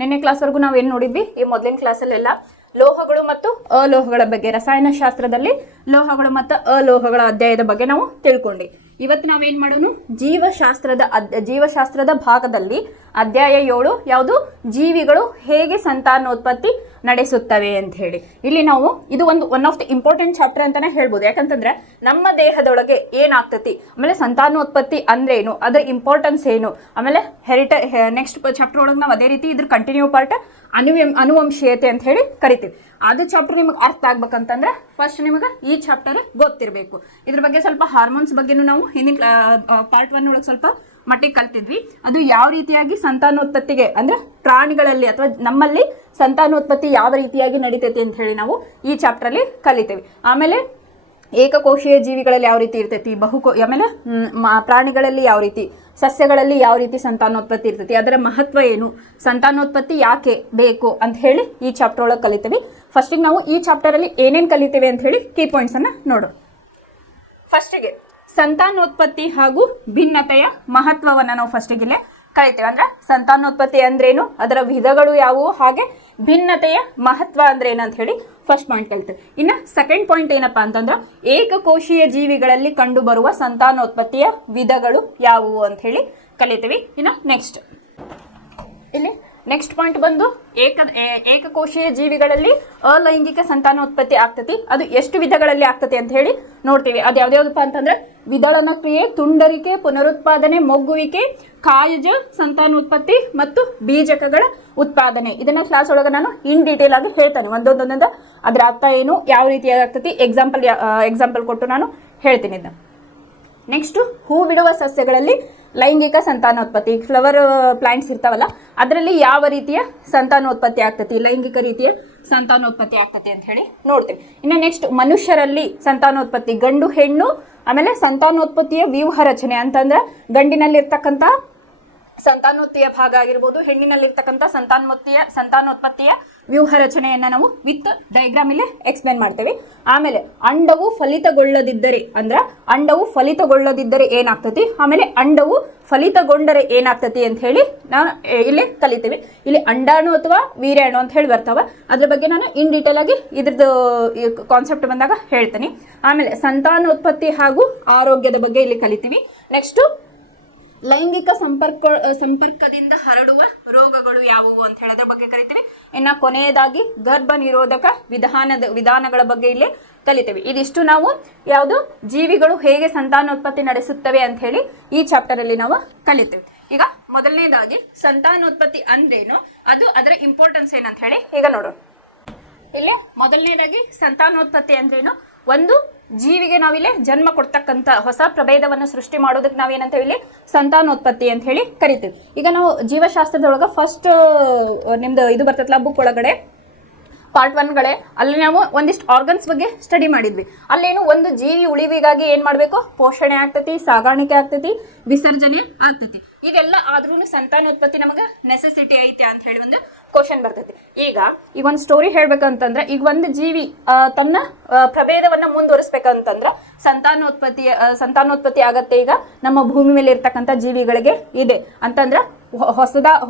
ನಿನ್ನೆ ಕ್ಲಾಸ್ವರೆಗೂ ನಾವು ಏನು ನೋಡಿದ್ವಿ, ಈ ಮೊದಲಿನ ಕ್ಲಾಸಲ್ಲೆಲ್ಲ ಲೋಹಗಳು ಮತ್ತು ಅಲೋಹಗಳ ಬಗ್ಗೆ, ರಸಾಯನಶಾಸ್ತ್ರದಲ್ಲಿ ಲೋಹಗಳು ಮತ್ತು ಅಲೋಹಗಳ ಅಧ್ಯಾಯದ ಬಗ್ಗೆ ನಾವು ತಿಳ್ಕೊಂಡ್ವಿ. ಇವತ್ತು ನಾವೇನು ಮಾಡೋಣ, ಜೀವಶಾಸ್ತ್ರದ ಭಾಗದಲ್ಲಿ ಅಧ್ಯಾಯ 7 ಯಾವುದು, ಜೀವಿಗಳು ಹೇಗೆ ಸಂತಾನೋತ್ಪತ್ತಿ ನಡೆಸುತ್ತವೆ ಅಂತ ಹೇಳಿ. ಇಲ್ಲಿ ನಾವು ಇದು one of the important chapter ಅಂತಾನೆ ಹೇಳ್ಬೋದು. ಯಾಕಂತಂದ್ರೆ ನಮ್ಮ ದೇಹದೊಳಗೆ ಏನಾಗ್ತತಿ, ಆಮೇಲೆ ಸಂತಾನೋತ್ಪತ್ತಿ ಅಂದ್ರೆ ಏನು, ಅದರ ಇಂಪಾರ್ಟೆನ್ಸ್ ಏನು, ಆಮೇಲೆ ನೆಕ್ಸ್ಟ್ ಚಾಪ್ಟರ್ ಒಳಗೆ ನಾವು ಅದೇ ರೀತಿ ಇದ್ರ ಕಂಟಿನ್ಯೂ ಪಾರ್ಟ್ ಅನುವಂಶೀಯತೆ ಅಂತ ಹೇಳಿ ಕರಿತೀವಿ. ಅದು ಚಾಪ್ಟರ್ ನಿಮಗೆ ಅರ್ಥ ಆಗ್ಬೇಕಂತಂದ್ರೆ ಫಸ್ಟ್ ನಿಮಗೆ ಈ ಚಾಪ್ಟರ್ ಗೊತ್ತಿರಬೇಕು. ಇದ್ರ ಬಗ್ಗೆ ಸ್ವಲ್ಪ ಹಾರ್ಮೋನ್ಸ್ ಬಗ್ಗೆನೂ ನಾವು ಹಿಂದಿನ ಪಾರ್ಟ್ 1 ಒಳಗೆ ಸ್ವಲ್ಪ ಮಟ್ಟಿಗೆ ಕಲ್ತಿದ್ವಿ. ಅದು ಯಾವ ರೀತಿಯಾಗಿ ಸಂತಾನೋತ್ಪತ್ತಿಗೆ ಅಂದ್ರೆ ಪ್ರಾಣಿಗಳಲ್ಲಿ ಅಥವಾ ನಮ್ಮಲ್ಲಿ ಸಂತಾನೋತ್ಪತ್ತಿ ಯಾವ ರೀತಿಯಾಗಿ ನಡೀತೈತಿ ಅಂತ ಹೇಳಿ ನಾವು ಈ ಚಾಪ್ಟರಲ್ಲಿ ಕಲಿತೇವೆ. ಆಮೇಲೆ ಏಕಕೋಶೀಯ ಜೀವಿಗಳಲ್ಲಿ ಯಾವ ರೀತಿ ಇರ್ತೈತಿ, ಆಮೇಲೆ ಪ್ರಾಣಿಗಳಲ್ಲಿ ಯಾವ ರೀತಿ, ಸಸ್ಯಗಳಲ್ಲಿ ಯಾವ ರೀತಿ ಸಂತಾನೋತ್ಪತ್ತಿ ಇರ್ತೈತಿ, ಅದರ ಮಹತ್ವ ಏನು, ಸಂತಾನೋತ್ಪತ್ತಿ ಯಾಕೆ ಬೇಕು ಅಂತ ಹೇಳಿ ಈ ಚಾಪ್ಟರ್ ಒಳಗೆ ಕಲಿತೇವೆ. ಫಸ್ಟಿಗೆ ನಾವು ಈ ಚಾಪ್ಟರಲ್ಲಿ ಏನೇನು ಕಲಿತೇವೆ ಅಂತ ಹೇಳಿ ಕೀ ಪಾಯಿಂಟ್ಸ್ ಅನ್ನ ನೋಡೋಣ. ಫಸ್ಟಿಗೆ ಸಂತಾನೋತ್ಪತ್ತಿ ಹಾಗೂ ಭಿನ್ನತೆಯ ಮಹತ್ವವನ್ನು ನಾವು ಫಸ್ಟಿಗೆ ಕಲಿತೇವೆ. ಅಂದ್ರೆ ಸಂತಾನೋತ್ಪತ್ತಿ ಅಂದ್ರೇನು, ಅದರ ವಿಧಗಳು ಯಾವುವು, ಹಾಗೆ ಭಿನ್ನತೆಯ ಮಹತ್ವ ಅಂದ್ರೆ ಏನಂತ ಹೇಳಿ ಫಸ್ಟ್ ಪಾಯಿಂಟ್ ಕಲಿತೇವೆ. ಇನ್ನು ಸೆಕೆಂಡ್ ಪಾಯಿಂಟ್ ಏನಪ್ಪಾ ಅಂತಂದ್ರೆ ಏಕಕೋಶೀಯ ಜೀವಿಗಳಲ್ಲಿ ಕಂಡು ಬರುವ ಸಂತಾನೋತ್ಪತ್ತಿಯ ವಿಧಗಳು ಯಾವುವು ಅಂತ ಹೇಳಿ ಕಲಿತೇವೆ. ಇನ್ನು ನೆಕ್ಸ್ಟ್ ಪಾಯಿಂಟ್ ಬಂದು ಏಕಕೋಶೀಯ ಜೀವಿಗಳಲ್ಲಿ ಅಲೈಂಗಿಕ ಸಂತಾನೋತ್ಪತ್ತಿ ಆಗ್ತತಿ. ಅದು ಎಷ್ಟು ವಿಧಗಳಲ್ಲಿ ಆಗ್ತತಿ ಅಂತ ಹೇಳಿ ನೋಡ್ತೀವಿ. ಅದು ಯಾವ್ದಾವ್ದಪ್ಪ ಅಂತಂದ್ರೆ ವಿದಳನ ಕ್ರಿಯೆ, ತುಂಡರಿಕೆ, ಪುನರುತ್ಪಾದನೆ, ಮೊಗ್ಗುವಿಕೆ, ಕಾಯಜ ಸಂತಾನೋತ್ಪತ್ತಿ ಮತ್ತು ಬೀಜಕಗಳ ಉತ್ಪಾದನೆ. ಇದನ್ನ ಕ್ಲಾಸ್ ಒಳಗೆ ನಾನು ಇನ್ ಡೀಟೇಲ್ ಆಗಿ ಹೇಳ್ತೇನೆ, ಒಂದೊಂದೊಂದ ಅದ್ರ ಅರ್ಥ ಏನು, ಯಾವ ರೀತಿಯಾಗಿ ಆಗ್ತತಿ, ಎಕ್ಸಾಂಪಲ್ ಕೊಟ್ಟು ನಾನು ಹೇಳ್ತೀನಿ ಇದನ್ನ. ನೆಕ್ಸ್ಟ್ ಹೂ ಬಿಡುವ ಸಸ್ಯಗಳಲ್ಲಿ ಲೈಂಗಿಕ ಸಂತಾನೋತ್ಪತ್ತಿ, ಫ್ಲವರ್ ಪ್ಲಾಂಟ್ಸ್ ಇರ್ತಾವಲ್ಲ ಅದರಲ್ಲಿ ಯಾವ ರೀತಿಯ ಸಂತಾನೋತ್ಪತ್ತಿ ಆಗ್ತತಿ, ಲೈಂಗಿಕ ರೀತಿಯ ಸಂತಾನೋತ್ಪತ್ತಿ ಆಗ್ತತಿ ಅಂತ ಹೇಳಿ ನೋಡ್ತೀವಿ. ಇನ್ನು ನೆಕ್ಸ್ಟ್ ಮನುಷ್ಯರಲ್ಲಿ ಸಂತಾನೋತ್ಪತ್ತಿ, ಗಂಡು ಹೆಣ್ಣು, ಆಮೇಲೆ ಸಂತಾನೋತ್ಪತ್ತಿಯ ವ್ಯೂಹ ರಚನೆ ಅಂತಂದ್ರೆ ಗಂಡಿನಲ್ಲಿರ್ತಕ್ಕಂಥ ಸಂತಾನೋತ್ಪತ್ತಿಯ ಭಾಗ ಆಗಿರ್ಬೋದು, ಹೆಣ್ಣಿನಲ್ಲಿರ್ತಕ್ಕಂಥ ಸಂತಾನೋತ್ಪತ್ತಿಯ ವ್ಯೂಹ ರಚನೆಯನ್ನ ನಾವು ವಿತ್ ಡಯಾಗ್ರಾಮ್ ಇಲ್ಲಿ ಎಕ್ಸ್ಪ್ಲೇನ್ ಮಾಡ್ತೇವೆ. ಆಮೇಲೆ ಅಂಡವು ಫಲಿತಗೊಳ್ಳದಿದ್ದರೆ ಏನಾಗ್ತತಿ, ಆಮೇಲೆ ಅಂಡವು ಫಲಿತಗೊಂಡರೆ ಏನಾಗ್ತತಿ ಅಂತ ಹೇಳಿ ನಾವು ಇಲ್ಲಿ ಕಲಿತೇವೆ. ಇಲ್ಲಿ ಅಂಡಾಣು ಅಥವಾ ವೀರ್ಯಾಣು ಅಂತ ಹೇಳಿ ಬರ್ತಾವ, ಅದ್ರ ಬಗ್ಗೆ ನಾನು ಇನ್ ಡೀಟೇಲ್ ಆಗಿ ಇದ್ರದ್ದು ಕಾನ್ಸೆಪ್ಟ್ ಬಂದಾಗ ಹೇಳ್ತೀನಿ. ಆಮೇಲೆ ಸಂತಾನೋತ್ಪತ್ತಿ ಹಾಗೂ ಆರೋಗ್ಯದ ಬಗ್ಗೆ ಇಲ್ಲಿ ಕಲಿತೀವಿ. ನೆಕ್ಸ್ಟ್ ಲೈಂಗಿಕ ಸಂಪರ್ಕದಿಂದ ಹರಡುವ ರೋಗಗಳು ಯಾವುವು ಅಂತ ಹೇಳೋದ್ರ ಬಗ್ಗೆ ಕಲಿತೀವಿ. ಇನ್ನು ಕೊನೆಯದಾಗಿ ಗರ್ಭ ನಿರೋಧಕ ವಿಧಾನಗಳ ಬಗ್ಗೆ ಇಲ್ಲಿ ಕಲಿತೇವೆ. ಇದಿಷ್ಟು ನಾವು ಯಾವುದು ಜೀವಿಗಳು ಹೇಗೆ ಸಂತಾನೋತ್ಪತ್ತಿ ನಡೆಸುತ್ತವೆ ಅಂತ ಹೇಳಿ ಈ ಚಾಪ್ಟರ್ ಅಲ್ಲಿ ನಾವು ಕಲಿತೇವೆ. ಈಗ ಮೊದಲನೇದಾಗಿ ಸಂತಾನೋತ್ಪತ್ತಿ ಅಂದ್ರೇನು, ಅದು ಅದರ ಇಂಪಾರ್ಟೆನ್ಸ್ ಏನಂತ ಹೇಳಿ ಈಗ ನೋಡೋಣ. ಇಲ್ಲಿ ಮೊದಲನೇದಾಗಿ ಸಂತಾನೋತ್ಪತ್ತಿ ಅಂದ್ರೇನು, ಒಂದು ಜೀವಿಗೆ ನಾವಿಲ್ಲಿ ಜನ್ಮ ಕೊಡ್ತಕ್ಕಂಥ ಹೊಸ ಪ್ರಭೇದವನ್ನು ಸೃಷ್ಟಿ ಮಾಡೋದಕ್ಕೆ ನಾವೇನಂತ ಹೇಳಿ ಸಂತಾನೋತ್ಪತ್ತಿ ಅಂತ ಹೇಳಿ ಕರಿತೀವಿ. ಈಗ ನಾವು ಜೀವಶಾಸ್ತ್ರದೊಳಗೆ ಫಸ್ಟ್ ನಿಮ್ದು ಇದು ಬರ್ತೈತಲ್ಲ ಬುಕ್ ಒಳಗಡೆ ಪಾರ್ಟ್ 1 ಅಲ್ಲಿ ನಾವು ಒಂದಿಷ್ಟು ಆರ್ಗನ್ಸ್ ಬಗ್ಗೆ ಸ್ಟಡಿ ಮಾಡಿದ್ವಿ. ಅಲ್ಲೇನು ಒಂದು ಜೀವಿ ಉಳಿವಿಗಾಗಿ ಏನ್ ಮಾಡ್ಬೇಕು, ಪೋಷಣೆ ಆಗ್ತತಿ, ಸಾಗಾಣಿಕೆ ಆಗ್ತತಿ, ವಿಸರ್ಜನೆ ಆಗ್ತತಿ. ಇದೆಲ್ಲ ಆದ್ರೂ ಸಂತಾನೋತ್ಪತ್ತಿ ನಮಗೆ ನೆಸೆಸಿಟಿ ಐತೆ ಅಂತ ಹೇಳಿ ಒಂದು ಕ್ವಶನ್ ಬರ್ತೈತಿ. ಈಗ ಒಂದು ಸ್ಟೋರಿ ಹೇಳ್ಬೇಕಂತಂದ್ರೆ, ಈಗ ಒಂದು ಜೀವಿ ತನ್ನ ಪ್ರಭೇದವನ್ನ ಮುಂದುವರಿಸ್ಬೇಕಂತಂದ್ರ ಸಂತಾನೋತ್ಪತ್ತಿ ಆಗತ್ತೆ. ಈಗ ನಮ್ಮ ಭೂಮಿ ಮೇಲೆ ಇರ್ತಕ್ಕಂಥ ಜೀವಿಗಳಿಗೆ ಇದೆ ಅಂತಂದ್ರ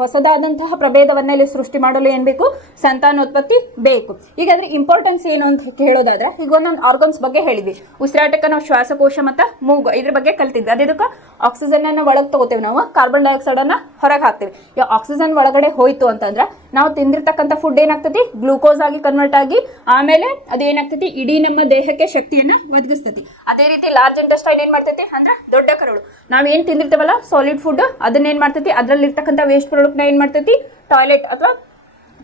ಹೊಸದಾದಂತಹ ಪ್ರಭೇದವನ್ನ ಇಲ್ಲಿ ಸೃಷ್ಟಿ ಮಾಡಲು ಏನ್ ಬೇಕು, ಸಂತಾನೋತ್ಪತ್ತಿ ಬೇಕು. ಈಗ ಅದ್ರ ಇಂಪಾರ್ಟೆನ್ಸ್ ಏನು ಅಂತ ಹೇಳೋದಾದ್ರೆ, ಈಗ ಒಂದೊಂದು ಆರ್ಗನ್ಸ್ ಬಗ್ಗೆ ಹೇಳಿದ್ವಿ. ಉಸಿರಾಟಕ್ಕೆ ನಾವು ಶ್ವಾಸಕೋಶ ಮತ್ತು ಮೂಗು ಇದ್ರ ಬಗ್ಗೆ ಕಲ್ತಿದ್ವಿ. ಅದಕ್ಕೆ ಆಕ್ಸಿಜನ್ ಅನ್ನ ಒಳಗೆ ತಗೋತೇವೆ, ನಾವು ಕಾರ್ಬನ್ ಡೈಆಕ್ಸೈಡ್ ಅನ್ನ ಹೊರಗೆ ಹಾಕ್ತೇವೆ. ಈಗ ಆಕ್ಸಿಜನ್ ಒಳಗಡೆ ಹೋಯ್ತು ಅಂತಂದ್ರೆ ನಾವು ತಿಂದಿರ್ತಕ್ಕಂಥ ಫುಡ್ ಏನಾಗ್ತತಿ, ಗ್ಲೂಕೋಸ್ ಆಗಿ ಕನ್ವರ್ಟ್ ಆಗಿ ಆಮೇಲೆ ಅದೇನಾಗ್ತತಿ, ಇಡೀ ನಮ್ಮ ದೇಹಕ್ಕೆ ಶಕ್ತಿಯನ್ನ ಒದಗಿಸ್ತತಿ. ಅದೇ ರೀತಿ ಲಾರ್ಜ್ ಇಂಟೆಸ್ಟೈನ್ ಏನ್ ಮಾಡ್ತೈತಿ ಅಂದ್ರೆ ದೊಡ್ಡ ಕರಳು, ನಾವ್ ಏನ್ ತಿಂದಿರ್ತೇವಲ್ಲ ಸಾಲಿಡ್ ಫುಡ್, ಅದನ್ನ ಏನ್ ಮಾಡ್ತೈತಿ, ಅದ್ರಲ್ಲಿ ಇರ್ತಕ್ಕಂಥ ವೇಸ್ಟ್ ಪ್ರಾಡಕ್ಟ್ ನ ಏನ್ ಮಾಡ್ತೈತಿ, ಟಾಯ್ಲೆಟ್ ಅಥವಾ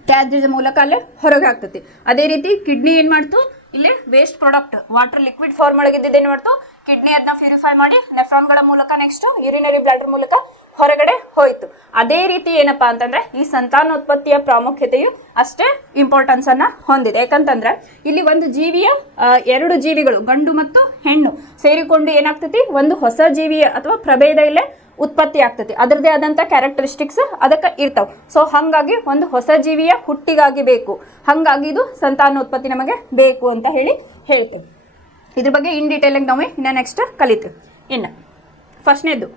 ತ್ಯಾಜ್ಯದ ಮೂಲಕ ಅಲ್ಲೇ ಹೊರಗೆ ಹಾಕ್ತೈತಿ. ಅದೇ ರೀತಿ ಕಿಡ್ನಿ ಏನ್ ಮಾಡ್ತು, ಇಲ್ಲಿ waste product water liquid form ಒಳಗಿದ್ದ ಏನ್ ಮಾಡ್ತು, ಕಿಡ್ನಿ ಅದನ್ನ ಪ್ಯೂರಿಫೈ ಮಾಡಿ ನೆಫ್ರಾನ್ಗಳ ಮೂಲಕ ನೆಕ್ಸ್ಟ್ ಯೂರಿನರಿ ಬ್ಲಾಡರ್ ಮೂಲಕ ಹೊರಗಡೆ ಹೋಯ್ತು. ಅದೇ ರೀತಿ ಏನಪ್ಪಾ ಅಂತಂದ್ರೆ ಈ ಸಂತಾನೋತ್ಪತ್ತಿಯ ಪ್ರಾಮುಖ್ಯತೆಯು ಅಷ್ಟೇ ಇಂಪಾರ್ಟೆನ್ಸ್ ಅನ್ನ ಹೊಂದಿದೆ. ಯಾಕಂತಂದ್ರೆ ಇಲ್ಲಿ ಒಂದು ಜೀವಿಯ 2 ಜೀವಿಗಳು ಗಂಡು ಮತ್ತು ಹೆಣ್ಣು ಸೇರಿಕೊಂಡು ಏನಾಗ್ತತಿ, ಒಂದು ಹೊಸ ಜೀವಿಯ ಅಥವಾ ಪ್ರಭೇದ ಇಲ್ಲೇ ಉತ್ಪತ್ತಿ ಆಗ್ತತಿ. ಅದರದೇ ಆದಂಥ ಕ್ಯಾರೆಕ್ಟರಿಸ್ಟಿಕ್ಸ್ ಅದಕ್ಕೆ ಇರ್ತಾವ. ಸೊ ಹಾಗಾಗಿ ಒಂದು ಹೊಸ ಜೀವಿಯ ಹುಟ್ಟಿಗಾಗಿ ಬೇಕು, ಹಾಗಾಗಿ ಇದು ಸಂತಾನೋತ್ಪತ್ತಿ ನಮಗೆ ಬೇಕು ಅಂತ ಹೇಳ್ತೇವೆ. ಇದ್ರ ಬಗ್ಗೆ ಇನ್ ಡೀಟೇಲ್ ನಾವು ಇನ್ನು ನೆಕ್ಸ್ಟ್ ಕಲಿತೇವೆ. ಇನ್ನು ಫಸ್ಟ್ನೇದು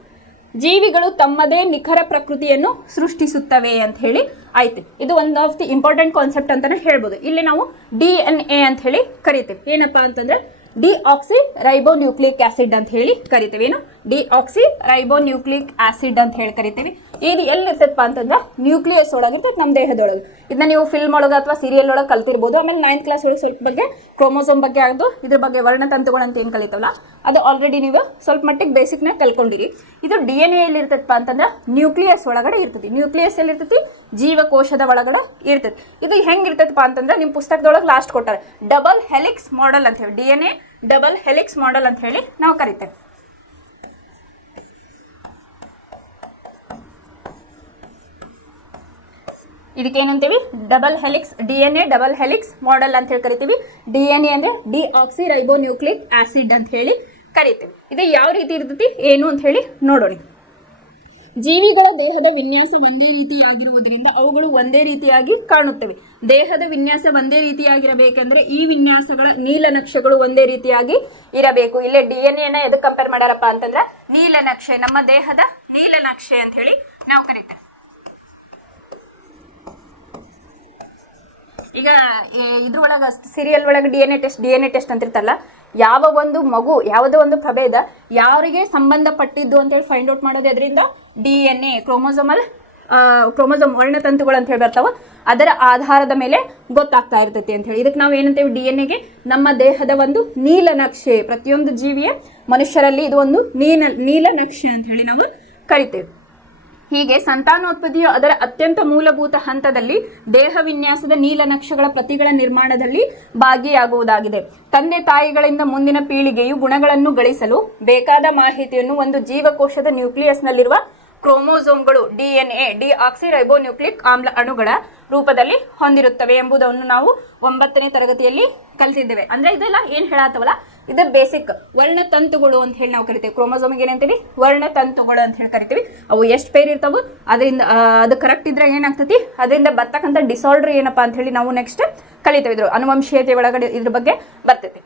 ಜೀವಿಗಳು ತಮ್ಮದೇ ನಿಖರ ಪ್ರಕೃತಿಯನ್ನು ಸೃಷ್ಟಿಸುತ್ತವೆ ಅಂತ ಹೇಳಿ ಆಯ್ತು. ಇದು one of the important concept ಅಂತಾನೆ ಹೇಳ್ಬೋದು. ಇಲ್ಲಿ ನಾವು DNA ಅಂತ ಹೇಳಿ ಕರಿತೇವೆ. ಏನಪ್ಪಾ ಅಂತಂದ್ರೆ ಡಿಆಕ್ಸಿ ರೈಬೋನ್ಯೂಕ್ಲಿಕ್ ಆಸಿಡ್ ಅಂತ ಹೇಳಿ ಕರಿತೇವೆ. ಏನು ಡಿಆಕ್ಸಿ ರೈಬೋನ್ಯೂಕ್ಲಿಕ್ ಆಸಿಡ್ ಅಂತ ಹೇಳಿ ಕರಿತೇವೆ. ಇದು ಎಲ್ಲಿರ್ತೈತಪ್ಪ ಅಂತಂದ್ರೆ ನ್ಯೂಕ್ಲಿಯಸ್ ಒಳಗಿರ್ತೈತೆ ನಮ್ಮ ದೇಹದೊಳಗೆ. ಇದನ್ನ ನೀವು ಫಿಲ್ಮ್ ಒಳಗೆ ಅಥವಾ ಸೀರಿಯಲ್ ಒಳಗೆ ಕಲ್ತಿರ್ಬೋದು. ಆಮೇಲೆ 9th ಕ್ಲಾಸ್ ಒಳಗೆ ಸ್ವಲ್ಪ ಬಗ್ಗೆ ಕ್ರೋಮೋಸೋಮ್ ಬಗ್ಗೆ ಆಗೋದು, ಇದ್ರ ಬಗ್ಗೆ ವರ್ಣತಂತುಗಳು ಅಂತ ಏನು ಕಲಿತಾವಲ್ಲ ಅದು ಆಲ್ರೆಡಿ ನೀವು ಸ್ವಲ್ಪ ಮಟ್ಟಿಗೆ ಬೇಸಿಕ್ನ ಕಲ್ಕೊಂಡಿರಿ. ಇದು DNA ಎಲ್ಲಿ ಇರ್ತೈತಪ್ಪ ಅಂತಂದ್ರೆ ನ್ಯೂಕ್ಲಿಯಸ್ ಒಳಗಡೆ ಇರ್ತೈತಿ. ನ್ಯೂಕ್ಲಿಯಸ್ ಎಲ್ಲಿ ಇರ್ತೈತಿ? ಜೀವಕೋಶದ ಒಳಗಡೆ ಇರ್ತೈತಿ. ಇದು ಹೆಂಗಿರ್ತೈತಪ್ಪ ಅಂತಂದ್ರೆ ನಿಮ್ಮ ಪುಸ್ತಕದೊಳಗೆ ಲಾಸ್ಟ್ ಕೊಟ್ಟಾರೆ ಡಬಲ್ ಹೆಲಿಕ್ಸ್ ಮಾಡೆಲ್ ಅಂತ ಹೇಳಿ. DNA ಡಬಲ್ ಹೆಲಿಕ್ಸ್ ಮಾಡೆಲ್ ಅಂತ ಹೇಳಿ ನಾವು ಕರಿತೇವೆ. ಇದಕ್ಕೇನಂತೀವಿ? Double helix. DNA double helix model ಅಂತ ಹೇಳಿ ಕರಿತೀವಿ. DNA ಅಂದ್ರೆ ಡಿಆಕ್ಸಿ ರೈಬೋನ್ಯೂಕ್ಲಿಕ್ ಆಸಿಡ್ ಅಂತ ಹೇಳಿ ಕರಿತೀವಿ. ಇದು ಯಾವ ರೀತಿ ಇರ್ತೈತಿ ಏನು ಅಂತ ಹೇಳಿ ನೋಡೋಣ. ಜೀವಿಗಳ ದೇಹದ ವಿನ್ಯಾಸ ಒಂದೇ ರೀತಿಯಾಗಿರುವುದರಿಂದ ಅವುಗಳು ಒಂದೇ ರೀತಿಯಾಗಿ ಕಾಣುತ್ತವೆ. ದೇಹದ ವಿನ್ಯಾಸ ಒಂದೇ ರೀತಿಯಾಗಿರಬೇಕಂದ್ರೆ ಈ ವಿನ್ಯಾಸಗಳ ನೀಲನಕ್ಷೆಗಳು ಒಂದೇ ರೀತಿಯಾಗಿ ಇರಬೇಕು. ಇಲ್ಲೇ DNA ನ ಎದಕ್ಕೆ ಕಂಪೇರ್ ಮಾಡ್ಯಾರಪ್ಪ ಅಂತಂದ್ರೆ ನೀಲನಕ್ಷೆ, ನಮ್ಮ ದೇಹದ ನೀಲನಕ್ಷೆ ಅಂತ ಹೇಳಿ ನಾವು ಕರಿತೇವೆ. ಈಗ ಇದ್ರೊಳಗೆ ಸೀರಿಯಲ್ ಒಳಗೆ DNA ಟೆಸ್ಟ್ ಅಂತಿರ್ತಲ್ಲ, ಯಾವ ಒಂದು ಮಗು ಯಾವುದೋ ಒಂದು ಪ್ರಭೇದ ಯಾರಿಗೆ ಸಂಬಂಧಪಟ್ಟಿದ್ದು ಅಂತೇಳಿ ಫೈಂಡ್ ಔಟ್ ಮಾಡೋದು ಅದರಿಂದ DNA ಕ್ರೋಮೋಸೋಮ್ ವರ್ಣತಂತುಗಳು ಅಂತ ಹೇಳಿ ಬರ್ತಾವ. ಅದರ ಆಧಾರದ ಮೇಲೆ ಗೊತ್ತಾಗ್ತಾ ಇರ್ತೈತಿ ಅಂತ ಹೇಳಿ. ಇದಕ್ಕೆ ನಾವು ಏನಂತೇವೆ? DNA ಗೆ ನಮ್ಮ ದೇಹದ ಒಂದು ನೀಲನಕ್ಷೆ. ಪ್ರತಿಯೊಂದು ಜೀವಿಯ ಮನುಷ್ಯರಲ್ಲಿ ಇದು ಒಂದು ನೀಲನಕ್ಷೆ ಅಂತ ಹೇಳಿ ನಾವು ಕರಿತೇವೆ. ಹೀಗೆ ಸಂತಾನೋತ್ಪತ್ತಿಯು ಅದರ ಅತ್ಯಂತ ಮೂಲಭೂತ ಹಂತದಲ್ಲಿ ದೇಹ ವಿನ್ಯಾಸದ ನೀಲನಕ್ಷೆಗಳ ಪ್ರತಿಗಳ ನಿರ್ಮಾಣದಲ್ಲಿ ಭಾಗಿಯಾಗುವುದಾಗಿದೆ. ತಂದೆ ತಾಯಿಗಳಿಂದ ಮುಂದಿನ ಪೀಳಿಗೆಯು ಗುಣಗಳನ್ನು ಗಳಿಸಲು ಬೇಕಾದ ಮಾಹಿತಿಯನ್ನು ಒಂದು ಜೀವಕೋಶದ ನ್ಯೂಕ್ಲಿಯಸ್ನಲ್ಲಿರುವ ಕ್ರೋಮೋಸೋಮ್ಗಳು DNA ಡಿಆಕ್ಸಿ ರೈಬೋನ್ಯೂಕ್ಲಿಕ್ ಆಮ್ಲ ಅಣುಗಳ ರೂಪದಲ್ಲಿ ಹೊಂದಿರುತ್ತವೆ ಎಂಬುದನ್ನು ನಾವು 9ನೇ ತರಗತಿಯಲ್ಲಿ ಕಲಿತಿದ್ದೇವೆ. ಅಂದ್ರೆ ಇದೆಲ್ಲ ಏನ್ ಹೇಳತ್ತವಲ್ಲ ಇದು ಬೇಸಿಕ್ ವರ್ಣತಂತುಗಳು ಅಂತ ಹೇಳಿ ನಾವು ಕರಿತೇವೆ. ಕ್ರೋಮೋಸೋಮ್ಗೆ ಏನಂತೀವಿ? ವರ್ಣತಂತುಗಳು ಅಂತ ಹೇಳಿ ಕರಿತೀವಿ. ಅವು ಎಷ್ಟು ಪೇರ್ ಇರ್ತಾವ ಅದರಿಂದ ಅದು ಕರೆಕ್ಟ್ ಇದ್ರೆ ಏನಾಗ್ತತಿ, ಅದರಿಂದ ಬರ್ತಕ್ಕಂಥ ಡಿಸಾರ್ಡರ್ ಏನಪ್ಪಾ ಅಂತ ಹೇಳಿ ನಾವು ನೆಕ್ಸ್ಟ್ ಕಲಿತೇವೆ. ಇದ್ರ ಅನುವಂಶೀಯತೆ ಒಳಗಡೆ ಇದ್ರ ಬಗ್ಗೆ ಬರ್ತೈತಿ.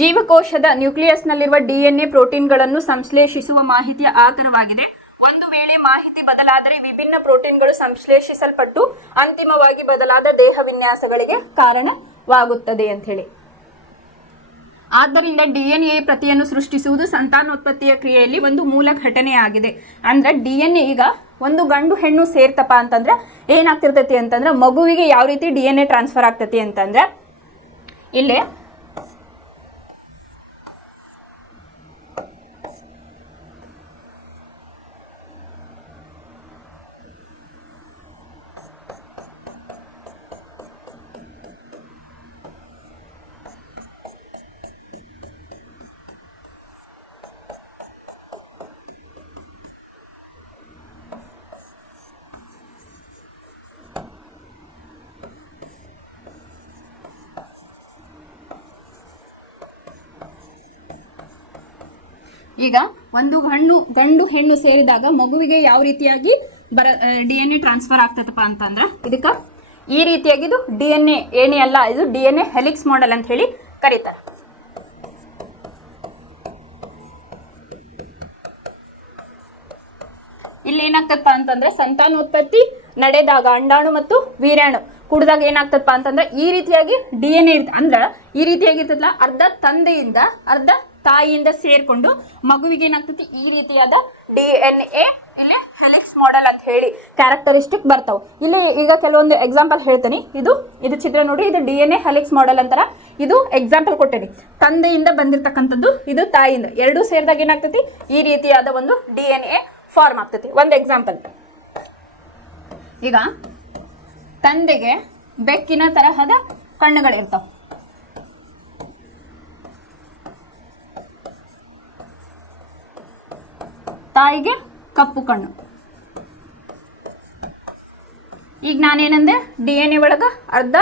ಜೀವಕೋಶದ ನ್ಯೂಕ್ಲಿಯಸ್ನಲ್ಲಿರುವ DNA ಪ್ರೋಟೀನ್ಗಳನ್ನು ಸಂಶ್ಲೇಷಿಸುವ ಮಾಹಿತಿಯ ಆಕರವಾಗಿದೆ. ಒಂದು ವೇಳೆ ಮಾಹಿತಿ ಬದಲಾದರೆ ವಿಭಿನ್ನ ಪ್ರೋಟೀನ್ಗಳು ಸಂಶ್ಲೇಷಿಸಲ್ಪಟ್ಟು ಅಂತಿಮವಾಗಿ ಬದಲಾದ ದೇಹ ವಿನ್ಯಾಸಗಳಿಗೆ ಕಾರಣವಾಗುತ್ತದೆ ಅಂತ ಹೇಳಿ. ಆದ್ದರಿಂದ DNA ಪ್ರತಿಯನ್ನು ಸೃಷ್ಟಿಸುವುದು ಸಂತಾನೋತ್ಪತ್ತಿಯ ಕ್ರಿಯೆಯಲ್ಲಿ ಒಂದು ಮೂಲ ಘಟನೆಯಾಗಿದೆ. ಅಂದ್ರೆ DNA ಈಗ ಒಂದು ಗಂಡು ಹೆಣ್ಣು ಸೇರ್ತಪ್ಪ ಅಂತಂದ್ರೆ ಏನಾಗ್ತಿರ್ತೈತಿ ಅಂತಂದ್ರೆ ಮಗುವಿಗೆ ಯಾವ ರೀತಿ DNA ಟ್ರಾನ್ಸ್ಫರ್ ಆಗ್ತೈತಿ ಅಂತಂದ್ರೆ ಇಲ್ಲೇ ಈಗ ಒಂದು ಗಂಡು ಹೆಣ್ಣು ಸೇರಿದಾಗ ಮಗುವಿಗೆ ಯಾವ ರೀತಿಯಾಗಿ DNA ಟ್ರಾನ್ಸ್ಫರ್ ಆಗ್ತದಪ್ಪ ಅಂತಂದ್ರೆ ಇದಕ್ಕ ಈ ರೀತಿಯಾಗಿ ಇದು DNA ಏನೇ ಅಲ್ಲ, ಇದು DNA ಹೆಲಿಕ್ಸ್ ಮಾಡೆಲ್ ಅಂತ ಹೇಳಿ ಕರೀತಾರೆ. ಇಲ್ಲಿ ಏನಾಗ್ತದಪ್ಪ ಅಂತಂದ್ರೆ ಸಂತಾನೋತ್ಪತ್ತಿ ನಡೆದಾಗ ಅಂಡಾಣು ಮತ್ತು ವೀರ್ಯಾಣು ಕೂಡಿದಾಗ ಏನಾಗ್ತದಪ್ಪ ಅಂತಂದ್ರೆ ಈ ರೀತಿಯಾಗಿ DNA ಅಂದ್ರೆ ಈ ರೀತಿಯಾಗಿ ಇರ್ತದಲ್ಲ, ಅರ್ಧ ತಂದೆಯಿಂದ ಅರ್ಧ ತಾಯಿಯಿಂದ ಸೇರ್ಕೊಂಡು ಮಗುವಿಗೆ ಏನಾಗ್ತೈತಿ ಈ ರೀತಿಯಾದ DNA ಇಲ್ಲಿ ಹೆಲಿಕ್ಸ್ ಮಾಡೆಲ್ ಅಂತ ಹೇಳಿ ಕ್ಯಾರೆಕ್ಟರಿಸ್ಟಿಕ್ ಬರ್ತಾವ. ಇಲ್ಲಿ ಈಗ ಕೆಲವೊಂದು ಎಕ್ಸಾಂಪಲ್ ಹೇಳ್ತೀನಿ. ಇದು ಚಿತ್ರ ನೋಡಿ, ಇದು DNA ಹೆಲಿಕ್ಸ್ ಮಾಡೆಲ್ ಅಂತಾರ. ಇದು ಎಕ್ಸಾಂಪಲ್ ಕೊಟ್ಟೇನಿ. ತಂದೆಯಿಂದ ಬಂದಿರತಕ್ಕಂಥದ್ದು, ಇದು ತಾಯಿಯಿಂದ, ಎರಡೂ ಸೇರಿದಾಗ ಏನಾಗ್ತೈತಿ ಈ ರೀತಿಯಾದ ಒಂದು DNA ಫಾರ್ಮ್ ಆಗ್ತೈತಿ. ಒಂದು ಎಕ್ಸಾಂಪಲ್, ಈಗ ತಂದೆಗೆ ಬೆಕ್ಕಿನ ತರಹದ ಕಣ್ಣುಗಳಿರ್ತಾವ, ತಾಯಿಗೆ ಕಪ್ಪು ಕಣ್ಣು. ಈಗ ನಾನೇನಂದೆ DNA ಒಳಗ ಅರ್ಧ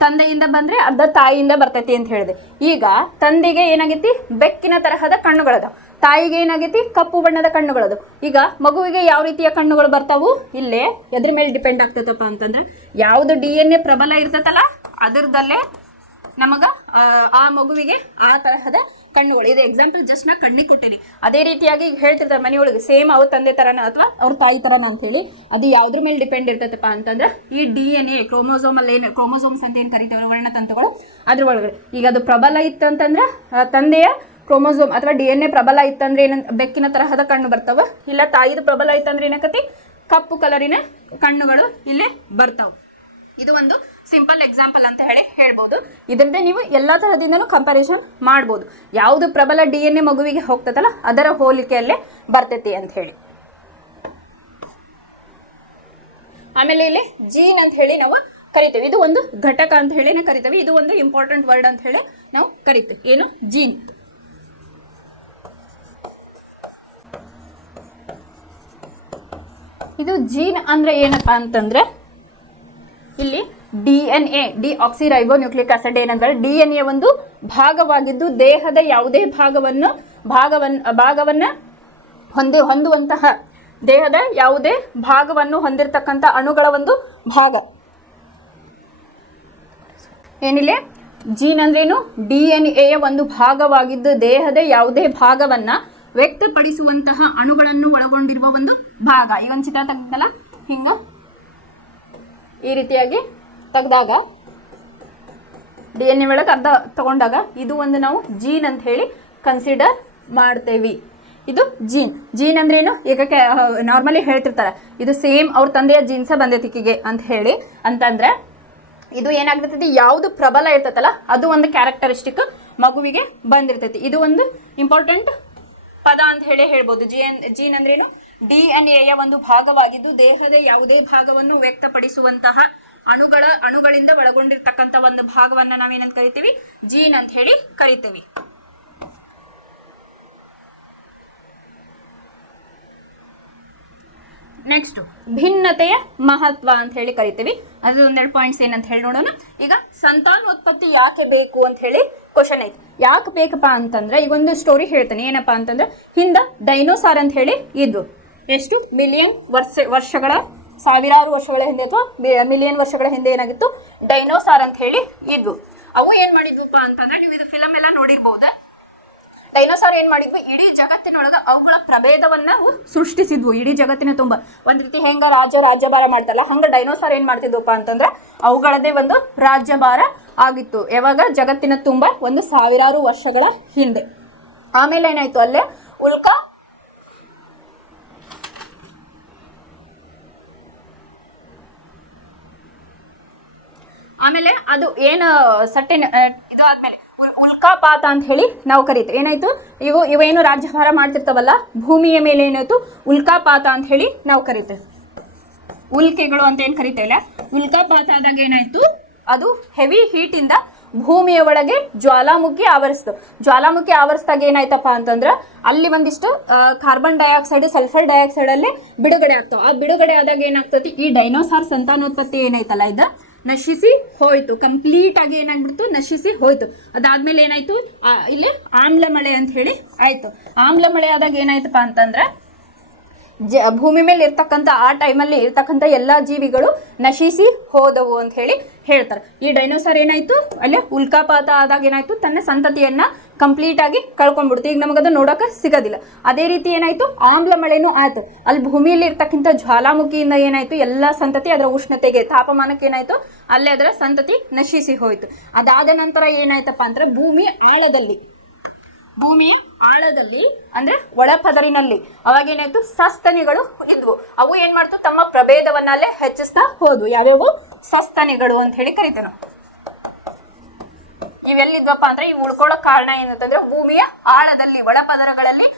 ತಂದೆಯಿಂದ ಬಂದ್ರೆ ಅರ್ಧ ತಾಯಿಯಿಂದ ಬರ್ತೈತಿ ಅಂತ ಹೇಳಿದೆ. ಈಗ ತಂದೆಗೆ ಏನಾಗೈತಿ ಬೆಕ್ಕಿನ ತರಹದ ಕಣ್ಣುಗಳದ, ತಾಯಿಗೆ ಏನಾಗೈತಿ ಕಪ್ಪು ಬಣ್ಣದ ಕಣ್ಣುಗಳದು. ಈಗ ಮಗುವಿಗೆ ಯಾವ ರೀತಿಯ ಕಣ್ಣುಗಳು ಬರ್ತಾವು ಇಲ್ಲೇ ಎದ್ರ ಮೇಲೆ ಡಿಪೆಂಡ್ ಆಗ್ತೈತಪ್ಪ ಅಂತಂದ್ರೆ ಯಾವ್ದು DNA ಪ್ರಬಲ ಇರ್ತೈತಲ್ಲ ಅದರದಲ್ಲೇ ನಮಗ ಆ ಮಗುವಿಗೆ ಆ ತರಹದ ಕಣ್ಣುಗಳು. ಇದು ಎಕ್ಸಾಂಪಲ್ ಜಸ್ಟ್ ನಾ ಕಣ್ಣಿಗೆ ಕೊಟ್ಟಿನಿ. ಅದೇ ರೀತಿಯಾಗಿ ಈಗ ಹೇಳ್ತಿರ್ತಾರೆ ಮನೆಯೊಳಗೆ ಸೇಮ್ ಅವ್ರ ತಂದೆ ತರನ ಅಥವಾ ಅವ್ರ ತಾಯಿ ತರನ ಅಂತ ಹೇಳಿ. ಅದು ಯಾವ್ದ್ರ ಮೇಲೆ ಡಿಪೆಂಡ್ ಇರ್ತೈತಪ್ಪ ಅಂತಂದ್ರೆ ಈ DNA ಕ್ರೋಮೋಸೋಮಲ್ಲಿ ಏನು ಕ್ರೋಮೋಸೋಮ್ಸ್ ಅಂತ ಏನು ಕರಿತೇವೆ ವರ್ಣತಂತುಗಳು ಅದ್ರ ಒಳಗಡೆ. ಈಗ ಅದು ಪ್ರಬಲ ಇತ್ತು ಅಂತಂದ್ರೆ ತಂದೆಯ ಕ್ರೋಮೋಸೋಮ್ ಅಥವಾ DNA ಪ್ರಬಲ ಇತ್ತಂದ್ರೆ ಬೆಕ್ಕಿನ ತರಹದ ಕಣ್ಣು ಬರ್ತಾವ. ಇಲ್ಲ ತಾಯಿದು ಪ್ರಬಲ ಇತ್ತಂದ್ರೆ ಏನಕತಿ ಕಪ್ಪು ಕಲರಿನ ಕಣ್ಣುಗಳು ಇಲ್ಲಿ ಬರ್ತಾವ. ಇದು ಒಂದು ಸಿಂಪಲ್ ಎಕ್ಸಾಂಪಲ್ ಅಂತ ಹೇಳ್ಬೋದು. ಇದರದ್ದೇ ನೀವು ಎಲ್ಲ ತರದಿಂದನೂ ಕಂಪ್ಯಾರಿಸನ್ ಮಾಡ್ಬೋದು. ಯಾವುದು ಪ್ರಬಲ DNA ಮಗುವಿಗೆ ಹೋಗ್ತದಲ್ಲ ಅದರ ಹೋಲಿಕೆಯಲ್ಲೇ ಬರ್ತೈತಿ ಅಂತ ಹೇಳಿ. ಆಮೇಲೆ ಇಲ್ಲಿ ಜೀನ್ ಅಂತ ಹೇಳಿ ನಾವು ಕರಿತೇವೆ. ಇದು ಒಂದು ಘಟಕ ಅಂತ ಹೇಳಿ ಕರಿತೇವೆ. ಇದು ಒಂದು ಇಂಪಾರ್ಟೆಂಟ್ ವರ್ಡ್ ಅಂತ ಹೇಳಿ ನಾವು ಕರಿತೇವೆ. ಏನು ಜೀನ್. ಇದು ಜೀನ್ ಅಂದ್ರೆ ಏನಪ್ಪಾ ಅಂತಂದ್ರೆ ಇಲ್ಲಿ DNA ಡಿಆಕ್ಸಿರೈಬೋನ್ಯೂಕ್ಲಿಕ್ ಆಸಿಡ್ ಏನಂದ್ರೆ DNA ಒಂದು ಭಾಗವಾಗಿದ್ದು ದೇಹದ ಯಾವುದೇ ಭಾಗವನ್ನ ಹೊಂದುವಂತಹ ದೇಹದ ಯಾವುದೇ ಭಾಗವನ್ನು ಹೊಂದಿರತಕ್ಕಂಥ ಅಣುಗಳ ಒಂದು ಭಾಗ. ಏನಿಲ್ಲ ಜೀನ್ ಅಂದ್ರೇನು DNA ಒಂದು ಭಾಗವಾಗಿದ್ದು ದೇಹದ ಯಾವುದೇ ಭಾಗವನ್ನ ವ್ಯಕ್ತಪಡಿಸುವಂತಹ ಅಣುಗಳನ್ನು ಒಳಗೊಂಡಿರುವ ಒಂದು ಭಾಗ. ಈಗ ಒಂದು ಚಿತ್ರ ತೆಗ್ದಲ್ಲ ಹಿಂಗ ಈ ರೀತಿಯಾಗಿ ತೆಗೆದಾಗ DNA ಒಳಗೆ ಅರ್ಧ ತಗೊಂಡಾಗ ಇದು ಒಂದು ನಾವು ಜೀನ್ ಅಂತ ಹೇಳಿ ಕನ್ಸಿಡರ್ ಮಾಡ್ತೇವಿ. ಇದು ಜೀನ್ ಅಂದ್ರೇನು ಈಗ ನಾರ್ಮಲಿ ಹೇಳ್ತಿರ್ತಾರೆ ಇದು ಸೇಮ್ ಅವ್ರ ತಂದೆಯ ಜೀನ್ಸ ಬಂದೈತಿಕಿಗೆ ಅಂತ ಹೇಳಿ. ಅಂತಂದ್ರೆ ಇದು ಏನಾಗ್ತೈತಿ ಯಾವುದು ಪ್ರಬಲ ಇರ್ತೈತಲ್ಲ ಅದು ಒಂದು ಕ್ಯಾರೆಕ್ಟರಿಸ್ಟಿಕ್ ಮಗುವಿಗೆ ಬಂದಿರ್ತೈತಿ. ಇದು ಒಂದು ಇಂಪಾರ್ಟೆಂಟ್ ಪದ ಅಂತ ಹೇಳ್ಬೋದು. ಜೀನ್ ಅಂದ್ರೇನು DNA ಒಂದು ಭಾಗವಾಗಿದ್ದು ದೇಹದ ಯಾವುದೇ ಭಾಗವನ್ನು ವ್ಯಕ್ತಪಡಿಸುವಂತಹ ಅಣುಗಳಿಂದ ಒಳಗೊಂಡಿರ್ತಕ್ಕಂಥ ಒಂದು ಭಾಗವನ್ನ ನಾವೇನಂತ ಕರಿತೀವಿ ಜೀನ್ ಅಂತ ಹೇಳಿ ಕರಿತೀವಿ. ನೆಕ್ಸ್ಟ್ ಭಿನ್ನತೆಯ ಮಹತ್ವ ಅಂತ ಹೇಳಿ ಕರಿತೀವಿ. ಅದು ಒಂದೆರಡು ಪಾಯಿಂಟ್ಸ್ ಏನಂತ ಹೇಳಿ ನೋಡೋಣ. ಈಗ ಸಂತಾನೋತ್ಪತ್ತಿ ಯಾಕೆ ಬೇಕು ಅಂತ ಹೇಳಿ ಕ್ವಶನ್ ಐತಿ. ಯಾಕೆ ಬೇಕಪ್ಪ ಅಂತಂದ್ರೆ ಈಗ ಒಂದು ಸ್ಟೋರಿ ಹೇಳ್ತೇನೆ. ಏನಪ್ಪಾ ಅಂತಂದ್ರೆ ಹಿಂದ ಡೈನೋಸಾರ್ ಅಂತ ಹೇಳಿ ಇದ್ವು. ಎಷ್ಟು ಮಿಲಿಯನ್ ವರ್ಷಗಳ ಸಾವಿರಾರು ವರ್ಷಗಳ ಹಿಂದೆ ಅಥವಾ ಮಿಲಿಯನ್ ವರ್ಷಗಳ ಹಿಂದೆ ಏನಾಗಿತ್ತು ಡೈನೋಸಾರ್ ಅಂತ ಹೇಳಿ ಇದ್ವು. ಅವು ಏನ್ ಮಾಡಿದ್ವಪ್ಪ ಅಂತಂದ್ರೆ ನೀವು ಇದು ಫಿಲಮ್ ಎಲ್ಲ ನೋಡಿರ್ಬಹುದ. ಡೈನೋಸಾರ್ ಏನ್ ಮಾಡಿದ್ವು ಇಡೀ ಜಗತ್ತಿನೊಳಗ ಅವುಗಳ ಪ್ರಭೇದವನ್ನ ಸೃಷ್ಟಿಸಿದ್ವು. ಇಡೀ ಜಗತ್ತಿನ ತುಂಬ ಒಂದ್ ರೀತಿ ಹೆಂಗ ರಾಜ್ಯಭಾರ ಮಾಡ್ತಾರಲ್ಲ ಹಂಗ ಡೈನೋಸಾರ್ ಏನ್ ಮಾಡ್ತಿದ್ವಪ್ಪ ಅಂತಂದ್ರೆ ಅವುಗಳದೇ ಒಂದು ರಾಜ್ಯಭಾರ ಆಗಿತ್ತು. ಯಾವಾಗ ಜಗತ್ತಿನ ತುಂಬ ಒಂದು ಸಾವಿರಾರು ವರ್ಷಗಳ ಹಿಂದೆ. ಆಮೇಲೆ ಏನಾಯ್ತು ಅಲ್ಲೇ ಉಲ್ಕಾ ಆಮೇಲೆ ಅದು ಏನು ಸಟ್ಟಿನ ಇದು ಆದ್ಮೇಲೆ ಉಲ್ಕಾಪಾತ ಅಂತ ಹೇಳಿ ನಾವು ಕರೀತೀವಿ. ಏನಾಯ್ತು ಇವೇನು ರಾಜ್ಯಭಾರ ಮಾಡ್ತಿರ್ತಾವಲ್ಲ ಭೂಮಿಯ ಮೇಲೆ ಏನಾಯ್ತು ಉಲ್ಕಾಪಾತ ಅಂತ ಹೇಳಿ ನಾವು ಕರಿತೇವೆ. ಉಲ್ಕೆಗಳು ಅಂತ ಏನ್ ಕರಿತೇವಲ್ಲ ಉಲ್ಕಾಪಾತ ಆದಾಗ ಏನಾಯ್ತು ಅದು ಹೆವಿ ಹೀಟ್ ಇಂದ ಭೂಮಿಯ ಒಳಗೆ ಜ್ವಾಲಾಮುಖಿ ಆವರಿಸ್ತು. ಜ್ವಾಲಾಮುಖಿ ಆವರಿಸಿದಾಗ ಏನಾಯ್ತಪ್ಪ ಅಂತಂದ್ರೆ ಅಲ್ಲಿ ಒಂದಿಷ್ಟು ಕಾರ್ಬನ್ ಡೈಆಕ್ಸೈಡ್ ಸಲ್ಫರ್ ಡೈಆಕ್ಸೈಡ್ ಅಲ್ಲಿ ಬಿಡುಗಡೆ ಆಗ್ತಾವ. ಆ ಬಿಡುಗಡೆ ಆದಾಗ ಏನಾಗ್ತತಿ ಈ ಡೈನೋಸಾರ್ ಸಂತಾನೋತ್ಪತ್ತಿ ಏನೈತಲ್ಲ ಇದು ನಶಿಸಿ ಹೋಯ್ತು. ಕಂಪ್ಲೀಟ್ ಆಗಿ ಏನಾಗ್ಬಿಡ್ತು ನಶಿಸಿ ಹೋಯ್ತು. ಅದಾದ್ಮೇಲೆ ಏನಾಯ್ತು ಇಲ್ಲಿ ಆಮ್ಲ ಮಳೆ ಅಂತ ಹೇಳಿ ಆಯ್ತು. ಆಮ್ಲ ಮಳೆ ಆದಾಗ ಏನಾಯ್ತಪ್ಪ ಅಂತಂದ್ರೆ ಭೂಮಿ ಮೇಲೆ ಇರ್ತಕ್ಕಂಥ ಆ ಟೈಮಲ್ಲಿ ಇರ್ತಕ್ಕಂಥ ಎಲ್ಲಾ ಜೀವಿಗಳು ನಶಿಸಿ ಹೋದವು ಅಂತ ಹೇಳಿ ಹೇಳ್ತಾರೆ. ಈ ಡೈನೋಸಾರ್ ಏನಾಯ್ತು ಅಲ್ಲೇ ಉಲ್ಕಾಪಾತ ಆದಾಗ ಏನಾಯ್ತು ತನ್ನ ಸಂತತಿಯನ್ನ ಕಂಪ್ಲೀಟ್ ಆಗಿ ಕಳ್ಕೊಂಡ್ಬಿಡ್ತು. ಈಗ ನಮಗದು ನೋಡೋಕೆ ಸಿಗೋದಿಲ್ಲ. ಅದೇ ರೀತಿ ಏನಾಯ್ತು ಆಮ್ಲ ಮಳೆನೂ ಆಯ್ತು. ಅಲ್ಲಿ ಭೂಮಿಯಲ್ಲಿ ಇರ್ತಕ್ಕಂಥ ಜ್ವಾಲಾಮುಖಿಯಿಂದ ಏನಾಯ್ತು ಎಲ್ಲಾ ಸಂತತಿ ಅದರ ಉಷ್ಣತೆಗೆ ತಾಪಮಾನಕ್ಕೆ ಏನಾಯ್ತು ಅಲ್ಲೇ ಅದರ ಸಂತತಿ ನಶಿಸಿ ಹೋಯ್ತು. ಅದಾದ ನಂತರ ಏನಾಯ್ತಪ್ಪ ಅಂದ್ರೆ ಭೂಮಿ ಆಳದಲ್ಲಿ ಅಂದ್ರೆ ಒಳಪದರಿನಲ್ಲಿ ಅವಾಗ ಏನಾಯ್ತು ಸಸ್ತನಿಗಳು ಇದ್ವು. ಅವು ಏನ್ ಮಾಡ್ತು ತಮ್ಮ ಪ್ರಭೇದವನ್ನಲ್ಲೇ ಹೆಚ್ಚಿಸ್ತಾ ಹೋದ್ವು. ಯಾವ್ಯಾವು ಸಸ್ತನಿಗಳು ಅಂತ ಹೇಳಿ ಕರಿತೇವೆ ನಾವು. ಇವೆಲ್ಲಿದ್ವಪ್ಪ ಅಂದ್ರೆ ಇವು ಉಳ್ಕೊಳ್ಳೋಕ್ ಕಾರಣ ಏನಂತಂದ್ರೆ ಭೂಮಿಯ ಆಳದಲ್ಲಿ ಒಳಪದರಗಳಲ್ಲಿ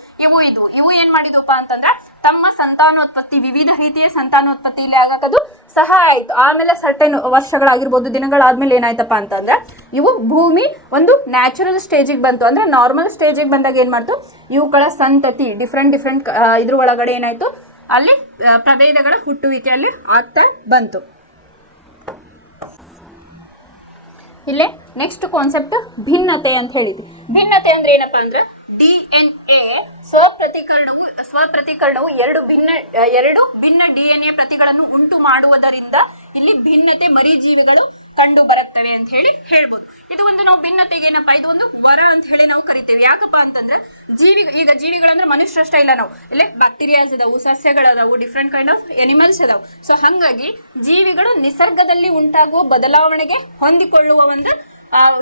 ಇವು ಏನ್ ಮಾಡಿದ್ವಪ್ಪ ಅಂತಂದ್ರೆ ತಮ್ಮ ಸಂತಾನೋತ್ಪತ್ತಿ ವಿವಿಧ ರೀತಿಯ ಸಂತಾನೋತ್ಪತ್ತಿಯಲ್ಲಿ ಆಗಕ್ಕದು ಸಹಾಯ ಆಯ್ತು. ಆಮೇಲೆ ಸರ್ಟೆನ್ ವರ್ಷಗಳಾಗಿರ್ಬೋದು ದಿನಗಳಾದ್ಮೇಲೆ ಏನಾಯ್ತಪ್ಪ ಅಂತಂದ್ರೆ ಇವು ಭೂಮಿ ಒಂದು ನ್ಯಾಚುರಲ್ ಸ್ಟೇಜಿಗೆ ಬಂತು. ಅಂದ್ರೆ ನಾರ್ಮಲ್ ಸ್ಟೇಜಿಗೆ ಬಂದಾಗ ಏನ್ ಮಾಡ್ತು ಇವುಗಳ ಸಂತತಿ ಡಿಫ್ರೆಂಟ್ ಇದ್ರ ಒಳಗಡೆ ಏನಾಯ್ತು ಅಲ್ಲಿ ಪ್ರಭೇದಗಳ ಹುಟ್ಟುವಿಕೆಯಲ್ಲಿ ಆಗ್ತಾ ಬಂತು. ಇಲ್ಲೇ ನೆಕ್ಸ್ಟ್ ಕಾನ್ಸೆಪ್ಟ್ ಭಿನ್ನತೆ ಅಂತ ಹೇಳಿದ್ವಿ. ಭಿನ್ನತೆ ಅಂದ್ರೆ ಏನಪ್ಪಾ ಅಂದ್ರೆ DNA ಸ್ವಪ್ರತಿಕರಣವು ಎರಡು ಭಿನ್ನ DNA ಪ್ರತಿಗಳನ್ನು ಉಂಟು ಮಾಡುವುದರಿಂದ ಇಲ್ಲಿ ಭಿನ್ನತೆ ಮರಿಜೀವಿಗಳು ಕಂಡು ಬರುತ್ತವೆ ಅಂತ ಹೇಳಿ ಹೇಳ್ಬೋದು. ಇದು ಒಂದು ನಾವು ಭಿನ್ನತೆಗೆ ಏನಪ್ಪಾ, ಇದು ಒಂದು ವರ ಅಂತ ಹೇಳಿ ನಾವು ಕರಿತೇವೆ. ಯಾಕಪ್ಪ ಅಂತಂದ್ರೆ ಈಗ ಜೀವಿಗಳಂದ್ರೆ ಮನುಷ್ಯರಷ್ಟೇ ಇಲ್ಲ, ನಾವು ಇಲ್ಲೇ ಬ್ಯಾಕ್ಟೀರಿಯಾಸ್ ಅದಾವು, ಸಸ್ಯಗಳದಾವು, ಡಿಫ್ರೆಂಟ್ ಕೈಂಡ್ ಆಫ್ ಎನಿಮಲ್ಸ್ ಅದಾವು. ಸೊ ಹಾಗಾಗಿ ಜೀವಿಗಳು ನಿಸರ್ಗದಲ್ಲಿ ಉಂಟಾಗುವ ಬದಲಾವಣೆಗೆ ಹೊಂದಿಕೊಳ್ಳುವ ಒಂದು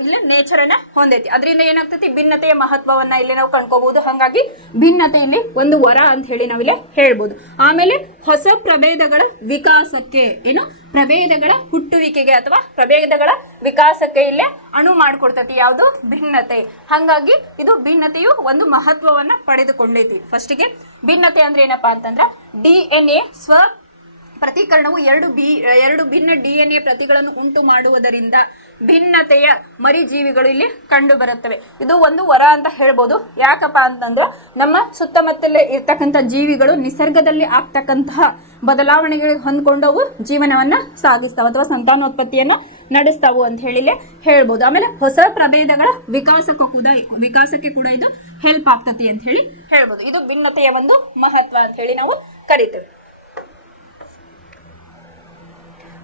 ಇಲ್ಲ ನೇಚರ್ ಅನ್ನ ಹೊಂದೈತಿ. ಅದರಿಂದ ಏನಾಗ್ತೈತಿ, ಭಿನ್ನತೆಯ ಮಹತ್ವವನ್ನ ಇಲ್ಲಿ ನಾವು ಕಂಡ್ಕೋಬಹುದು. ಹಾಗಾಗಿ ಭಿನ್ನತೆ ಇಲ್ಲಿ ಒಂದು ವರ ಅಂತ ಹೇಳಿ ನಾವಿಲ್ಲಿ ಹೇಳ್ಬೋದು. ಆಮೇಲೆ ಹೊಸ ಪ್ರಭೇದಗಳ ವಿಕಾಸಕ್ಕೆ ಏನು, ಪ್ರಭೇದಗಳ ಹುಟ್ಟುವಿಕೆಗೆ ಅಥವಾ ಪ್ರಭೇದಗಳ ವಿಕಾಸಕ್ಕೆ ಇಲ್ಲೇ ಅಣು ಮಾಡಿಕೊಡ್ತೈತಿ ಯಾವುದು, ಭಿನ್ನತೆ. ಹಾಗಾಗಿ ಇದು ಭಿನ್ನತೆಯು ಒಂದು ಮಹತ್ವವನ್ನ ಪಡೆದುಕೊಂಡೈತಿ. ಫಸ್ಟಿಗೆ ಭಿನ್ನತೆ ಅಂದ್ರೆ ಏನಪ್ಪಾ ಅಂತಂದ್ರೆ DNA ಸ್ವ ಪ್ರತೀಕರಣವು ಎರಡು ಭಿನ್ನ DNA ಪ್ರತಿಗಳನ್ನು ಉಂಟು ಮಾಡುವುದರಿಂದ ಭಿನ್ನತೆಯ ಮರಿಜೀವಿಗಳು ಇಲ್ಲಿ ಕಂಡು ಬರುತ್ತವೆ. ಇದು ಒಂದು ವರ ಅಂತ ಹೇಳ್ಬೋದು. ಯಾಕಪ್ಪ ಅಂತಂದ್ರೆ ನಮ್ಮ ಸುತ್ತಮುತ್ತಲೇ ಇರ್ತಕ್ಕಂಥ ಜೀವಿಗಳು ನಿಸರ್ಗದಲ್ಲಿ ಆಗ್ತಕ್ಕಂತಹ ಬದಲಾವಣೆಗಳಿಗೆ ಹೊಂದ್ಕೊಂಡವು ಜೀವನವನ್ನ ಸಾಗಿಸ್ತಾವ ಅಥವಾ ಸಂತಾನೋತ್ಪತ್ತಿಯನ್ನ ನಡೆಸ್ತಾವು ಅಂತ ಹೇಳಿ ಹೇಳ್ಬೋದು. ಆಮೇಲೆ ಹೊಸ ಪ್ರಭೇದಗಳ ವಿಕಾಸಕ್ಕೆ ಕೂಡ ಇದು ಹೆಲ್ಪ್ ಆಗ್ತತಿ ಅಂತ ಹೇಳಿ ಹೇಳ್ಬೋದು. ಇದು ಭಿನ್ನತೆಯ ಒಂದು ಮಹತ್ವ ಅಂತ ಹೇಳಿ ನಾವು ಕರಿತೇವೆ.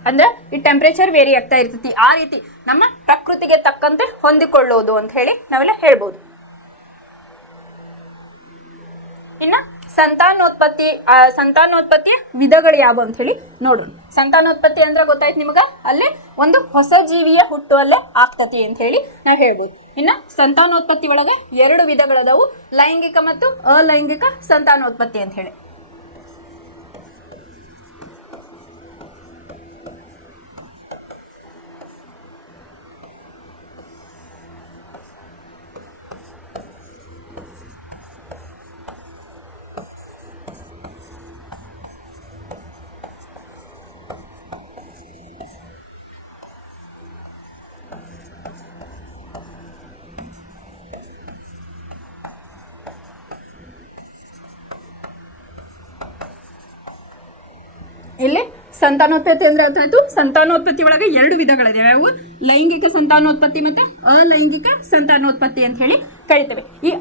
ಅಂದ್ರೆ ಈ ಟೆಂಪರೇಚರ್ ವೇರಿ ಆಗ್ತಾ ಇರ್ತೈತಿ, ಆ ರೀತಿ ನಮ್ಮ ಪ್ರಕೃತಿಗೆ ತಕ್ಕಂತೆ ಹೊಂದಿಕೊಳ್ಳೋದು ಅಂತ ಹೇಳಿ ನಾವೆಲ್ಲ ಹೇಳ್ಬೋದು. ಇನ್ನ ಸಂತಾನೋತ್ಪತ್ತಿಯ ವಿಧಗಳು ಯಾವ ಅಂತ ಹೇಳಿ ನೋಡೋಣ. ಸಂತಾನೋತ್ಪತ್ತಿ ಅಂದ್ರೆ ಗೊತ್ತಾಯ್ತು ನಿಮಗ, ಅಲ್ಲೇ ಒಂದು ಹೊಸ ಜೀವಿಯ ಹುಟ್ಟು ಅಲ್ಲೇ ಆಗ್ತತಿ ಅಂತ ಹೇಳಿ ನಾವು ಹೇಳ್ಬೋದು. ಇನ್ನ ಸಂತಾನೋತ್ಪತ್ತಿ ಒಳಗೆ 2 ವಿಧಗಳದಾವು, ಲೈಂಗಿಕ ಮತ್ತು ಅಲೈಂಗಿಕ ಸಂತಾನೋತ್ಪತ್ತಿ ಅಂತ ಹೇಳಿ. ಇಲ್ಲಿ ಸಂತಾನೋತ್ಪತ್ತಿ ಅಂದ್ರೆ ಅದಾಯ್ತು. ಸಂತಾನೋತ್ಪತ್ತಿ ಒಳಗೆ 2 ವಿಧಗಳಿದೆ. ಯಾವ, ಲೈಂಗಿಕ ಸಂತಾನೋತ್ಪತ್ತಿ ಮತ್ತೆ ಅಲೈಂಗಿಕ ಸಂತಾನೋತ್ಪತ್ತಿ ಅಂತ ಹೇಳಿ ಕರಿತೇವೆ. ಈ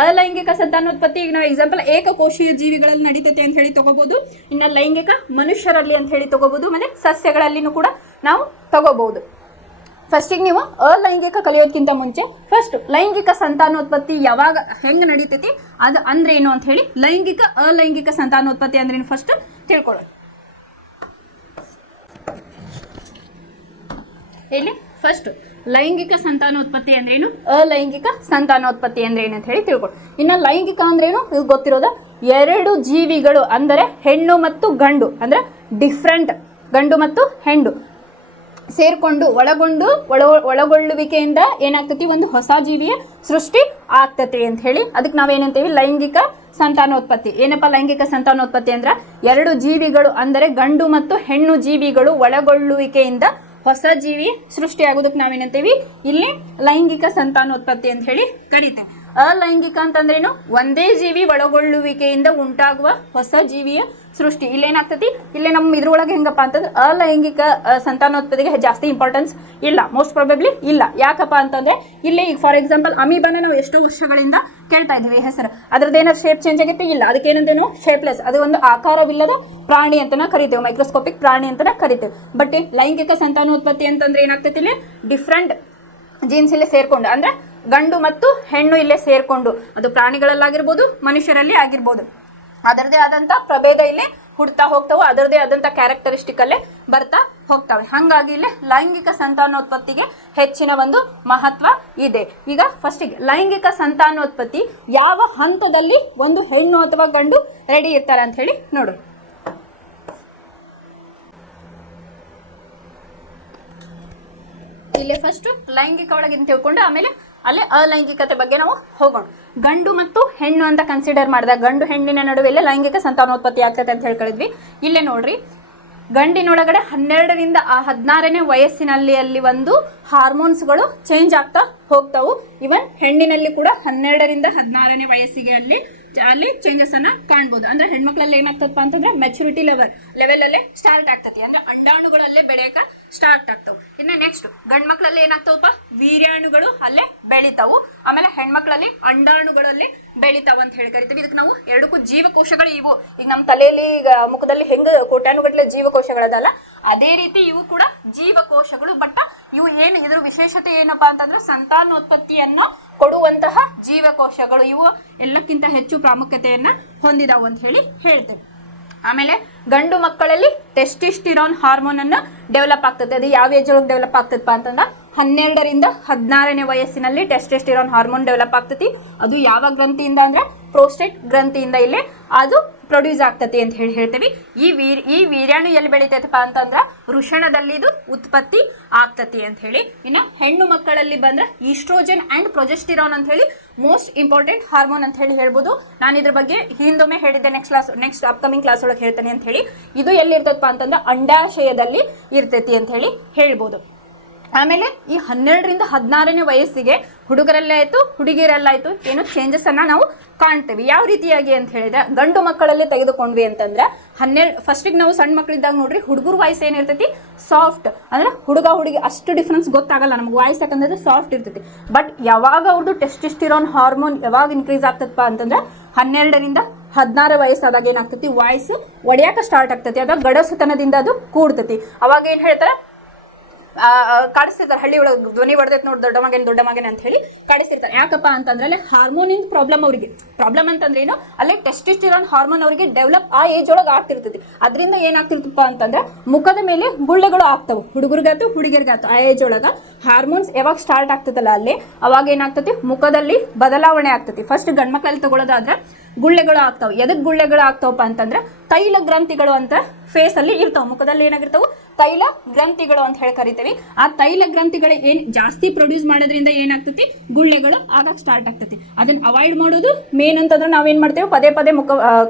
ಅಲೈಂಗಿಕ ಸಂತಾನೋತ್ಪತ್ತಿ ಈಗ ನಾವು ಎಕ್ಸಾಂಪಲ್ ಏಕಕೋಶೀಯ ಜೀವಿಗಳಲ್ಲಿ ನಡೀತೈತೆ ಅಂತ ಹೇಳಿ ತಗೋಬಹುದು. ಇನ್ನು ಲೈಂಗಿಕ ಮನುಷ್ಯರಲ್ಲಿ ಅಂತ ಹೇಳಿ ತಗೋಬಹುದು, ಮತ್ತೆ ಸಸ್ಯಗಳಲ್ಲಿನೂ ಕೂಡ ನಾವು ತಗೋಬಹುದು. ಫಸ್ಟಿಗೆ ನೀವು ಅಲೈಂಗಿಕ ಕಲಿಯೋದಕ್ಕಿಂತ ಮುಂಚೆ ಫಸ್ಟ್ ಲೈಂಗಿಕ ಸಂತಾನೋತ್ಪತ್ತಿ ಯಾವಾಗ ಹೆಂಗ್ ನಡೀತೈತಿ ಅದು ಅಂದ್ರೆ ಏನು ಅಂತ ಹೇಳಿ, ಲೈಂಗಿಕ ಅಲೈಂಗಿಕ ಸಂತಾನೋತ್ಪತ್ತಿ ಅಂದ್ರೆ ಏನು ಫಸ್ಟ್ ತಿಳ್ಕೊಳ್ಳೋಣ. ಇಲ್ಲಿ ಫಸ್ಟ್ ಲೈಂಗಿಕ ಸಂತಾನೋತ್ಪತ್ತಿ ಅಂದ್ರೇನು, ಅಲೈಂಗಿಕ ಸಂತಾನೋತ್ಪತ್ತಿ ಅಂದ್ರೆ ಏನು ಅಂತ ಹೇಳಿ ತಿಳ್ಕೊಳ್ಳಿ. ಇನ್ನು ಲೈಂಗಿಕ ಅಂದ್ರೇನು ಇದು ಗೊತ್ತಿರೋದ, 2 ಜೀವಿಗಳು ಅಂದರೆ ಹೆಣ್ಣು ಮತ್ತು ಗಂಡು ಅಂದ್ರೆ ಡಿಫ್ರೆಂಟ್ ಗಂಡು ಮತ್ತು ಹೆಣ್ಣು ಸೇರ್ಕೊಂಡು ಒಳಗೊಳ್ಳುವಿಕೆಯಿಂದ ಏನಾಗ್ತತಿ, ಒಂದು ಹೊಸ ಜೀವಿಯ ಸೃಷ್ಟಿ ಆಗ್ತತಿ ಅಂತ ಹೇಳಿ ಅದಕ್ಕೆ ನಾವೇನಂತೀವಿ ಲೈಂಗಿಕ ಸಂತಾನೋತ್ಪತ್ತಿ. ಏನಪ್ಪ ಲೈಂಗಿಕ ಸಂತಾನೋತ್ಪತ್ತಿ ಅಂದ್ರೆ 2 ಜೀವಿಗಳು ಅಂದರೆ ಗಂಡು ಮತ್ತು ಹೆಣ್ಣು ಜೀವಿಗಳು ಒಳಗೊಳ್ಳುವಿಕೆಯಿಂದ ಹೊಸ ಜೀವಿ ಸೃಷ್ಟಿ ಆಗೋದಕ್ಕೆ ನಾವೇನಂತೀವಿ ಇಲ್ಲಿ ಲೈಂಗಿಕ ಸಂತಾನೋತ್ಪತ್ತಿ ಅಂತ ಹೇಳಿ ಕರೀತೇವೆ. ಅಲೈಂಗಿಕ ಅಂತಂದ್ರೇನು, ಒಂದೇ ಜೀವಿ ಒಳಗೊಳ್ಳುವಿಕೆಯಿಂದ ಉಂಟಾಗುವ ಹೊಸ ಜೀವಿಯ ಸೃಷ್ಟಿ. ಇಲ್ಲೇನಾಗ್ತತಿ, ಇಲ್ಲೇ ನಮ್ಮ ಇದ್ರೊಳಗೆ ಹೆಂಗಪ್ಪ ಅಂತಂದ್ರೆ ಅಲೈಂಗಿಕ ಸಂತಾನೋತ್ಪತ್ತಿಗೆ ಜಾಸ್ತಿ ಇಂಪಾರ್ಟೆನ್ಸ್ ಇಲ್ಲ, ಮೋಸ್ಟ್ ಪ್ರಾಬಬ್ಲಿ ಇಲ್ಲ. ಯಾಕಪ್ಪ ಅಂತಂದ್ರೆ ಇಲ್ಲಿ ಈಗ ಫಾರ್ ಎಕ್ಸಾಂಪಲ್ ಅಮೀಬಾನ ನಾವು ಎಷ್ಟೋ ವರ್ಷಗಳಿಂದ ಕೇಳ್ತಾ ಇದ್ವಿ ಹೆಸರು, ಅದ್ರದ್ದು ಏನಾದ್ರು ಶೇಪ್ ಚೇಂಜ್ ಆಗೈತೆ ಇಲ್ಲ, ಅದಕ್ಕೆ ಏನಂತೇನು ಶೇಪ್ಲೆಸ್, ಅದು ಒಂದು ಆಕಾರವಿಲ್ಲದ ಪ್ರಾಣಿ ಅಂತನ ಕರಿತೇವೆ, ಮೈಕ್ರೋಸ್ಕೋಪಿಕ್ ಪ್ರಾಣಿ ಅಂತನ ಕರಿತೇವೆ. ಬಟ್ ಲೈಂಗಿಕ ಸಂತಾನೋತ್ಪತ್ತಿ ಅಂತಂದ್ರೆ ಏನಾಗ್ತೈತಿ, ಇಲ್ಲಿ ಡಿಫ್ರೆಂಟ್ ಜೀನ್ಸ್ ಇಲ್ಲೇ ಸೇರ್ಕೊಂಡು ಅಂದ್ರೆ ಗಂಡು ಮತ್ತು ಹೆಣ್ಣು ಇಲ್ಲೇ ಸೇರ್ಕೊಂಡು, ಅದು ಪ್ರಾಣಿಗಳಲ್ಲಾಗಿರ್ಬೋದು ಮನುಷ್ಯರಲ್ಲಿ ಆಗಿರ್ಬೋದು, ಅದರದೇ ಆದಂತ ಪ್ರಭೇದ ಇಲ್ಲೇ ಹುಡ್ತಾ ಹೋಗ್ತಾವೆ, ಅದರದೇ ಆದಂತ ಕ್ಯಾರೆಕ್ಟರಿಸ್ಟಿಕ್ ಅಲ್ಲೇ ಬರ್ತಾ ಹೋಗ್ತವೆ. ಹಾಗಾಗಿ ಇಲ್ಲಿ ಲೈಂಗಿಕ ಸಂತಾನೋತ್ಪತ್ತಿಗೆ ಹೆಚ್ಚಿನ ಒಂದು ಮಹತ್ವ ಇದೆ. ಈಗ ಫಸ್ಟಿಗೆ ಲೈಂಗಿಕ ಸಂತಾನೋತ್ಪತ್ತಿ ಯಾವ ಹಂತದಲ್ಲಿ ಒಂದು ಹೆಣ್ಣು ಅಥವಾ ಗಂಡು ರೆಡಿ ಇರ್ತಾರೆ ಅಂತ ಹೇಳಿ ನೋಡು. ಇಲ್ಲಿ ಫಸ್ಟ್ ಲೈಂಗಿಕ ಒಳಗೆ ತಿಳ್ಕೊಂಡು ಆಮೇಲೆ ಅಲ್ಲೇ ಅಲೈಂಗಿಕತೆ ಬಗ್ಗೆ ನಾವು ಹೋಗೋಣ. ಗಂಡು ಮತ್ತು ಹೆಣ್ಣು ಅಂತ ಕನ್ಸಿಡರ್ ಮಾಡಿದಾಗ ಗಂಡು ಹೆಣ್ಣಿನ ನಡುವೆ ಲೈಂಗಿಕ ಸಂತಾನೋತ್ಪತ್ತಿ ಆಗ್ತದೆ ಅಂತ ಹೇಳ್ಕೊಂಡಿದ್ವಿ. ಇಲ್ಲೇ ನೋಡ್ರಿ, ಗಂಡಿನೊಳಗಡೆ 12ರಿಂದ 16ನೇ ವಯಸ್ಸಿನಲ್ಲಿ ಅಲ್ಲಿ ಒಂದು ಹಾರ್ಮೋನ್ಸ್ಗಳು ಚೇಂಜ್ ಆಗ್ತಾ ಹೋಗ್ತಾವು. ಇವನ್ ಹೆಣ್ಣಿನಲ್ಲಿ ಕೂಡ 12ರಿಂದ 16ನೇ ವಯಸ್ಸಿಗೆ ಅಲ್ಲಿ ಚೇಂಜಸ್ ಅನ್ನ ಕಾಣ್ಬೋದು. ಅಂದ್ರೆ ಹೆಣ್ಮಕ್ಳಲ್ಲಿ ಏನಾಗ್ತದಪ್ಪ ಅಂತಂದ್ರೆ ಮೆಚುರಿಟಿ ಲೆವೆಲ್ ಲೆವೆಲ್ ಅಲ್ಲೇ ಸ್ಟಾರ್ಟ್ ಆಗ್ತತಿ, ಅಂದ್ರೆ ಅಂಡಾಣುಗಳಲ್ಲೇ ಬೆಳೆಯಕ ಸ್ಟಾರ್ಟ್ ಆಗ್ತಾವ. ಇನ್ನು ನೆಕ್ಸ್ಟ್ ಗಂಡ್ ಮಕ್ಳಲ್ಲಿ ಏನಾಗ್ತಾವಪ್ಪ, ವೀರ್ಯಾಣುಗಳು ಅಲ್ಲೇ ಬೆಳಿತಾವು. ಆಮೇಲೆ ಹೆಣ್ಮಕ್ಳಲ್ಲಿ ಅಂಡಾಣುಗಳಲ್ಲೇ ಬೆಳಿತಾವ ಅಂತ ಹೇಳಿ ಕರಿತೀವಿ. ಇದಕ್ಕೆ ನಾವು ಎರಡಕ್ಕೂ ಜೀವಕೋಶಗಳು ಇವು. ಈಗ ನಮ್ಮ ತಲೆಯಲ್ಲಿ ಈಗ ಮುಖದಲ್ಲಿ ಹೆಂಗ ಕೋಟ್ಯಾನುಗಟ್ಟಲೆ ಜೀವಕೋಶಗಳದಲ್ಲ, ಅದೇ ರೀತಿ ಇವು ಕೂಡ ಜೀವಕೋಶಗಳು. ಬಟ್ ಇವು ಏನು ಇದ್ರ ವಿಶೇಷತೆ ಏನಪ್ಪಾ ಅಂತಂದ್ರೆ ಸಂತಾನೋತ್ಪತ್ತಿಯನ್ನ ಕೊಡುವಂತಹ ಜೀವಕೋಶಗಳು. ಇವು ಎಲ್ಲಕ್ಕಿಂತ ಹೆಚ್ಚು ಪ್ರಾಮುಖ್ಯತೆಯನ್ನ ಹೊಂದಿದಾವು ಅಂತ ಹೇಳಿ ಹೇಳ್ತೇವೆ. ಆಮೇಲೆ ಗಂಡು ಮಕ್ಕಳಲ್ಲಿ ಟೆಸ್ಟಿಸ್ಟಿರಾನ್ ಹಾರ್ಮೋನ್ ಅನ್ನು ಡೆವಲಪ್ ಆಗ್ತದೆ. ಅದು ಯಾವ ಏಜ್ ಒಳಗೆ ಡೆವಲಪ್ ಆಗ್ತದಪ್ಪ ಅಂತಂದ್ರೆ 12ರಿಂದ 16ನೇ ವಯಸ್ಸಿನಲ್ಲಿ ಟೆಸ್ಟಿಸ್ಟಿರಾನ್ ಹಾರ್ಮೋನ್ ಡೆವಲಪ್ ಆಗ್ತತಿ. ಅದು ಯಾವ ಗ್ರಂಥಿಯಿಂದ ಅಂದ್ರೆ ಪ್ರೋಸ್ಟೇಟ್ ಗ್ರಂಥಿಯಿಂದ ಇಲ್ಲಿ ಅದು ಪ್ರೊಡ್ಯೂಸ್ ಆಗ್ತತಿ ಅಂತ ಹೇಳಿ ಹೇಳ್ತೇವೆ. ಈ ವೀರ್ಯಾಣು ಎಲ್ಲಿ ಬೆಳಿತೈತಪ್ಪ ಅಂತಂದ್ರೆ ವೃಷಣದಲ್ಲಿ ಇದು ಉತ್ಪತ್ತಿ ಆಗ್ತತಿ ಅಂತ ಹೇಳಿ. ಇನ್ನು ಹೆಣ್ಣು ಮಕ್ಕಳಲ್ಲಿ ಬಂದ್ರೆ ಈಸ್ಟ್ರೋಜನ್ ಅಂಡ್ ಪ್ರೊಜೆಸ್ಟಿರಾನ್ ಅಂತ ಹೇಳಿ ಮೋಸ್ಟ್ ಇಂಪಾರ್ಟೆಂಟ್ ಹಾರ್ಮೋನ್ ಅಂತ ಹೇಳಿ ಹೇಳ್ಬೋದು. ನಾನು ಇದ್ರ ಬಗ್ಗೆ ಹಿಂದೊಮ್ಮೆ ಹೇಳಿದ್ದೆ, ನೆಕ್ಸ್ಟ್ ಅಪ್ಕಮಿಂಗ್ ಕ್ಲಾಸ್ ಒಳಗೆ ಹೇಳ್ತೇನೆ ಅಂತ ಹೇಳಿ. ಇದು ಎಲ್ಲಿ ಇರ್ತದಪ್ಪ ಅಂತಂದ್ರೆ ಅಂಡಾಶಯದಲ್ಲಿ ಇರ್ತೈತಿ ಅಂತ ಹೇಳಿ ಹೇಳ್ಬೋದು. ಆಮೇಲೆ ಈ 12ರಿಂದ 16ನೇ ವಯಸ್ಸಿಗೆ ಹುಡುಗರಲ್ಲೇ ಆಯ್ತು ಹುಡುಗಿಯರಲ್ಲಾಯ್ತು ಏನೋ ಚೇಂಜಸ್ ಅನ್ನ ನಾವು ಕಾಣ್ತೇವೆ. ಯಾವ ರೀತಿಯಾಗಿ ಅಂತ ಹೇಳಿದ್ರೆ ಗಂಡು ಮಕ್ಕಳಲ್ಲಿ ತೆಗೆದುಕೊಂಡ್ವಿ ಅಂತಂದ್ರೆ ಫಸ್ಟಿಗೆ ನಾವು ಸಣ್ಣ ಮಕ್ಕಳಿದ್ದಾಗ ನೋಡ್ರಿ ಹುಡುಗರ ವಾಯ್ಸ್ ಏನಿರ್ತೈತಿ ಸಾಫ್ಟ್, ಅಂದ್ರೆ ಹುಡುಗ ಹುಡುಗಿ ಅಷ್ಟು ಡಿಫ್ರೆನ್ಸ್ ಗೊತ್ತಾಗಲ್ಲ ನಮ್ಗೆ ವಾಯ್ಸ್, ಯಾಕಂದ್ರೆ ಸಾಫ್ಟ್ ಇರ್ತೈತಿ. ಬಟ್ ಯಾವಾಗ ಅವ್ರದ್ದು ಟೆಸ್ಟಿಸ್ಟಿರಾನ್ ಹಾರ್ಮೋನ್ ಯಾವಾಗ ಇನ್ಕ್ರೀಸ್ ಆಗ್ತದಪ್ಪ ಅಂತಂದ್ರೆ 12ರಿಂದ 16 ವಯಸ್ಸಾದಾಗ ಏನಾಗ್ತತಿ, ವಾಯ್ಸ್ ಒಡೆಯಾಕ ಸ್ಟಾರ್ಟ್ ಆಗ್ತತಿ. ಅದ ಗಡಸುತನದಿಂದ ಅದು ಕೂಡ್ತತಿ. ಅವಾಗ ಏನ್ ಹೇಳ್ತಾರೆ, ಕಾಡಿಸ್ತಿರ್ತಾರೆ ಹಳ್ಳಿ ಒಳಗೆ, ಧ್ವನಿ ಹೊಡೆದೈತೆ ನೋಡಿ ದೊಡ್ಡ ಮಗನ ಅಂತ ಹೇಳಿ ಕಾಡಿಸ್ತಿರ್ತಾರೆ. ಯಾಕಪ್ಪ ಅಂತಂದ್ರೆ ಅಲ್ಲಿ ಹಾರ್ಮೋನಿನ್ ಪ್ರಾಬ್ಲಮ್ ಅವರಿಗೆ. ಪ್ರಾಬ್ಲಮ್ ಅಂತಂದ್ರೆ ಏನು, ಅಲ್ಲಿ ಟೆಸ್ಟಿಸ್ಟಿರಾನ್ ಹಾರ್ಮೋನ್ ಅವರಿಗೆ ಡೆವಲಪ್ ಆ ಏಜ್ ಒಳಗೆ ಆಗ್ತಿರ್ತೈತಿ. ಅದರಿಂದ ಏನಾಗ್ತಿರ್ತಪ್ಪ ಅಂತಂದ್ರೆ ಮುಖದ ಮೇಲೆ ಗುಳ್ಳೆಗಳು ಆಗ್ತಾವೆ, ಹುಡುಗರಿಗಾತು ಹುಡುಗಿರಿಗಾತು. ಆ ಏಜ್ ಒಳಗೆ ಹಾರ್ಮೋನ್ಸ್ ಯಾವಾಗ ಸ್ಟಾರ್ಟ್ ಆಗ್ತದಲ್ಲ ಅಲ್ಲಿ ಅವಾಗ ಏನಾಗ್ತತಿ, ಮುಖದಲ್ಲಿ ಬದಲಾವಣೆ ಆಗ್ತತಿ. ಫಸ್ಟ್ ಗಂಡ್ಮಕ್ಳಲ್ಲಿ ತಗೊಳ್ಳೋದಾದ್ರೆ ಗುಳ್ಳೆಗಳು ಆಗ್ತಾವೆ. ಎದಕ್ ಗುಳ್ಳೆಗಳು ಆಗ್ತಾವಪ್ಪ ಅಂತಂದ್ರೆ ತೈಲ ಗ್ರಂಥಿಗಳು ಅಂತ ಫೇಸ್ ಅಲ್ಲಿ ಇರ್ತಾವ. ಮುಖದಲ್ಲಿ ಏನಾಗಿರ್ತಾವ, ತೈಲ ಗ್ರಂಥಿಗಳು ಅಂತ ಹೇಳಿ ಕರಿತೀವಿ. ಆ ತೈಲ ಗ್ರಂಥಿಗಳು ಏನ್ ಜಾಸ್ತಿ ಪ್ರೊಡ್ಯೂಸ್ ಮಾಡೋದ್ರಿಂದ ಏನಾಗ್ತತಿ, ಗುಳ್ಳೆಗಳು ಆಗಕ್ ಸ್ಟಾರ್ಟ್ ಆಗ್ತತಿ. ಅದನ್ನ ಅವಾಯ್ಡ್ ಮಾಡೋದು ಮೇನ್ ಅಂತಂದ್ರೆ ನಾವೇನ್ ಮಾಡ್ತೇವೆ, ಪದೇ ಪದೇ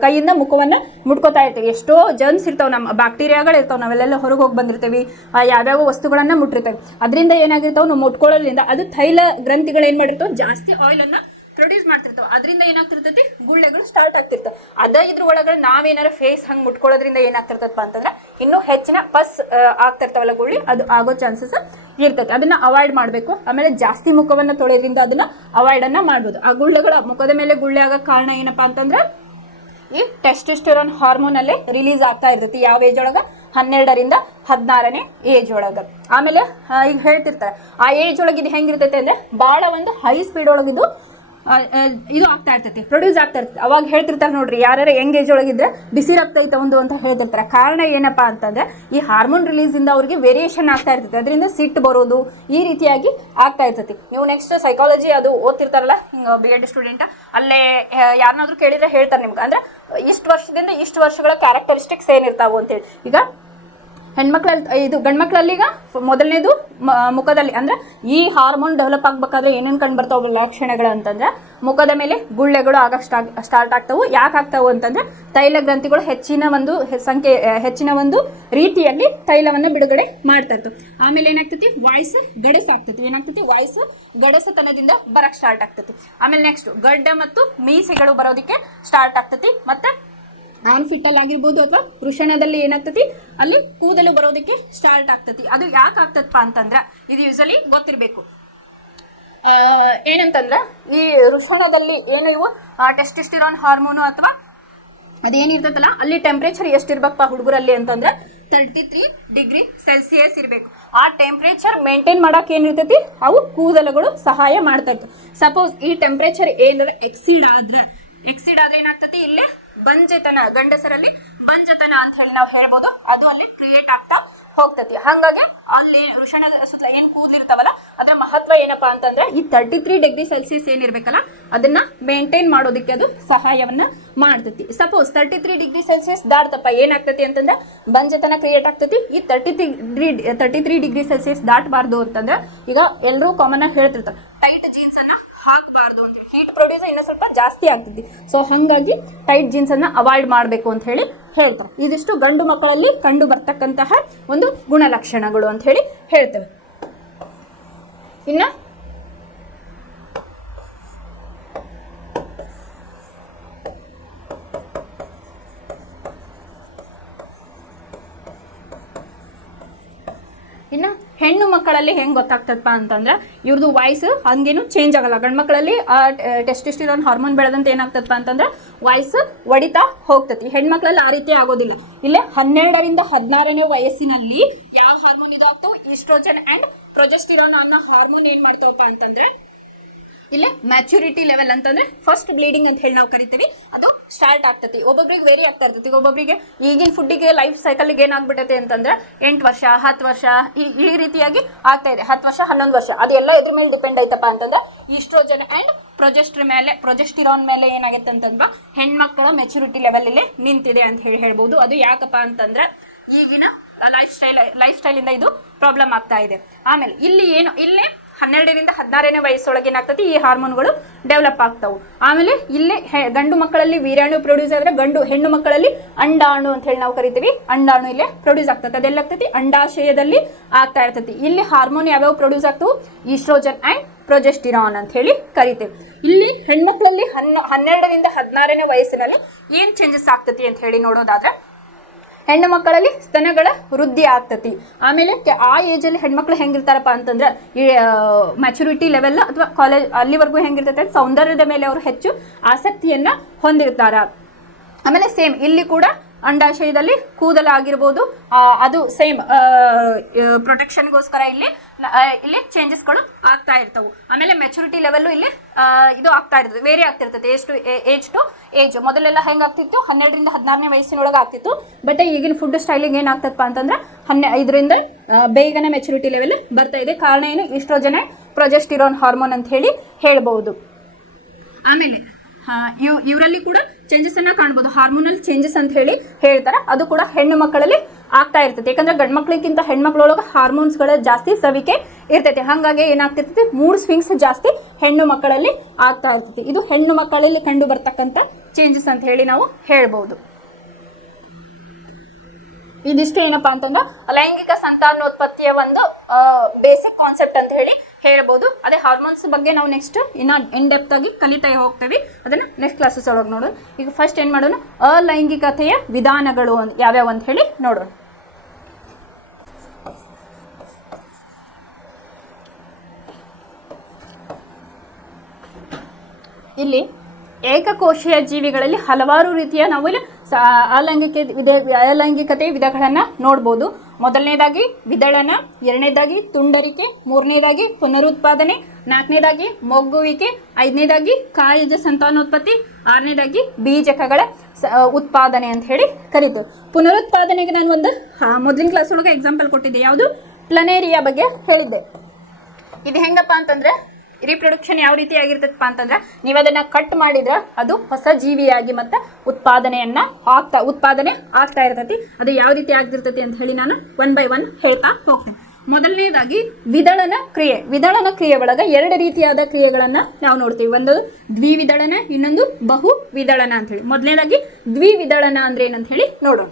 ಕೈಯಿಂದ ಮುಖವನ್ನ ಮುಟ್ಕೋತಾ ಇರ್ತೀವಿ. ಎಷ್ಟೋ ಜರ್ಮ್ಸ್ ಇರ್ತಾವ, ನಮ್ಮ ಬ್ಯಾಕ್ಟೀರಿಯಾಗಳು ಇರ್ತಾವ, ನಾವೆಲ್ಲ ಹೊರಗೆ ಹೋಗಿ ಬಂದಿರ್ತೀವಿ, ಯಾವ್ಯಾವ ವಸ್ತುಗಳನ್ನ ಮುಟ್ಟಿರ್ತೇವೆ. ಅದರಿಂದ ಏನಾಗಿರ್ತಾವ, ನಾವು ಮುಟ್ಕೊಳ್ಳೋದ್ರಿಂದ ಅದು ತೈಲ ಗ್ರಂಥಿಗಳು ಏನ್ ಮಾಡಿರ್ತಾವ, ಜಾಸ್ತಿ ಆಯಿಲ್ ಅನ್ನ ಪ್ರೊಡ್ಯೂಸ್ ಮಾಡ್ತಿರ್ತಾವ. ಅದರಿಂದ ಏನಾಗ್ತಿರ್ತೈತಿ, ಗುಳ್ಳೆಗಳು ಸ್ಟಾರ್ಟ್ ಆಗ್ತಿರ್ತಾವ. ಅದ ಇದ್ರ ಒಳಗಡೆ ನಾವೇನಾರ ಫೇಸ್ ಹಂಗೆ ಮುಟ್ಕೊಳ್ಳೋದ್ರಿಂದ ಏನಾಗ್ತಿರ್ತಪ್ಪ ಅಂತಂದ್ರೆ ಇನ್ನೂ ಹೆಚ್ಚಿನ ಪಸ್ ಆಗ್ತಿರ್ತಾವಲ್ಲ ಗುಳ್ಳಿ, ಅದು ಆಗೋ ಚಾನ್ಸಸ್ ಇರ್ತೈತಿ. ಅದನ್ನ ಅವಾಯ್ಡ್ ಮಾಡಬೇಕು. ಆಮೇಲೆ ಜಾಸ್ತಿ ಮುಖವನ್ನ ತೊಳೆಯೋದ್ರಿಂದ ಅದನ್ನ ಅವಾಯ್ಡ್ ಅನ್ನ ಮಾಡ್ಬೋದು. ಆ ಗುಳ್ಳೆಗಳ ಮುಖದ ಮೇಲೆ ಗುಳ್ಳೆ ಆಗೋ ಕಾರಣ ಏನಪ್ಪಾ ಅಂತಂದ್ರೆ ಈ ಟೆಸ್ಟೋಸ್ಟೆರಾನ್ ಹಾರ್ಮೋನ್ ಅಲ್ಲೇ ರಿಲೀಸ್ ಆಗ್ತಾ ಇರ್ತೈತಿ. ಯಾವ ಏಜ್ ಒಳಗ, 12ರಿಂದ 16ನೇ ಏಜ್ ಒಳಗ. ಆಮೇಲೆ ಈಗ ಹೇಳ್ತಿರ್ತಾರೆ ಆ ಏಜ್ ಒಳಗೆ ಇದು ಹೆಂಗಿರ್ತೈತೆ ಅಂದ್ರೆ ಬಹಳ ಒಂದು ಹೈ ಸ್ಪೀಡ್ ಒಳಗಿದು ಇದು ಆಗ್ತಾ ಇರ್ತೈತಿ, ಪ್ರೊಡ್ಯೂಸ್ ಆಗ್ತಾ ಇರ್ತೈತಿ. ಅವಾಗ ಹೇಳ್ತಿರ್ತಾರೆ ನೋಡ್ರಿ, ಯಾರು ಯಂಗ್ ಏಜ್ ಒಳಗಿದ್ರೆ ಬಿಸಿ ರಕ್ತ ಐತ ಒಂದು ಅಂತ ಹೇಳ್ತಿರ್ತಾರೆ. ಕಾರಣ ಏನಪ್ಪಾ ಅಂತಂದ್ರೆ ಈ ಹಾರ್ಮೋನ್ ರಿಲೀಸ್ ಇಂದ ಅವ್ರಿಗೆ ವೇರಿಯೇಷನ್ ಆಗ್ತಾ ಇರ್ತೈತಿ. ಅದರಿಂದ ಸಿಟ್ಟು ಬರೋದು ಈ ರೀತಿಯಾಗಿ ಆಗ್ತಾ ಇರ್ತೈತಿ. ನೀವು ನೆಕ್ಸ್ಟ್ ಸೈಕಾಲಜಿ ಅದು ಓದ್ತಿರ್ತಾರಲ್ಲ, ಹಿಂಗ BEd ಸ್ಟೂಡೆಂಟ್, ಅಲ್ಲೇ ಯಾರನ್ನಾದ್ರೂ ಕೇಳಿದ್ರೆ ಹೇಳ್ತಾರೆ ನಿಮ್ಗೆ, ಅಂದ್ರೆ ಇಷ್ಟು ವರ್ಷದಿಂದ ಇಷ್ಟು ವರ್ಷಗಳ ಕ್ಯಾರೆಕ್ಟರಿಸ್ಟಿಕ್ಸ್ ಏನಿರ್ತಾವು ಅಂತೇಳಿ. ಈಗ ಹೆಣ್ಮಕ್ಳಲ್ಲಿ ಇದು ಗಂಡ್ಮಕ್ಳಲ್ಲಿ ಈಗ ಮೊದಲನೇದು ಮುಖದಲ್ಲಿ, ಅಂದ್ರೆ ಈ ಹಾರ್ಮೋನ್ ಡೆವಲಪ್ ಆಗ್ಬೇಕಾದ್ರೆ ಏನೇನು ಕಂಡು ಬರ್ತಾವ ಲಕ್ಷಣಗಳು ಅಂತಂದ್ರೆ ಮುಖದ ಮೇಲೆ ಗುಳ್ಳೆಗಳು ಆಗಕ್ಕೆ ಸ್ಟಾರ್ಟ್ ಆಗ್ತಾವು. ಯಾಕೆ ಆಗ್ತಾವು ಅಂತಂದ್ರೆ ತೈಲ ಗ್ರಂಥಿಗಳು ಹೆಚ್ಚಿನ ಒಂದು ರೀತಿಯಲ್ಲಿ ತೈಲವನ್ನು ಬಿಡುಗಡೆ ಮಾಡ್ತಾ ಇರ್ತವೆ. ಆಮೇಲೆ ಏನಾಗ್ತತಿ, ವಾಯ್ಸ್ ಗಡಸಾಗ್ತತಿ. ಏನಾಗ್ತತಿ, ವಾಯ್ಸ್ ಗಡಸತನದಿಂದ ಬರಕ್ ಸ್ಟಾರ್ಟ್ ಆಗ್ತತಿ. ಆಮೇಲೆ ನೆಕ್ಸ್ಟ್ ಗಡ್ಡ ಮತ್ತು ಮೀಸೆಗಳು ಬರೋದಕ್ಕೆ ಸ್ಟಾರ್ಟ್ ಆಗ್ತತಿ. ಮತ್ತೆ ಆನ್ಫಿಟ್ಟಲ್ ಆಗಿರ್ಬೋದು ಅಥವಾ ವೃಷಣದಲ್ಲಿ ಏನಾಗ್ತತಿ, ಅಲ್ಲಿ ಕೂದಲು ಬರೋದಕ್ಕೆ ಸ್ಟಾರ್ಟ್ ಆಗ್ತತಿ. ಅದು ಯಾಕೆ ಆಗ್ತದಪ್ಪ ಅಂತಂದ್ರೆ ಇದು ಯೂಸಲಿ ಗೊತ್ತಿರಬೇಕು. ಏನಂತಂದ್ರೆ ಈ ವೃಷಣದಲ್ಲಿ ಏನು ಇವು ಟೆಸ್ಟಿಸ್ಟಿರಾನ್ ಹಾರ್ಮೋನು ಅಥವಾ ಅದೇನಿರ್ತೈತಲ್ಲ ಅಲ್ಲಿ ಟೆಂಪ್ರೇಚರ್ ಎಷ್ಟಿರ್ಬೇಕಪ್ಪ ಹುಡುಗರಲ್ಲಿ ಅಂತಂದ್ರೆ 33 ಡಿಗ್ರಿ ಸೆಲ್ಸಿಯಸ್ ಇರಬೇಕು. ಆ ಟೆಂಪ್ರೇಚರ್ ಮೇಂಟೈನ್ ಮಾಡಕ್ಕೆ ಏನಿರ್ತೈತಿ, ಅವು ಕೂದಲುಗಳು ಸಹಾಯ ಮಾಡ್ತಾ ಇರ್ತವೆ. ಸಪೋಸ್ ಈ ಟೆಂಪ್ರೇಚರ್ ಏನಾರ ಎಕ್ಸೀಡ್ ಆದ್ರೆ ಏನಾಗ್ತತಿ, ಇಲ್ಲೇ ಬಂಜೆತನ, ಗಂಡಸರಲ್ಲಿ ಬಂಜತನ ಅಂತ ಹೇಳಿ ನಾವು ಹೇಳ್ಬೋದು, ಅದು ಅಲ್ಲಿ ಕ್ರಿಯೇಟ್ ಆಗ್ತಾ ಹೋಗ್ತತಿ. ಹಾಗಾಗಿ ಅಲ್ಲಿ ವೃಷಣದ ಸುತ್ತಲ ಏನ್ ಕೂದಲಿರ್ತಾವಲ್ಲ ಅದರ ಮಹತ್ವ ಏನಪ್ಪಾ ಅಂತಂದ್ರೆ ಈ 33 ಡಿಗ್ರಿ ಸೆಲ್ಸಿಯಸ್ ಏನಿರ್ಬೇಕಲ್ಲ ಅದನ್ನ ಮೇಂಟೈನ್ ಮಾಡೋದಕ್ಕೆ ಅದು ಸಹಾಯವನ್ನ ಮಾಡ್ತತಿ. ಸಪೋಸ್ 33 ಡಿಗ್ರಿ ಸೆಲ್ಸಿಯಸ್ ದಾಟ್ತಪ್ಪ ಏನಾಗ್ತತಿ ಅಂತಂದ್ರೆ ಬಂಜತನ ಕ್ರಿಯೇಟ್ ಆಗ್ತತಿ. ಈ 33 ಡಿಗ್ರಿ ಸೆಲ್ಸಿಯಸ್ ದಾಟಬಾರ್ದು ಅಂತಂದ್ರೆ ಈಗ ಎಲ್ಲರೂ ಕಾಮನ್ ಆಗಿ ಹೇಳ್ತಿರ್ತಾರೆ ಟೈಟ್ ಜೀನ್ಸ್ ಅನ್ನ ಹಾಕಬಾರ್ದು ಅಂತ, ಹೀಟ್ ಪ್ರೊಡ್ಯೂಸ್ ಇನ್ನೂ ಸ್ವಲ್ಪ ಜಾಸ್ತಿ ಆಗ್ತದೆ. ಸೊ ಹಾಗಾಗಿ ಟೈಟ್ ಜೀನ್ಸ್ ಅನ್ನ ಅವಾಯ್ಡ್ ಮಾಡಬೇಕು ಅಂತ ಹೇಳಿ ಹೇಳ್ತಾರೆ. ಇದಿಷ್ಟು ಗಂಡು ಮಕ್ಕಳಲ್ಲಿ ಕಂಡು ಬರ್ತಕ್ಕಂತಹ ಒಂದು ಗುಣಲಕ್ಷಣಗಳು ಅಂತ ಹೇಳಿ ಹೇಳ್ತೇವೆ. ಇನ್ನ ಇನ್ನು ಹೆಣ್ಣು ಮಕ್ಕಳಲ್ಲಿ ಹೆಂಗೆ ಗೊತ್ತಾಗ್ತದಪ್ಪ ಅಂತಂದ್ರೆ ಇವ್ರದ್ದು ವಾಯ್ಸ್ ಹಂಗೇನು ಚೇಂಜ್ ಆಗಲ್ಲ. ಗಂಡು ಮಕ್ಕಳಲ್ಲಿ ಟೆಸ್ಟೋಸ್ಟೆರಾನ್ ಹಾರ್ಮೋನ್ ಬೆಳೆದಂತೆ ಏನಾಗ್ತದಪ್ಪ ಅಂತಂದ್ರೆ ವಾಯ್ಸ್ ಒಡಿತಾ ಹೋಗ್ತತಿ. ಹೆಣ್ಮಕ್ಳಲ್ಲಿ ಆ ರೀತಿ ಆಗೋದಿಲ್ಲ. ಇಲ್ಲೇ 12ರಿಂದ 16ನೇ ವಯಸ್ಸಿನಲ್ಲಿ ಯಾವ ಹಾರ್ಮೋನ್ ಇದು ಆಗ್ತಾವೆ, ಈಸ್ಟ್ರೋಜನ್ ಅಂಡ್ ಪ್ರೊಜೆಸ್ಟಿರಾನ್ ಅನ್ನೋ ಹಾರ್ಮೋನ್ ಏನ್ ಮಾಡ್ತಾವಪ್ಪ ಅಂತಂದ್ರೆ ಇಲ್ಲೇ ಮ್ಯಾಚುರಿಟಿ ಲೆವೆಲ್ ಅಂತಂದ್ರೆ ಫಸ್ಟ್ ಬ್ಲೀಡಿಂಗ್ ಅಂತ ಹೇಳಿ ನಾವು ಕರಿತೀವಿ, ಅದು ಸ್ಟಾರ್ಟ್ ಆಗ್ತತಿ. ಒಬ್ಬೊಬ್ರಿಗೆ ವೇರಿ ಆಗ್ತಾ ಇರ್ತೈತಿ. ಒಬ್ಬೊಬ್ಬರಿಗೆ ಈಗಿನ ಫುಡ್ಡಿಗೆ ಲೈಫ್ ಸೈಕಲ್ಗೆ ಏನಾಗ್ಬಿಟ್ಟೈತೆ ಅಂತಂದ್ರೆ 8 ವರ್ಷ 10 ವರ್ಷ ಈ ರೀತಿಯಾಗಿ ಆಗ್ತಾ ಇದೆ. 10 ವರ್ಷ 11 ವರ್ಷ ಅದೆಲ್ಲ ಎದ್ರ ಮೇಲೆ ಡಿಪೆಂಡ್ ಐತಪ್ಪ ಅಂತಂದ್ರೆ ಈಸ್ಟ್ರೋಜನ್ ಅಂಡ್ ಪ್ರೊಜೆಸ್ಟಿರಾನ್ ಮೇಲೆ ಏನಾಗುತ್ತೆ ಅಂತಂದ್ರೆ ಹೆಣ್ಮಕ್ಳ ಮೆಚುರಿಟಿ ಲೆವೆಲ್ ಇಲ್ಲಿ ನಿಂತಿದೆ ಅಂತ ಹೇಳ್ಬೋದು. ಅದು ಯಾಕಪ್ಪ ಅಂತಂದ್ರೆ ಈಗಿನ ಲೈಫ್ ಸ್ಟೈಲ್ ಇಂದ ಇದು ಪ್ರಾಬ್ಲಮ್ ಆಗ್ತಾ ಇದೆ. ಆಮೇಲೆ ಇಲ್ಲೇ 12ರಿಂದ 16ನೇ ವಯಸ್ಸೊಳಗೆ ಏನಾಗ್ತತಿ ಈ ಹಾರ್ಮೋನ್ಗಳು ಡೆವಲಪ್ ಆಗ್ತಾವು. ಆಮೇಲೆ ಇಲ್ಲೇ ಗಂಡು ಮಕ್ಕಳಲ್ಲಿ ವೀರ್ಯಾಣು ಪ್ರೊಡ್ಯೂಸ್ ಆದ್ರೆ ಹೆಣ್ಣು ಮಕ್ಕಳಲ್ಲಿ ಅಂಡಾಣು ಅಂತ ಹೇಳಿ ನಾವು ಕರಿತೀವಿ. ಅಂಡಾಣು ಇಲ್ಲೇ ಪ್ರೊಡ್ಯೂಸ್ ಆಗ್ತದೆ. ಅದೆಲ್ಲ ಆಗ್ತತಿ ಅಂಡಾಶಯದಲ್ಲಿ ಆಗ್ತಾ ಇರ್ತತಿ. ಇಲ್ಲಿ ಹಾರ್ಮೋನ್ ಯಾವ್ಯಾವ ಪ್ರೊಡ್ಯೂಸ್ ಆಗ್ತವು, ಈಸ್ಟ್ರೋಜನ್ ಅಂಡ್ ಪ್ರೊಜೆಸ್ಟಿರಾನ್ ಅಂತ ಹೇಳಿ ಕರಿತೀವಿ. ಇಲ್ಲಿ ಹೆಣ್ಮಕ್ಳಲ್ಲಿ 12ರಿಂದ 16ನೇ ವಯಸ್ಸಿನಲ್ಲಿ ಏನ್ ಚೇಂಜಸ್ ಆಗ್ತತಿ ಅಂತ ಹೇಳಿ ನೋಡೋದಾದ್ರೆ ಹೆಣ್ಣು ಮಕ್ಕಳಲ್ಲಿ ಸ್ತನಗಳ ವೃದ್ಧಿ ಆಗ್ತತಿ. ಆಮೇಲೆ ಆ ಏಜಲ್ಲಿ ಹೆಣ್ಮಕ್ಳು ಹೆಂಗಿರ್ತಾರಪ್ಪ ಅಂತಂದ್ರೆ ಈ ಮ್ಯಾಚುರಿಟಿ ಲೆವೆಲ್ ಅಥವಾ ಕಾಲೇಜ್ ಅಲ್ಲಿವರೆಗೂ ಹೆಂಗಿರ್ತೈತೆ ಸೌಂದರ್ಯದ ಮೇಲೆ ಅವರು ಹೆಚ್ಚು ಆಸಕ್ತಿಯನ್ನ ಹೊಂದಿರ್ತಾರ. ಆಮೇಲೆ ಸೇಮ್ ಇಲ್ಲಿ ಕೂಡ ಅಂಡಾಶಯದಲ್ಲಿ ಕೂದಲಾಗಿರ್ಬೋದು, ಅದು ಸೇಮ್ ಪ್ರೊಟೆಕ್ಷನ್ಗೋಸ್ಕರ ಇಲ್ಲಿ ಚೇಂಜಸ್ಗಳು ಆಗ್ತಾ ಇರ್ತವು. ಆಮೇಲೆ ಮೆಚುರಿಟಿ ಲೆವೆಲ್ಲು ಇಲ್ಲಿ ಇದು ಆಗ್ತಾ ಇರ್ತದೆ, ವೇರಿ ಆಗ್ತಿರ್ತದೆ ಏಜ್ ಟು ಏಜ್. ಮೊದಲೆಲ್ಲ ಹೆಂಗಾಗ್ತಿತ್ತು 12ರಿಂದ 16ನೇ ವಯಸ್ಸಿನೊಳಗೆ ಆಗ್ತಿತ್ತು. ಬಟ್ ಈಗಿನ ಫುಡ್ ಸ್ಟೈಲಿಗೆ ಏನಾಗ್ತದಪ್ಪ ಅಂತಂದ್ರೆ 15ರಿಂದ ಬೇಗನೆ ಮೆಚುರಿಟಿ ಲೆವೆಲ್ ಬರ್ತಾ ಇದೆ. ಕಾರಣ ಏನು, ಈಸ್ಟ್ರೋಜನ್ ಪ್ರೊಜೆಸ್ಟಿರಾನ್ ಹಾರ್ಮೋನ್ ಅಂತ ಹೇಳಿ ಹೇಳ್ಬಹುದು. ಆಮೇಲೆ ಇವರಲ್ಲಿ ಕೂಡ ಚೇಂಜಸ್ ಅನ್ನ ಕಾಣ್ಬೋದು. ಹಾರ್ಮೋನಲ್ ಚೇಂಜಸ್ ಅಂತ ಹೇಳಿ ಹೇಳ್ತಾರೆ. ಅದು ಕೂಡ ಹೆಣ್ಣು ಮಕ್ಕಳಲ್ಲಿ ಆಗ್ತಾ ಇರ್ತೈತೆ. ಯಾಕಂದ್ರೆ ಗಂಡು ಮಕ್ಕಳಿಗಿಂತ ಹೆಣ್ಮಕ್ಳೊಳಗೆ ಹಾರ್ಮೋನ್ಸ್ಗಳ ಜಾಸ್ತಿ ಸವಿಕೆ ಇರ್ತೈತೆ. ಹಾಗಾಗಿ ಏನಾಗ್ತಿರ್ತೈತಿ, ಮೂಡ್ ಸ್ವಿಂಗ್ಸ್ ಜಾಸ್ತಿ ಹೆಣ್ಣು ಮಕ್ಕಳಲ್ಲಿ ಆಗ್ತಾ ಇರ್ತೈತಿ. ಇದು ಹೆಣ್ಣು ಮಕ್ಕಳಲ್ಲಿ ಕಂಡು ಬರ್ತಕ್ಕಂಥ ಚೇಂಜಸ್ ಅಂತ ಹೇಳಿ ನಾವು ಹೇಳ್ಬೋದು. ಇದಿಷ್ಟು ಏನಪ್ಪಾ ಅಂತಂದ್ರೆ ಲೈಂಗಿಕ ಸಂತಾನೋತ್ಪತ್ತಿಯ ಒಂದು ಬೇಸಿಕ್ ಕಾನ್ಸೆಪ್ಟ್ ಅಂತ ಹೇಳಿ ಹೇಳ್ಬೋದು. ಅದೇ ಹಾರ್ಮೋನ್ಸ್ ಬಗ್ಗೆ ನಾವು ನೆಕ್ಸ್ಟ್ ಇನ್ನ ಇನ್ ಡೆಪ್ತ್ ಆಗಿ ಕಲಿತಾ ಹೋಗ್ತೇವೆ. ಅದನ್ನ ನೆಕ್ಸ್ಟ್ ಕ್ಲಾಸಸ್ ಒಳಗೆ ನೋಡೋಣ. ಈಗ ಫಸ್ಟ್ ಏನ್ ಮಾಡೋಣ, ಅಲೈಂಗಿಕತೆಯ ವಿಧಾನಗಳು ಯಾವ್ಯಾವ ಅಂತ ಹೇಳಿ ನೋಡೋಣ. ಇಲ್ಲಿ ಏಕಕೋಶೀಯ ಜೀವಿಗಳಲ್ಲಿ ಹಲವಾರು ರೀತಿಯ ನಾವು ಇಲ್ಲಿ ಅಲೈಂಗಿಕತೆಯ ವಿಧಗಳನ್ನ ನೋಡ್ಬೋದು. ಮೊದಲನೇದಾಗಿ ವಿದಳನ, ಎರಡನೇದಾಗಿ ತುಂಡರಿಕೆ, ಮೂರನೇದಾಗಿ ಪುನರುತ್ಪಾದನೆ, ನಾಲ್ಕನೇದಾಗಿ ಮೊಗ್ಗುವಿಕೆ, ಐದನೇದಾಗಿ ಕಾಯಜ ಸಂತಾನೋತ್ಪತ್ತಿ, ಆರನೇದಾಗಿ ಬೀಜಕಗಳ ಉತ್ಪಾದನೆ ಅಂತ ಹೇಳಿ ಕರೀತೀವಿ. ಪುನರುತ್ಪಾದನೆಗೆ ನಾನು ಒಂದು ಮೊದಲಿನ ಕ್ಲಾಸ್ ಒಳಗೆ ಎಕ್ಸಾಂಪಲ್ ಕೊಟ್ಟಿದ್ದೆ. ಯಾವುದು, ಪ್ಲನೇರಿಯಾ ಬಗ್ಗೆ ಹೇಳಿದ್ದೆ. ಇದು ಹೆಂಗಪ್ಪ ಅಂತಂದ್ರೆ ರೀಪ್ರೊಡಕ್ಷನ್ ಯಾವ ರೀತಿ ಆಗಿರ್ತದಪ್ಪ ಅಂತಂದ್ರೆ ನೀವು ಅದನ್ನ ಕಟ್ ಮಾಡಿದ್ರೆ ಅದು ಹೊಸ ಜೀವಿಯಾಗಿ ಮತ್ತೆ ಉತ್ಪಾದನೆ ಆಗ್ತಾ ಇರ್ತೈತಿ. ಅದು ಯಾವ ರೀತಿ ಆಗ್ತಿರ್ತೈತಿ ಅಂತ ಹೇಳಿ ನಾನು 1 by 1 ಹೇಳ್ತಾ ಹೋಗ್ತೇನೆ. ಮೊದಲನೇದಾಗಿ ವಿದಳನ ಕ್ರಿಯೆ ಒಳಗ 2 ರೀತಿಯಾದ ಕ್ರಿಯೆಗಳನ್ನ ನಾವು ನೋಡ್ತೀವಿ. ಒಂದು ದ್ವಿವಿದಳನ, ಇನ್ನೊಂದು ಬಹು ವಿದಳನ ಅಂತ ಹೇಳಿ. ಮೊದಲನೇದಾಗಿ ದ್ವಿವಿದಳನ ಅಂದ್ರೆ ಏನಂತ ಹೇಳಿ ನೋಡೋಣ.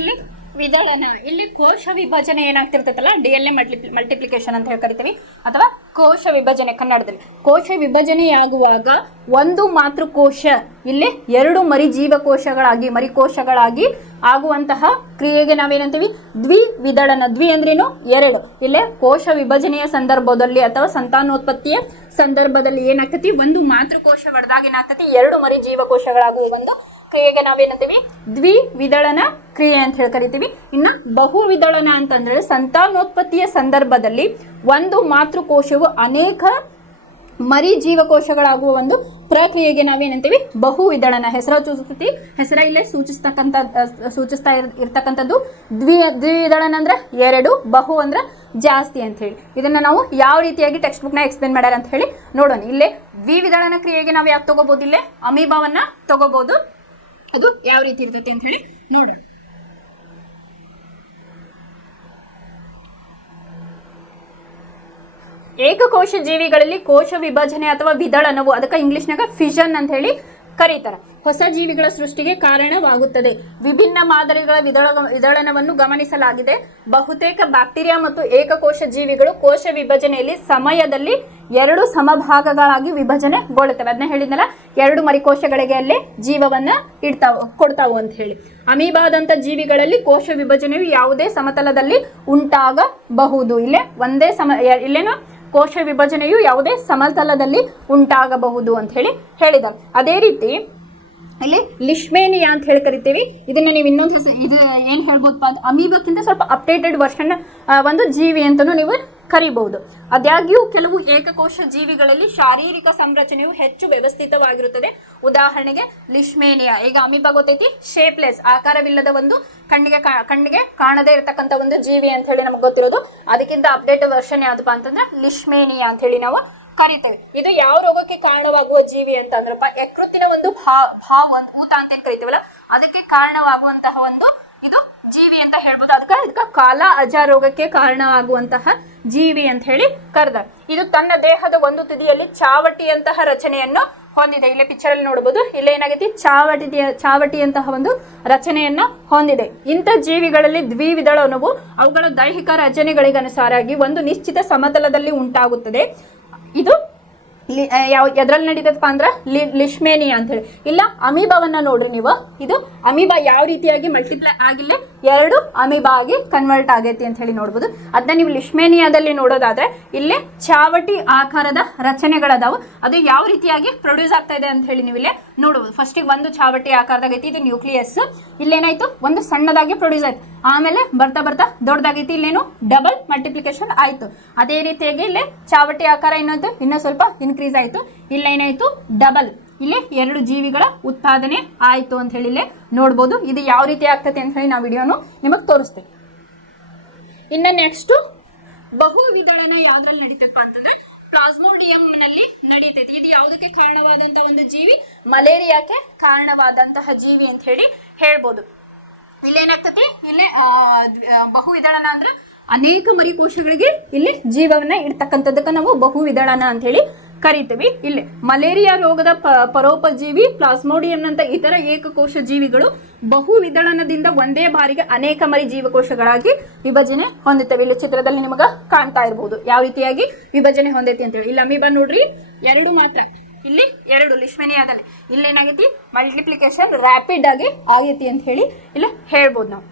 ಇಲ್ಲಿ ವಿದಳನ, ಇಲ್ಲಿ ಕೋಶ ವಿಭಜನೆ ಏನಾಗ್ತಿರ್ತೈತಲ್ಲ, DNA ಮಲ್ಟಿಪ್ಲಿಕೇಶನ್ ಅಂತ ಹೇಳಿ ಕರಿತೀವಿ, ಅಥವಾ ಕೋಶ ವಿಭಜನೆ ಕನ್ನಡದಲ್ಲಿ. ಕೋಶ ವಿಭಜನೆಯಾಗುವಾಗ ಒಂದು ಮಾತೃಕೋಶ ಇಲ್ಲಿ 2 ಮರಿಕೋಶಗಳಾಗಿ ಆಗುವಂತಹ ಕ್ರಿಯೆಗೆ ನಾವೇನಂತೀವಿ, ದ್ವಿವಿದಳನ. ದ್ವಿ ಅಂದ್ರೇನು, 2. ಇಲ್ಲೇ ಕೋಶ ವಿಭಜನೆಯ ಸಂದರ್ಭದಲ್ಲಿ ಅಥವಾ ಸಂತಾನೋತ್ಪತ್ತಿಯ ಸಂದರ್ಭದಲ್ಲಿ ಏನಾಗ್ತತಿ, ಒಂದು ಮಾತೃಕೋಶ ಒಡೆದಾಗ ಏನಾಗ್ತತಿ 2 ಮರಿಜೀವಕೋಶಗಳಾಗುವ ಒಂದು ಕ್ರಿಯೆಗೆ ನಾವೇನಂತೀವಿ, ದ್ವಿವಿದಳನ ಕ್ರಿಯೆ ಅಂತ ಹೇಳಿ ಕರಿತೀವಿ. ಇನ್ನ ಬಹುವಿದಳನ ಅಂತಂದ್ರೆ ಸಂತಾನೋತ್ಪತ್ತಿಯ ಸಂದರ್ಭದಲ್ಲಿ ಒಂದು ಮಾತೃಕೋಶವು ಅನೇಕ ಮರಿ ಜೀವಕೋಶಗಳಾಗುವ ಒಂದು ಪ್ರಕ್ರಿಯೆಗೆ ನಾವೇನಂತೀವಿ, ಬಹುವಿದಳನ. ಹೆಸರ ಇಲ್ಲೇ ಸೂಚಿಸ್ತಾ ಇರ್ತಕ್ಕಂಥದ್ದು. ದ್ವಿವಿದಳನ ಅಂದ್ರೆ 2, ಬಹು ಅಂದ್ರೆ ಜಾಸ್ತಿ ಅಂತ ಹೇಳಿ. ಇದನ್ನ ನಾವು ಯಾವ ರೀತಿಯಾಗಿ ಟೆಕ್ಸ್ಟ್ ಬುಕ್ ನ ಎಕ್ಸ್ಪ್ಲೇನ್ ಮಾಡ್ಯಾರ ಅಂತ ಹೇಳಿ ನೋಡೋಣ. ಇಲ್ಲೇ ದ್ವಿವಿದಳನ ಕ್ರಿಯೆಗೆ ನಾವು ಯಾಕೆ ತಗೋಬಹುದು, ಇಲ್ಲೇ ಅಮೀಬಾವನ್ನ ತಗೋಬಹುದು. ಅದು ಯಾವ ರೀತಿ ಇರ್ತೈತಿ ಅಂತ ಹೇಳಿ ನೋಡೋಣ. ಏಕಕೋಶ ಜೀವಿಗಳಲ್ಲಿ ಕೋಶ ವಿಭಜನೆ ಅಥವಾ ವಿದಳನವು, ಅದಕ್ಕೆ ಇಂಗ್ಲಿಷ್ನಾಗ ಫಿಷನ್ ಅಂತ ಹೇಳಿ ಕರೀತಾರೆ. ಹೊಸ ಜೀವಿಗಳ ಸೃಷ್ಟಿಗೆ ಕಾರಣವಾಗುತ್ತದೆ. ವಿಭಿನ್ನ ಮಾದರಿಗಳ ವಿದಳನವನ್ನು ಗಮನಿಸಲಾಗಿದೆ. ಬಹುತೇಕ ಬ್ಯಾಕ್ಟೀರಿಯಾ ಮತ್ತು ಏಕಕೋಶ ಜೀವಿಗಳು ಕೋಶ ವಿಭಜನೆಯಲ್ಲಿ ಸಮಯದಲ್ಲಿ 2 ಸಮಭಾಗಗಳಾಗಿ ವಿಭಜನೆಗೊಳ್ಳುತ್ತವೆ. ಅದನ್ನ ಹೇಳಿದ್ನಲ್ಲ, 2 ಮರಿಕೋಶಗಳಿಗೆ ಅಲ್ಲಿ ಜೀವವನ್ನ ಕೊಡ್ತಾವು ಅಂತ ಹೇಳಿ. ಅಮೀಬಾದಂತ ಜೀವಿಗಳಲ್ಲಿ ಕೋಶ ವಿಭಜನೆಯು ಯಾವುದೇ ಸಮತಲದಲ್ಲಿ ಉಂಟಾಗಬಹುದು. ಇಲ್ಲೇನೋ ಕೋಶ ವಿಭಜನೆಯು ಯಾವುದೇ ಸಮತಲದಲ್ಲಿ ಉಂಟಾಗಬಹುದು ಅಂತ ಹೇಳಿದ್ದಾರೆ. ಅದೇ ರೀತಿ ಇಲ್ಲಿ ಲಿಶ್ಮೇನಿಯಾ ಅಂತ ಹೇಳಿ ಕರಿತೀವಿ. ಇದನ್ನ ನೀವು ಇನ್ನೊಂದು ಇದು ಏನ್ ಹೇಳ್ಬೋದಪ್ಪ ಅಂದ್ರೆ ಅಮೀಬಕ್ಕಿಂತ ಸ್ವಲ್ಪ ಅಪ್ಡೇಟೆಡ್ ವರ್ಷನ್ ಒಂದು ಜೀವಿ ಅಂತಲೂ ನೀವು ಕರಿಬಹುದು. ಆದಾಗ್ಯೂ ಕೆಲವು ಏಕಕೋಶ ಜೀವಿಗಳಲ್ಲಿ ಶಾರೀರಿಕ ಸಂರಚನೆಯು ಹೆಚ್ಚು ವ್ಯವಸ್ಥಿತವಾಗಿರುತ್ತದೆ. ಉದಾಹರಣೆಗೆ ಲಿಶ್ಮೇನಿಯಾ. ಈಗ ಅಮೀಬಾ ಗೊತ್ತೈತಿ, ಶೇಪ್ಲೆಸ್, ಆಕಾರವಿಲ್ಲದ ಒಂದು ಕಣ್ಣಿಗೆ ಕಾಣದೇ ಇರತಕ್ಕಂಥ ಒಂದು ಜೀವಿ ಅಂತ ಹೇಳಿ ನಮ್ಗೆ ಗೊತ್ತಿರೋದು. ಅದಕ್ಕಿಂತ ಅಪ್ಡೇಟ್ ವರ್ಷನ್ ಯಾವ್ದಪ್ಪ ಅಂತಂದ್ರೆ ಲಿಶ್ಮೇನಿಯಾ ಅಂತ ಹೇಳಿ ನಾವು ಕರಿತೇವೆ. ಇದು ಯಾವ ರೋಗಕ್ಕೆ ಕಾರಣವಾಗುವ ಜೀವಿ ಅಂತ ಅಂದ್ರಪ್ಪ, ಯಕೃತ್ತಿನ ಒಂದು ಊತ ಅಂತ ಏನ್ ಕರಿತೀವಲ್ಲ ಅದಕ್ಕೆ ಕಾರಣವಾಗುವಂತಹ ಒಂದು ಇದು ಜೀವಿ ಅಂತ ಹೇಳ್ಬೋದು. ಅದಕ್ಕೆ ಕಾಲಾ ಅಜಾರ್ ರೋಗಕ್ಕೆ ಕಾರಣವಾಗುವಂತಹ ಜೀವಿ ಅಂತ ಹೇಳಿ ಕರೆದ. ಇದು ತನ್ನ ದೇಹದ ಒಂದು ತುದಿಯಲ್ಲಿ ಚಾವಟಿಯಂತಹ ರಚನೆಯನ್ನು ಹೊಂದಿದೆ. ಇಲ್ಲೇ ಪಿಕ್ಚರ್ ಅಲ್ಲಿ ನೋಡಬಹುದು. ಇಲ್ಲೇ ಏನಾಗೈತಿ, ಚಾವಟಿಯಂತಹ ಒಂದು ರಚನೆಯನ್ನ ಹೊಂದಿದೆ. ಇಂಥ ಜೀವಿಗಳಲ್ಲಿ ದ್ವಿವಿದಳನವು ಅವುಗಳ ದೈಹಿಕ ರಚನೆಗಳಿಗನುಸಾರಾಗಿ ಒಂದು ನಿಶ್ಚಿತ ಸಮತಲದಲ್ಲಿ ಉಂಟಾಗುತ್ತದೆ. ಇದು ಎದ್ರಲ್ಲಿ ನಡೀತದಪ್ಪ ಅಂದ್ರ ಲಿಶ್ಮೇನಿಯಾ ಅಂತ ಹೇಳಿ. ಇಲ್ಲ ಅಮೀಬಾವನ್ನ ನೋಡ್ರಿ ನೀವು. ಇದು ಅಮೀಬಾ ಯಾವ ರೀತಿಯಾಗಿ ಮಲ್ಟಿಪ್ಲೈ ಆಗಿಲ್ಲ 2 ಅಮೀಬಾ ಆಗಿ ಕನ್ವರ್ಟ್ ಆಗೈತಿ ಅಂತ ಹೇಳಿ ನೋಡ್ಬೋದು. ಅದನ್ನ ನೀವು ಲಿಶ್ಮೇನಿಯಾದಲ್ಲಿ ನೋಡೋದಾದ್ರೆ ಇಲ್ಲೇ ಚಾವಟಿ ಆಕಾರದ ರಚನೆಗಳದಾವು. ಅದು ಯಾವ ರೀತಿಯಾಗಿ ಪ್ರೊಡ್ಯೂಸ್ ಆಗ್ತಾ ಇದೆ ಅಂತ ಹೇಳಿ ನೀವು ಇಲ್ಲೇ ನೋಡಬಹುದು. ಫಸ್ಟಿಗೆ ಒಂದು ಚಾವಟಿ ಆಕಾರದಾಗೈತಿ, ಇದು ನ್ಯೂಕ್ಲಿಯಸ್. ಇಲ್ಲೇನಾಯ್ತು, ಒಂದು ಸಣ್ಣದಾಗಿ ಪ್ರೊಡ್ಯೂಸ್ ಆಯ್ತು. ಆಮೇಲೆ ಬರ್ತಾ ದೊಡ್ಡದಾಗೈತಿ. ಇಲ್ಲೇನು ಡಬಲ್ ಮಲ್ಟಿಪ್ಲಿಕೇಶನ್ ಆಯ್ತು. ಅದೇ ರೀತಿಯಾಗಿ ಇಲ್ಲೇ ಚಾವಟಿ ಆಕಾರ ಇನ್ನೂ ಸ್ವಲ್ಪ ಇನ್ಕ್ರೀಸ್ ಆಯ್ತು. ಇಲ್ಲೇನಾಯ್ತು, ಡಬಲ್. ಇಲ್ಲಿ 2 ಜೀವಿಗಳ ಉತ್ಪಾದನೆ ಆಯ್ತು ಅಂತ ಹೇಳಿ ಇಲ್ಲೇ ನೋಡ್ಬೋದು. ಇದು ಯಾವ ರೀತಿ ಆಗ್ತದೆ ಅಂತ ಹೇಳಿ ನಾವು ವಿಡಿಯೋನು ನಿಮಗೆ ತೋರಿಸ್ತೇವೆ. ಇನ್ನು ನೆಕ್ಸ್ಟ್ ಬಹು ವಿದಳನ ಯಾವ್ದ್ರಲ್ಲಿ ನಡೀತಪ್ಪ ಅಂತಂದ್ರೆ ಪ್ಲಾಸ್ಮೋಡಿಯಂ ನಲ್ಲಿ ನಡೀತೈತಿ. ಇದು ಯಾವುದಕ್ಕೆ ಕಾರಣವಾದಂತಹ ಒಂದು ಜೀವಿ, ಮಲೇರಿಯಾಕ್ಕೆ ಕಾರಣವಾದಂತಹ ಜೀವಿ ಅಂತ ಹೇಳಿ ಹೇಳ್ಬೋದು. ಇಲ್ಲೇನಾಗ್ತತಿ, ಇಲ್ಲೇ ಬಹು ವಿದಳನ ಅಂದ್ರೆ ಅನೇಕ ಮರಿಕೋಶಗಳಿಗೆ ಇಲ್ಲಿ ಜೀವವನ್ನ ಇಡ್ತಕ್ಕಂಥದ್ದಕ್ಕೆ ನಾವು ಬಹು ವಿದಳನ ಅಂತ ಹೇಳಿ ಕರಿತೀವಿ. ಇಲ್ಲಿ ಮಲೇರಿಯಾ ರೋಗದ ಪರೋಪಜೀವಿ ಪ್ಲಾಸ್ಮೋಡಿಯಂನಂತ ಇತರ ಏಕಕೋಶ ಜೀವಿಗಳು ಬಹು ವಿದಳನದಿಂದ ಒಂದೇ ಬಾರಿಗೆ ಅನೇಕ ಮರಿ ಜೀವಕೋಶಗಳಾಗಿ ವಿಭಜನೆ ಹೊಂದುತ್ತವೆ. ಇಲ್ಲಿ ಚಿತ್ರದಲ್ಲಿ ನಿಮಗೆ ಕಾಣ್ತಾ ಇರಬಹುದು ಯಾವ ರೀತಿಯಾಗಿ ವಿಭಜನೆ ಹೊಂದೈತಿ ಅಂತ ಹೇಳಿ. ಇಲ್ಲಿ ಅಮೀಬಾ ನೋಡ್ರಿ 2 ಮಾತ್ರ, ಇಲ್ಲಿ 2 ಲಿಶ್ಮೇನಿಯಾದಲ್ಲಿ. ಇಲ್ಲೇನಾಗೈತಿ, ಮಲ್ಟಿಪ್ಲಿಕೇಶನ್ ರ್ಯಾಪಿಡ್ ಆಗಿ ಆಗೈತಿ ಅಂತ ಹೇಳಿ ಇಲ್ಲ ಹೇಳ್ಬೋದು ನಾವು.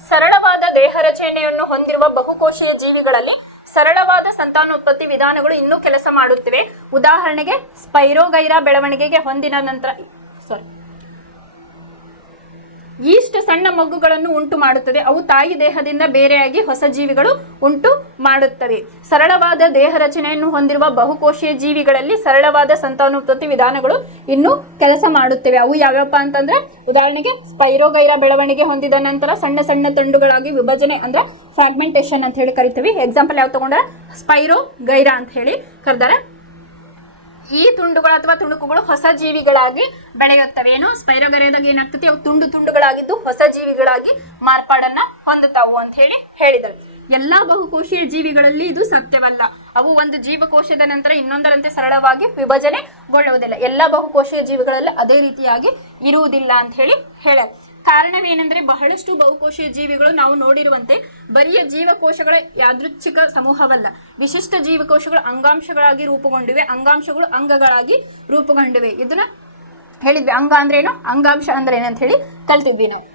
ಸರಳವಾದ ದೇಹ ರಚನೆಯನ್ನು ಹೊಂದಿರುವ ಬಹುಕೋಶೀಯ ಜೀವಿಗಳಲ್ಲಿ ಸರಳವಾದ ಸಂತಾನೋತ್ಪತ್ತಿ ವಿಧಾನಗಳು ಇನ್ನೂ ಕೆಲಸ ಮಾಡುತ್ತಿವೆ. ಉದಾಹರಣೆಗೆ ಸ್ಪೈರೋಗೈರಾ ಬೆಳವಣಿಗೆಗೆ ಹೊಂದಿದ ನಂತರ ಈಸ್ಟ್ ಸಣ್ಣ ಮಗ್ಗುಗಳನ್ನು ಉಂಟು ಮಾಡುತ್ತದೆ. ಅವು ತಾಯಿ ದೇಹದಿಂದ ಬೇರೆಯಾಗಿ ಹೊಸ ಜೀವಿಗಳು ಉಂಟು ಮಾಡುತ್ತವೆ. ಸರಳವಾದ ದೇಹ ರಚನೆಯನ್ನು ಹೊಂದಿರುವ ಬಹುಕೋಶೀಯ ಜೀವಿಗಳಲ್ಲಿ ಸರಳವಾದ ಸಂತಾನೋತ್ಪತ್ತಿ ವಿಧಾನಗಳು ಇನ್ನೂ ಕೆಲಸ ಮಾಡುತ್ತವೆ. ಅವು ಯಾವ್ಯಾವಪ್ಪ ಅಂತಂದ್ರೆ ಉದಾಹರಣೆಗೆ ಸ್ಪೈರೋಗೈರಾ ಬೆಳವಣಿಗೆ ಹೊಂದಿದ ನಂತರ ಸಣ್ಣ ಸಣ್ಣ ತುಂಡುಗಳಾಗಿ ವಿಭಜನೆ ಅಂದ್ರೆ ಫ್ರಾಗ್ಮೆಂಟೇಶನ್ ಅಂತ ಹೇಳಿ ಕರಿತೀವಿ. ಎಕ್ಸಾಂಪಲ್ ಯಾವ ತಗೊಂಡ್ರೆ ಸ್ಪೈರೋಗೈರಾ ಅಂತ ಹೇಳಿ ಕರೆದಾರೆ. ಈ ತುಂಡುಗಳು ಅಥವಾ ತುಣುಕುಗಳು ಹೊಸ ಜೀವಿಗಳಾಗಿ ಬೆಳೆಯುತ್ತವೆ. ಏನು ಸ್ಪೈರೋಗೈರಾದಾಗ ಏನಾಗ್ತದೆ, ಅವು ತುಂಡುಗಳಾಗಿದ್ದು ಹೊಸ ಜೀವಿಗಳಾಗಿ ಮಾರ್ಪಾಡನ್ನ ಹೊಂದುತ್ತಾವು ಅಂತ ಹೇಳಿದರು. ಎಲ್ಲಾ ಬಹುಕೋಶೀಯ ಜೀವಿಗಳಲ್ಲಿ ಇದು ಸತ್ಯವಲ್ಲ. ಅವು ಒಂದು ಜೀವಕೋಶದ ನಂತರ ಇನ್ನೊಂದರಂತೆ ಸರಳವಾಗಿ ವಿಭಜನೆಗೊಳ್ಳುವುದಿಲ್ಲ. ಎಲ್ಲಾ ಬಹುಕೋಶೀಯ ಜೀವಿಗಳಲ್ಲಿ ಅದೇ ರೀತಿಯಾಗಿ ಇರುವುದಿಲ್ಲ ಅಂತ ಹೇಳ. ಕಾರಣವೇನೆಂದರೆ ಬಹಳಷ್ಟು ಬಹುಕೋಶೀಯ ಜೀವಿಗಳು ನಾವು ನೋಡಿರುವಂತೆ ಬರಿಯ ಜೀವಕೋಶಗಳ ಯಾದೃಚ್ಛಿಕ ಸಮೂಹವಲ್ಲ. ವಿಶಿಷ್ಟ ಜೀವಕೋಶಗಳು ಅಂಗಾಂಶಗಳಾಗಿ ರೂಪುಗೊಂಡಿವೆ, ಅಂಗಾಂಶಗಳು ಅಂಗಗಳಾಗಿ ರೂಪುಗೊಂಡಿವೆ. ಇದನ್ನ ಹೇಳಿದ್ವಿ. ಅಂಗ ಅಂದ್ರೇನು, ಅಂಗಾಂಶ ಅಂದ್ರೇನು ಅಂತ ಹೇಳಿ ಕಲ್ತಿದ್ವಿ ನಾವು.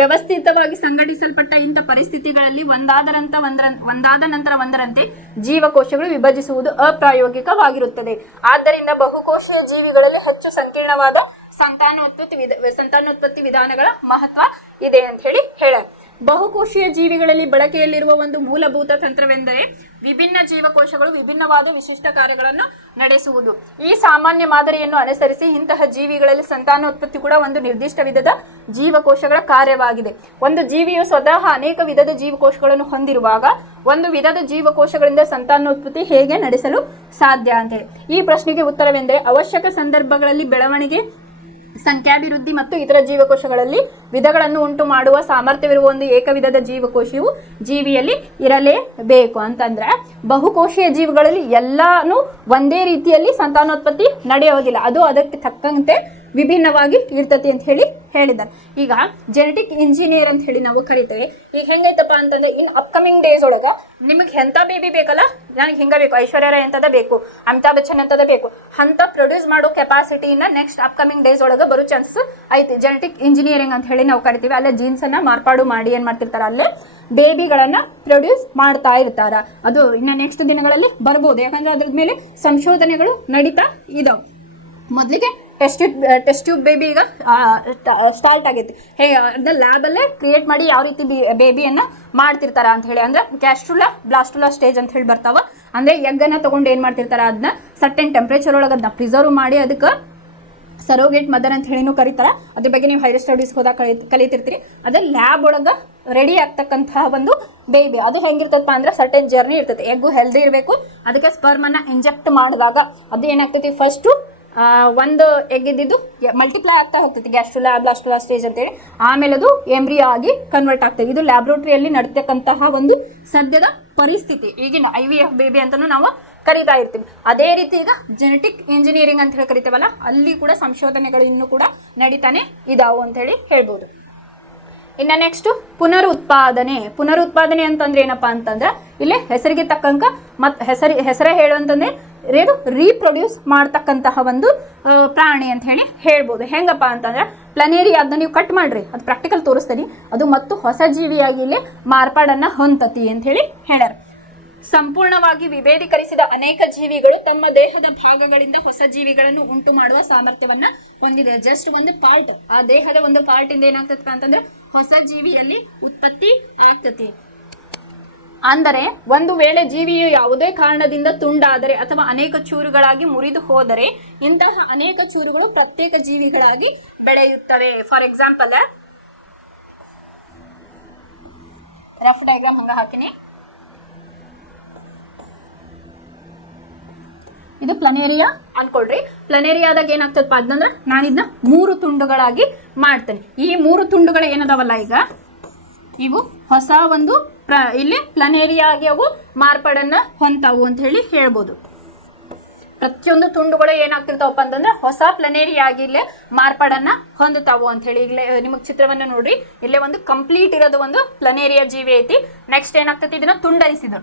ವ್ಯವಸ್ಥಿತವಾಗಿ ಸಂಘಟಿಸಲ್ಪಟ್ಟ ಇಂಥ ಪರಿಸ್ಥಿತಿಗಳಲ್ಲಿ ಒಂದಾದ ನಂತರ ಒಂದರಂತೆ ಜೀವಕೋಶಗಳು ವಿಭಜಿಸುವುದು ಅಪ್ರಾಯೋಗಿಕವಾಗಿರುತ್ತದೆ. ಆದ್ದರಿಂದ ಬಹುಕೋಶೀಯ ಜೀವಿಗಳಲ್ಲಿ ಹೆಚ್ಚು ಸಂಕೀರ್ಣವಾದ ಸಂತಾನೋತ್ಪತ್ತಿ ವಿಧಾನಗಳ ಮಹತ್ವ ಇದೆ ಅಂತ ಹೇಳ. ಬಹುಕೋಶೀಯ ಜೀವಿಗಳಲ್ಲಿ ಬಳಕೆಯಲ್ಲಿರುವ ಒಂದು ಮೂಲಭೂತ ತಂತ್ರವೆಂದರೆ ವಿಭಿನ್ನ ಜೀವಕೋಶಗಳು ವಿಭಿನ್ನವಾದ ವಿಶಿಷ್ಟ ಕಾರ್ಯಗಳನ್ನು ನಡೆಸುವುದು. ಈ ಸಾಮಾನ್ಯ ಮಾದರಿಯನ್ನು ಅನುಸರಿಸಿ ಇಂತಹ ಜೀವಿಗಳಲ್ಲಿ ಸಂತಾನೋತ್ಪತ್ತಿ ಕೂಡ ಒಂದು ನಿರ್ದಿಷ್ಟ ವಿಧದ ಜೀವಕೋಶಗಳ ಕಾರ್ಯವಾಗಿದೆ. ಒಂದು ಜೀವಿಯು ಸ್ವತಃ ಅನೇಕ ವಿಧದ ಜೀವಕೋಶಗಳನ್ನು ಹೊಂದಿರುವಾಗ ಒಂದು ವಿಧದ ಜೀವಕೋಶಗಳಿಂದ ಸಂತಾನೋತ್ಪತ್ತಿ ಹೇಗೆ ನಡೆಸಲು ಸಾಧ್ಯ ಅಂತೇಳಿ. ಈ ಪ್ರಶ್ನೆಗೆ ಉತ್ತರವೆಂದರೆ ಅವಶ್ಯಕ ಸಂದರ್ಭಗಳಲ್ಲಿ ಬೆಳವಣಿಗೆ ಸಂಖ್ಯಾಭಿವೃದ್ಧಿ ಮತ್ತು ಇತರ ಜೀವಕೋಶಗಳಲ್ಲಿ ವಿಧಗಳನ್ನು ಉಂಟು ಮಾಡುವ ಸಾಮರ್ಥ್ಯವಿರುವ ಒಂದು ಏಕವಿಧದ ಜೀವಕೋಶವು ಜೀವಿಯಲ್ಲಿ ಇರಲೇಬೇಕು. ಅಂತಂದ್ರೆ ಬಹುಕೋಶೀಯ ಜೀವಿಗಳಲ್ಲಿ ಎಲ್ಲಾನು ಒಂದೇ ರೀತಿಯಲ್ಲಿ ಸಂತಾನೋತ್ಪತ್ತಿ ನಡೆಯೋದಿಲ್ಲ, ಅದು ಅದಕ್ಕೆ ತಕ್ಕಂತೆ ವಿಭಿನ್ನವಾಗಿ ಇರ್ತತಿ ಅಂತ ಹೇಳಿದ್ದಾರೆ. ಈಗ ಜೆನೆಟಿಕ್ ಇಂಜಿನಿಯರ್ ಅಂತ ಹೇಳಿ ನಾವು ಕರಿತೇವೆ. ಈಗ ಹೆಂಗೈತಪ್ಪ ಅಂತಂದ್ರೆ ಇನ್ ಅಪ್ಕಮಿಂಗ್ ಡೇಸ್ ಒಳಗ ನಿಮಗೆ ಎಂತ ಬೇಬಿ ಬೇಕಲ್ಲ, ನನಗೆ ಹಿಂಗ ಬೇಕು, ಐಶ್ವರ್ಯ ರಾಯ್ ಅಂತದ ಬೇಕು, ಅಮಿತಾಬ್ ಬಚ್ಚನ್ ಅಂತದ ಬೇಕು ಅಂತ ಪ್ರೊಡ್ಯೂಸ್ ಮಾಡೋ ಕೆಪಾಸಿಟಿನ ನೆಕ್ಸ್ಟ್ ಅಪ್ಕಮಿಂಗ್ ಡೇಸ್ ಒಳಗೆ ಬರೋ ಚಾನ್ಸಸ್ ಐತಿ. ಜೆನೆಟಿಕ್ ಇಂಜಿನಿಯರಿಂಗ್ ಅಂತ ಹೇಳಿ ನಾವು ಕರಿತೀವಿ. ಅಲ್ಲೇ ಜೀನ್ಸ್ ಅನ್ನ ಮಾರ್ಪಾಡು ಮಾಡಿ ಏನ್ ಮಾಡ್ತಿರ್ತಾರ, ಅಲ್ಲೇ ಬೇಬಿಗಳನ್ನ ಪ್ರೊಡ್ಯೂಸ್ ಮಾಡ್ತಾ ಇರ್ತಾರ. ಅದು ಇನ್ನು ನೆಕ್ಸ್ಟ್ ದಿನಗಳಲ್ಲಿ ಬರ್ಬೋದು, ಯಾಕಂದ್ರೆ ಅದ್ರ ಮೇಲೆ ಸಂಶೋಧನೆಗಳು ನಡೀತಾ ಇದಾವೆ. ಮೊದಲಿಗೆ ಟೆಸ್ಟ್ ಟ್ಯೂಬ್ ಬೇಬಿ ಈಗ ಸ್ಟಾರ್ಟ್ ಆಗೈತಿ. ಅದನ್ನ ಲ್ಯಾಬಲ್ಲೇ ಕ್ರಿಯೇಟ್ ಮಾಡಿ ಯಾವ ರೀತಿ ಬೇಬಿಯನ್ನು ಮಾಡ್ತಿರ್ತಾರ ಅಂತ ಹೇಳಿ, ಅಂದ್ರೆ ಗ್ಯಾಸ್ಟ್ರುಲಾ ಬ್ಲಾಸ್ಟುಲಾ ಸ್ಟೇಜ್ ಅಂತ ಹೇಳಿ ಬರ್ತಾವ. ಅಂದ್ರೆ ಎಗ್ಗನ್ನ ತಗೊಂಡು ಏನು ಮಾಡ್ತಿರ್ತಾರ, ಅದನ್ನ ಸರ್ಟೆನ್ ಟೆಂಪ್ರೇಚರ್ ಒಳಗೆ ಅದನ್ನ ಪ್ರಿಸರ್ವ್ ಮಾಡಿ ಅದಕ್ಕೆ ಸರೋಗೇಟ್ ಮದರ್ ಅಂತ ಹೇಳಿನೂ ಕರೀತಾರ. ಅದ್ರ ಬಗ್ಗೆ ನೀವು ಹೈಯರ್ ಸ್ಟಡೀಸ್ ಹೋದಾಗ ಕಲಿತಿರ್ತೀರಿ. ಅದೇ ಲ್ಯಾಬ್ ಒಳಗೆ ರೆಡಿ ಆಗ್ತಕ್ಕಂತಹ ಒಂದು ಬೇಬಿ ಅದು ಹೆಂಗಿರ್ತಪ್ಪ ಅಂದ್ರೆ ಸರ್ಟೆನ್ ಜರ್ನಿ ಇರ್ತೈತಿ. ಎಗ್ಗು ಹೆಲ್ದಿ ಇರಬೇಕು, ಅದಕ್ಕೆ ಸ್ಪರ್ಮನ್ನ ಇಂಜೆಕ್ಟ್ ಮಾಡಿದಾಗ ಅದು ಏನಾಗ್ತೈತಿ, ಫಸ್ಟು ಒಂದು ಎಗ್ ಇದ್ದಿದ್ದು ಮಲ್ಟಿಪ್ಲೈ ಆಗ್ತಾ ಹೋಗ್ತೈತಿ, ಗ್ಯಾಸ್ಟ್ರುಲಾ ಬ್ಲಾಸ್ಟುಲಾ ಸ್ಟೇಜ್ ಅಂತೇಳಿ. ಆಮೇಲೆ ಅದು ಎಂಬ್ರಿಯೋ ಆಗಿ ಕನ್ವರ್ಟ್ ಆಗ್ತದೆ. ಇದು ಲ್ಯಾಬ್ರೋಟರಿಯಲ್ಲಿ ನಡ್ತಕ್ಕಂತಹ ಒಂದು ಸದ್ಯದ ಪರಿಸ್ಥಿತಿ, ಈಗಿನ IVF ಬೇಬಿ ಅಂತಲೂ ನಾವು ಕರಿತಾ ಇರ್ತೀವಿ. ಅದೇ ರೀತಿ ಈಗ ಜೆನೆಟಿಕ್ ಇಂಜಿನಿಯರಿಂಗ್ ಅಂತ ಹೇಳಿ ಕರಿತೇವಲ್ಲ, ಅಲ್ಲಿ ಕೂಡ ಸಂಶೋಧನೆಗಳು ಇನ್ನೂ ಕೂಡ ನಡೀತಾನೆ ಇದಾವು ಅಂತ ಹೇಳಿ ಹೇಳ್ಬೋದು. ಇನ್ನು ನೆಕ್ಸ್ಟ್ ಪುನರುತ್ಪಾದನೆ ಅಂತಂದ್ರೆ ಏನಪ್ಪಾ ಅಂತಂದ್ರೆ ಇಲ್ಲಿ ಹೆಸರಿಗೆ ತಕ್ಕಂಕ ಹೆಸರೇ ಹೇಳುವಂತಂದ್ರೆ ಇದು ರೀಪ್ರೊಡ್ಯೂಸ್ ಮಾಡ್ತಕ್ಕಂತಹ ಒಂದು ಪ್ರಾಣಿ ಅಂತ ಹೇಳಿ ಹೇಳ್ಬೋದು. ಹೆಂಗಪ್ಪ ಅಂತಂದ್ರೆ ಪ್ಲನೇರಿಯಾ ಅದನ್ನ ನೀವು ಕಟ್ ಮಾಡ್ರಿ, ಅದು ಪ್ರಾಕ್ಟಿಕಲ್ ತೋರಿಸ್ತೀನಿ, ಅದು ಮತ್ತು ಹೊಸ ಜೀವಿಯಾಗಿ ಇಲ್ಲಿ ಮಾರ್ಪಾಡನ್ನ ಹೊಂದತಿ ಅಂತ ಹೇಳಿ ಹೇಳ್ಯಾರ. ಸಂಪೂರ್ಣವಾಗಿ ವಿಭೇದೀಕರಿಸಿದ ಅನೇಕ ಜೀವಿಗಳು ತಮ್ಮ ದೇಹದ ಭಾಗಗಳಿಂದ ಹೊಸ ಜೀವಿಗಳನ್ನು ಉಂಟು ಮಾಡುವ ಸಾಮರ್ಥ್ಯವನ್ನ ಹೊಂದಿದೆ. ಜಸ್ಟ್ ಒಂದು ಪಾರ್ಟ್, ಆ ದೇಹದ ಒಂದು ಪಾರ್ಟ್ ಇಂದ ಏನಾಗ್ತದೆ ಅಂತಂದ್ರೆ ಹೊಸ ಜೀವಿಯಲ್ಲಿ ಉತ್ಪತ್ತಿ ಆಗ್ತತಿ. ಅಂದರೆ ಒಂದು ವೇಳೆ ಜೀವಿಯು ಯಾವುದೇ ಕಾರಣದಿಂದ ತುಂಡಾದರೆ ಅಥವಾ ಅನೇಕ ಚೂರುಗಳಾಗಿ ಮುರಿದು ಹೋದರೆ ಇಂತಹ ಅನೇಕ ಚೂರುಗಳು ಪ್ರತ್ಯೇಕ ಜೀವಿಗಳಾಗಿ ಬೆಳೆಯುತ್ತವೆ. ಫಾರ್ ಎಕ್ಸಾಂಪಲ್ ರಫ್ ಡಯಾಗ್ರಾಮ್ ಹಂಗ ಹಾಕಿನಿ. ಇದು ಪ್ಲನೇರಿಯಾ ಅನ್ಕೊಳ್ರಿ. ಪ್ಲನೇರಿಯಾದಾಗ ಏನಾಗ್ತದಪ್ಪ ಅಂತಂದ್ರೆ ನಾನು ಇದನ್ನ 3 ತುಂಡುಗಳಾಗಿ ಮಾಡ್ತೇನೆ. ಈ 3 ತುಂಡುಗಳು ಏನದಾವಲ್ಲ ಈಗ ಇವು ಹೊಸ ಒಂದು ಇಲ್ಲಿ ಪ್ಲನೇರಿಯಾ ಆಗಿ ಅವು ಮಾರ್ಪಾಡನ್ನ ಹೊಂತಾವು ಅಂತ ಹೇಳಿ ಹೇಳ್ಬೋದು. ಪ್ರತಿಯೊಂದು ತುಂಡುಗಳು ಏನಾಗ್ತಿರ್ತಾವಪ್ಪ ಅಂತಂದ್ರೆ ಹೊಸ ಪ್ಲನೇರಿಯಾ ಆಗಿ ಇಲ್ಲೇ ಮಾರ್ಪಾಡನ್ನ ಹೊಂದುತ್ತಾವು ಅಂತ ಹೇಳಿ. ಇಲ್ಲೇ ನಿಮಗೆ ಚಿತ್ರವನ್ನು ನೋಡ್ರಿ, ಇಲ್ಲೇ ಒಂದು ಕಂಪ್ಲೀಟ್ ಇರೋದು ಒಂದು ಪ್ಲನೇರಿಯಾ ಜೀವಿ ಐತಿ. ನೆಕ್ಸ್ಟ್ ಏನಾಗ್ತೈತಿ, ಇದನ್ನ ತುಂಡರಿಸಿದ್ರು,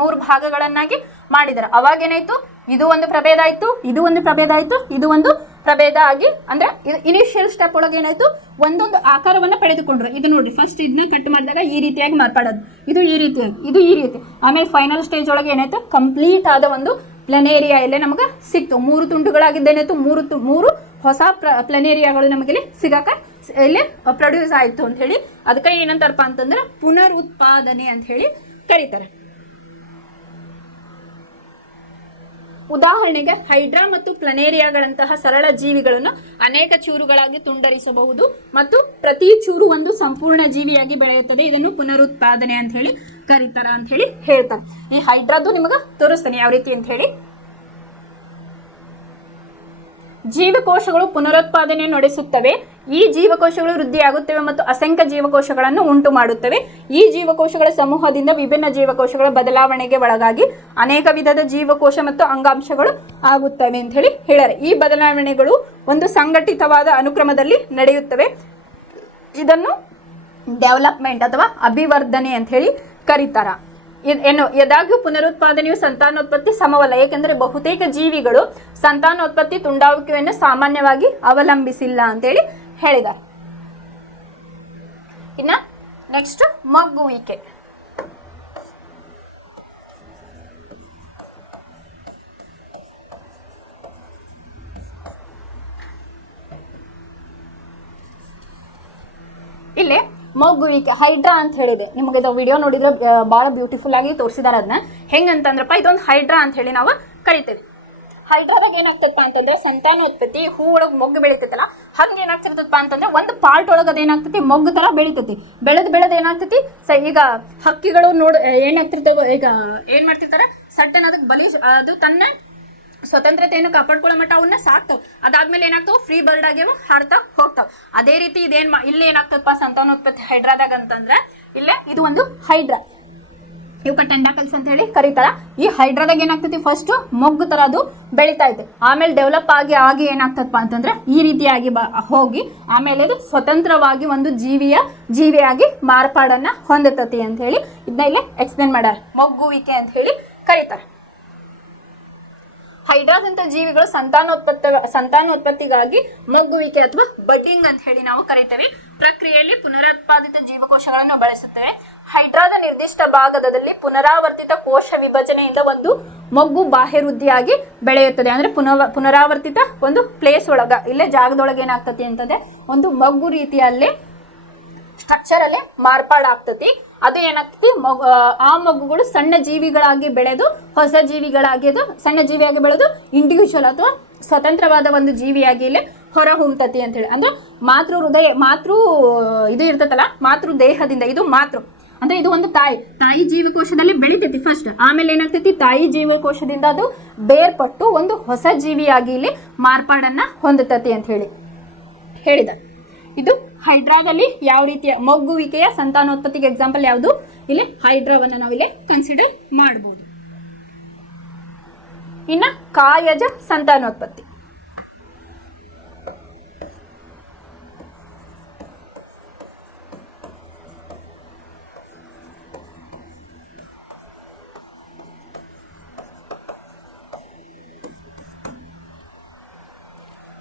ಮೂರು ಭಾಗಗಳನ್ನಾಗಿ ಮಾಡಿದಾರೆ. ಅವಾಗ ಏನಾಯ್ತು, ಇದು ಒಂದು ಪ್ರಭೇದ ಆಯ್ತು, ಇದು ಒಂದು ಪ್ರಭೇದ ಆಯ್ತು, ಇದು ಒಂದು ಪ್ರಭೇದ ಆಗಿ, ಅಂದ್ರೆ ಇನಿಷಿಯಲ್ ಸ್ಟೆಪ್ ಒಳಗೆ ಏನಾಯ್ತು, ಒಂದೊಂದು ಆಕಾರವನ್ನ ಪಡೆದುಕೊಂಡ್ರು. ಇದು ನೋಡ್ರಿ, ಫಸ್ಟ್ ಇದನ್ನ ಕಟ್ ಮಾಡಿದಾಗ ಈ ರೀತಿಯಾಗಿ ಮಾರ್ಪಾಡೋದು, ಇದು ಈ ರೀತಿ, ಇದು ಈ ರೀತಿ. ಆಮೇಲೆ ಫೈನಲ್ ಸ್ಟೇಜ್ ಒಳಗೆ ಏನಾಯ್ತು, ಕಂಪ್ಲೀಟ್ ಆದ ಒಂದು ಪ್ಲನೇರಿಯಾ ಇಲ್ಲೇ ನಮಗೆ ಸಿಕ್ತು. 3 ತುಂಡುಗಳಾಗಿದ್ದೇನಾಯ್ತು, 3 ಹೊಸ ಪ್ಲನೇರಿಯಾಗಳು ನಮಗೆ ಸಿಗಾಕ ಇಲ್ಲೇ ಪ್ರೊಡ್ಯೂಸ್ ಆಯ್ತು ಅಂತ ಹೇಳಿ. ಅದಕ್ಕೆ ಏನಂತಾರಪ್ಪ ಅಂತಂದ್ರೆ ಪುನರುತ್ಪಾದನೆ ಅಂತ ಹೇಳಿ ಕರೀತಾರೆ. ಉದಾಹರಣೆಗೆ ಹೈಡ್ರಾ ಮತ್ತು ಪ್ಲನೇರಿಯಾಗಳಂತಹ ಸರಳ ಜೀವಿಗಳನ್ನು ಅನೇಕ ಚೂರುಗಳಾಗಿ ತುಂಡರಿಸಬಹುದು ಮತ್ತು ಪ್ರತಿ ಚೂರು ಒಂದು ಸಂಪೂರ್ಣ ಜೀವಿಯಾಗಿ ಬೆಳೆಯುತ್ತದೆ. ಇದನ್ನು ಪುನರುತ್ಪಾದನೆ ಅಂತ ಹೇಳಿ ಕರೀತಾರ ಅಂತ ಹೇಳಿ ಹೇಳ್ತಾರೆ. ಈ ಹೈಡ್ರಾದು ನಿಮಗೆ ತೋರಿಸ್ತೇನೆ ಯಾವ ರೀತಿ ಅಂತ ಹೇಳಿ. ಜೀವಕೋಶಗಳು ಪುನರುತ್ಪಾದನೆ ನಡೆಸುತ್ತವೆ. ಈ ಜೀವಕೋಶಗಳು ವೃದ್ಧಿಯಾಗುತ್ತವೆ ಮತ್ತು ಅಸಂಖ್ಯ ಜೀವಕೋಶಗಳನ್ನು ಉಂಟು ಮಾಡುತ್ತವೆ. ಈ ಜೀವಕೋಶಗಳ ಸಮೂಹದಿಂದ ವಿಭಿನ್ನ ಜೀವಕೋಶಗಳ ಬದಲಾವಣೆಗೆ ಒಳಗಾಗಿ ಅನೇಕ ವಿಧದ ಜೀವಕೋಶ ಮತ್ತು ಅಂಗಾಂಶಗಳು ಆಗುತ್ತವೆ ಅಂತ ಹೇಳಿ ಹೇಳ್ಯಾರೆ. ಈ ಬದಲಾವಣೆಗಳು ಒಂದು ಸಂಘಟಿತವಾದ ಅನುಕ್ರಮದಲ್ಲಿ ನಡೆಯುತ್ತವೆ. ಇದನ್ನು ಡೆವಲಪ್ಮೆಂಟ್ ಅಥವಾ ಅಭಿವರ್ಧನೆ ಅಂತ ಹೇಳಿ ಕರೀತಾರ. ಯದಾಗ್ಯೂ ಪುನರುತ್ಪಾದನೆಯು ಸಂತಾನೋತ್ಪತ್ತಿ ಸಮವಲ್ಲ, ಏಕೆಂದರೆ ಬಹುತೇಕ ಜೀವಿಗಳು ಸಂತಾನೋತ್ಪತ್ತಿ ತುಂಡಾಗುವಿಕೆಯನ್ನು ಸಾಮಾನ್ಯವಾಗಿ ಅವಲಂಬಿಸಿಲ್ಲ ಅಂತೇಳಿ ಹೇಳಿದ್ದಾರೆ. ಇನ್ನು ನೆಕ್ಸ್ಟ್ ಮಗ್ಗುವಿಕೆ. ಇಲ್ಲಿ ಮಗ್ಗುವಿಕೆ ಹೈಡ್ರಾ ಅಂತ ಹೇಳಿದೆ. ನಿಮಗೆ ಇದು ವಿಡಿಯೋ ನೋಡಿದ್ರೆ ಭಾಳ ಬ್ಯೂಟಿಫುಲ್ ಆಗಿ ತೋರಿಸಿದಾರೆ. ಅದನ್ನ ಹೆಂಗಂತಂದ್ರಪ್ಪ, ಇದೊಂದು ಹೈಡ್ರಾ ಅಂತ ಹೇಳಿ ನಾವು ಕರಿತೇವೆ. ಹೈಡ್ರಾದಾಗ ಏನಾಗ್ತೈತಪ್ಪ ಅಂತಂದ್ರೆ ಸಂತಾನೋತ್ಪತ್ತಿ, ಹೂ ಒಳಗೆ ಮೊಗ್ಗು ಬೆಳಿತೈತಲ್ಲ, ಹಂಗೆ ಏನಾಗ್ತಿರ್ತಪ್ಪ ಅಂತಂದ್ರೆ ಒಂದು ಪಾರ್ಟ್ ಒಳಗೆ ಅದೇನಾಗ್ತೈತಿ, ಮೊಗ್ಗು ತರ ಬೆಳಿತೈತಿ. ಬೆಳೆದು ಏನಾಗ್ತೈತಿ, ಈಗ ಹಕ್ಕಿಗಳು ಏನಾಗ್ತಿರ್ತಾವ, ಈಗ ಏನ್ ಮಾಡ್ತಿರ್ತಾರೆ, ಸಟ್ಟನ್ ಅದಕ್ಕೆ ಅದು ತನ್ನ ಸ್ವತಂತ್ರತೆಯನ್ನು ಕಾಪಾಡ್ಕೊಳ್ಳೋ ಮಟ್ಟ ಅವನ್ನ ಸಾಕ್ತಾವ. ಅದಾದ್ಮೇಲೆ ಏನಾಗ್ತಾವ, ಫ್ರೀ ಬರ್ಡ್ ಆಗಿ ಹಾಡ್ತಾ ಹೋಗ್ತಾವ. ಅದೇ ರೀತಿ ಇಲ್ಲಿ ಏನಾಗ್ತದಪ್ಪ ಸಂತಾನೋತ್ಪತ್ತಿ ಹೈಡ್ರಾದಾಗ ಅಂತಂದ್ರೆ, ಇಲ್ಲೇ ಇದು ಒಂದು ಹೈಡ್ರಾ, ಇವಕ್ಕ ಟೆಂಡಾಕಲ್ಸ್ ಅಂತ ಹೇಳಿ ಕರೀತಾರ. ಈ ಹೈಡ್ರಾದಾಗ ಏನಾಗ್ತೈತಿ, ಫಸ್ಟ್ ಮೊಗ್ಗು ತರ ಅದು ಬೆಳಿತಾ ಇದೆ, ಆಮೇಲೆ ಡೆವಲಪ್ ಆಗಿ ಏನಾಗ್ತದಪ್ಪ ಅಂತಂದ್ರೆ ಈ ರೀತಿಯಾಗಿ ಹೋಗಿ ಆಮೇಲೆ ಇದು ಸ್ವತಂತ್ರವಾಗಿ ಒಂದು ಜೀವಿಯಾಗಿ ಮಾರ್ಪಾಡನ್ನ ಹೊಂದತತಿ ಅಂತ ಹೇಳಿ ಇದನ್ನ ಇಲ್ಲಿ ಎಕ್ಸ್ಪ್ಲೇನ್ ಮಾಡ್ಯಾರ. ಮೊಗ್ಗುವಿಕೆ ಅಂತ ಹೇಳಿ ಕರೀತಾರೆ. ಹೈಡ್ರಾದಂತ ಜೀವಿಗಳು ಸಂತಾನೋತ್ಪತ್ತಿಗಾಗಿ ಮೊಗ್ಗುವಿಕೆ ಅಥವಾ ಬಡ್ಡಿಂಗ್ ಅಂತ ಹೇಳಿ ನಾವು ಕರೀತೇವೆ ಪ್ರಕ್ರಿಯೆಯಲ್ಲಿ ಪುನರುತ್ಪಾದಿತ ಜೀವಕೋಶಗಳನ್ನು ಬಳಸುತ್ತೇವೆ. ಹೈಡ್ರಾದ ನಿರ್ದಿಷ್ಟ ಭಾಗದಲ್ಲಿ ಪುನರಾವರ್ತಿತ ಕೋಶ ವಿಭಜನೆಯಿಂದ ಒಂದು ಮೊಗ್ಗು ಬಾಹ್ಯವೃದ್ಧಿಯಾಗಿ ಬೆಳೆಯುತ್ತದೆ. ಅಂದ್ರೆ ಪುನರಾವರ್ತಿತ ಒಂದು ಪ್ಲೇಸ್ ಒಳಗ, ಇಲ್ಲೇ ಜಾಗದೊಳಗೆ ಏನಾಗ್ತತಿ ಅಂತಂದ್ರೆ ಒಂದು ಮೊಗ್ಗು ರೀತಿಯಲ್ಲಿ ಸ್ಟ್ರಕ್ಚರ್ ಅಲ್ಲಿ ಮಾರ್ಪಾಡಾಗ್ತತಿ. ಅದು ಏನಾಗ್ತತಿ, ಆ ಮೊಗ್ಗುಗಳು ಸಣ್ಣ ಜೀವಿಗಳಾಗಿ ಬೆಳೆದು ಹೊಸ ಜೀವಿಗಳಾಗಿ ಸಣ್ಣ ಜೀವಿಯಾಗಿ ಬೆಳೆದು ಇಂಡಿವಿಜುವಲ್ ಅಥವಾ ಸ್ವತಂತ್ರವಾದ ಒಂದು ಜೀವಿಯಾಗಿ ಇಲ್ಲಿ ಹೊರ ಹೊಮ್ಮತತಿ ಅಂತ ಹೇಳಿ. ಅಂದ್ರೆ ಮಾತೃ ಇದು ಇರ್ತತಲ್ಲ, ಮಾತೃ ದೇಹದಿಂದ, ಇದು ಅಂದ್ರೆ ಇದು ಒಂದು ತಾಯಿ ಜೀವಕೋಶದಲ್ಲಿ ಬೆಳಿತೈತಿ ಫಸ್ಟ್, ಆಮೇಲೆ ಏನಾಗ್ತೈತಿ, ತಾಯಿ ಜೀವಕೋಶದಿಂದ ಅದು ಬೇರ್ಪಟ್ಟು ಒಂದು ಹೊಸ ಜೀವಿಯಾಗಿ ಇಲ್ಲಿ ಮಾರ್ಪಾಡನ್ನ ಹೊಂದತತಿ ಅಂತ ಹೇಳಿ ಹೇಳಿದ. ಇದು ಹೈಡ್ರಾದಲ್ಲಿ ಯಾವ ರೀತಿಯ ಮೊಗ್ಗುವಿಕೆಯ ಸಂತಾನೋತ್ಪತ್ತಿಗೆ ಎಕ್ಸಾಂಪಲ್ ಯಾವುದು, ಇಲ್ಲಿ ಹೈಡ್ರಾವನ್ನ ನಾವಿಲ್ಲಿ ಕನ್ಸಿಡರ್ ಮಾಡಬಹುದು. ಇನ್ನ ಕಾಯಜ ಸಂತಾನೋತ್ಪತ್ತಿ.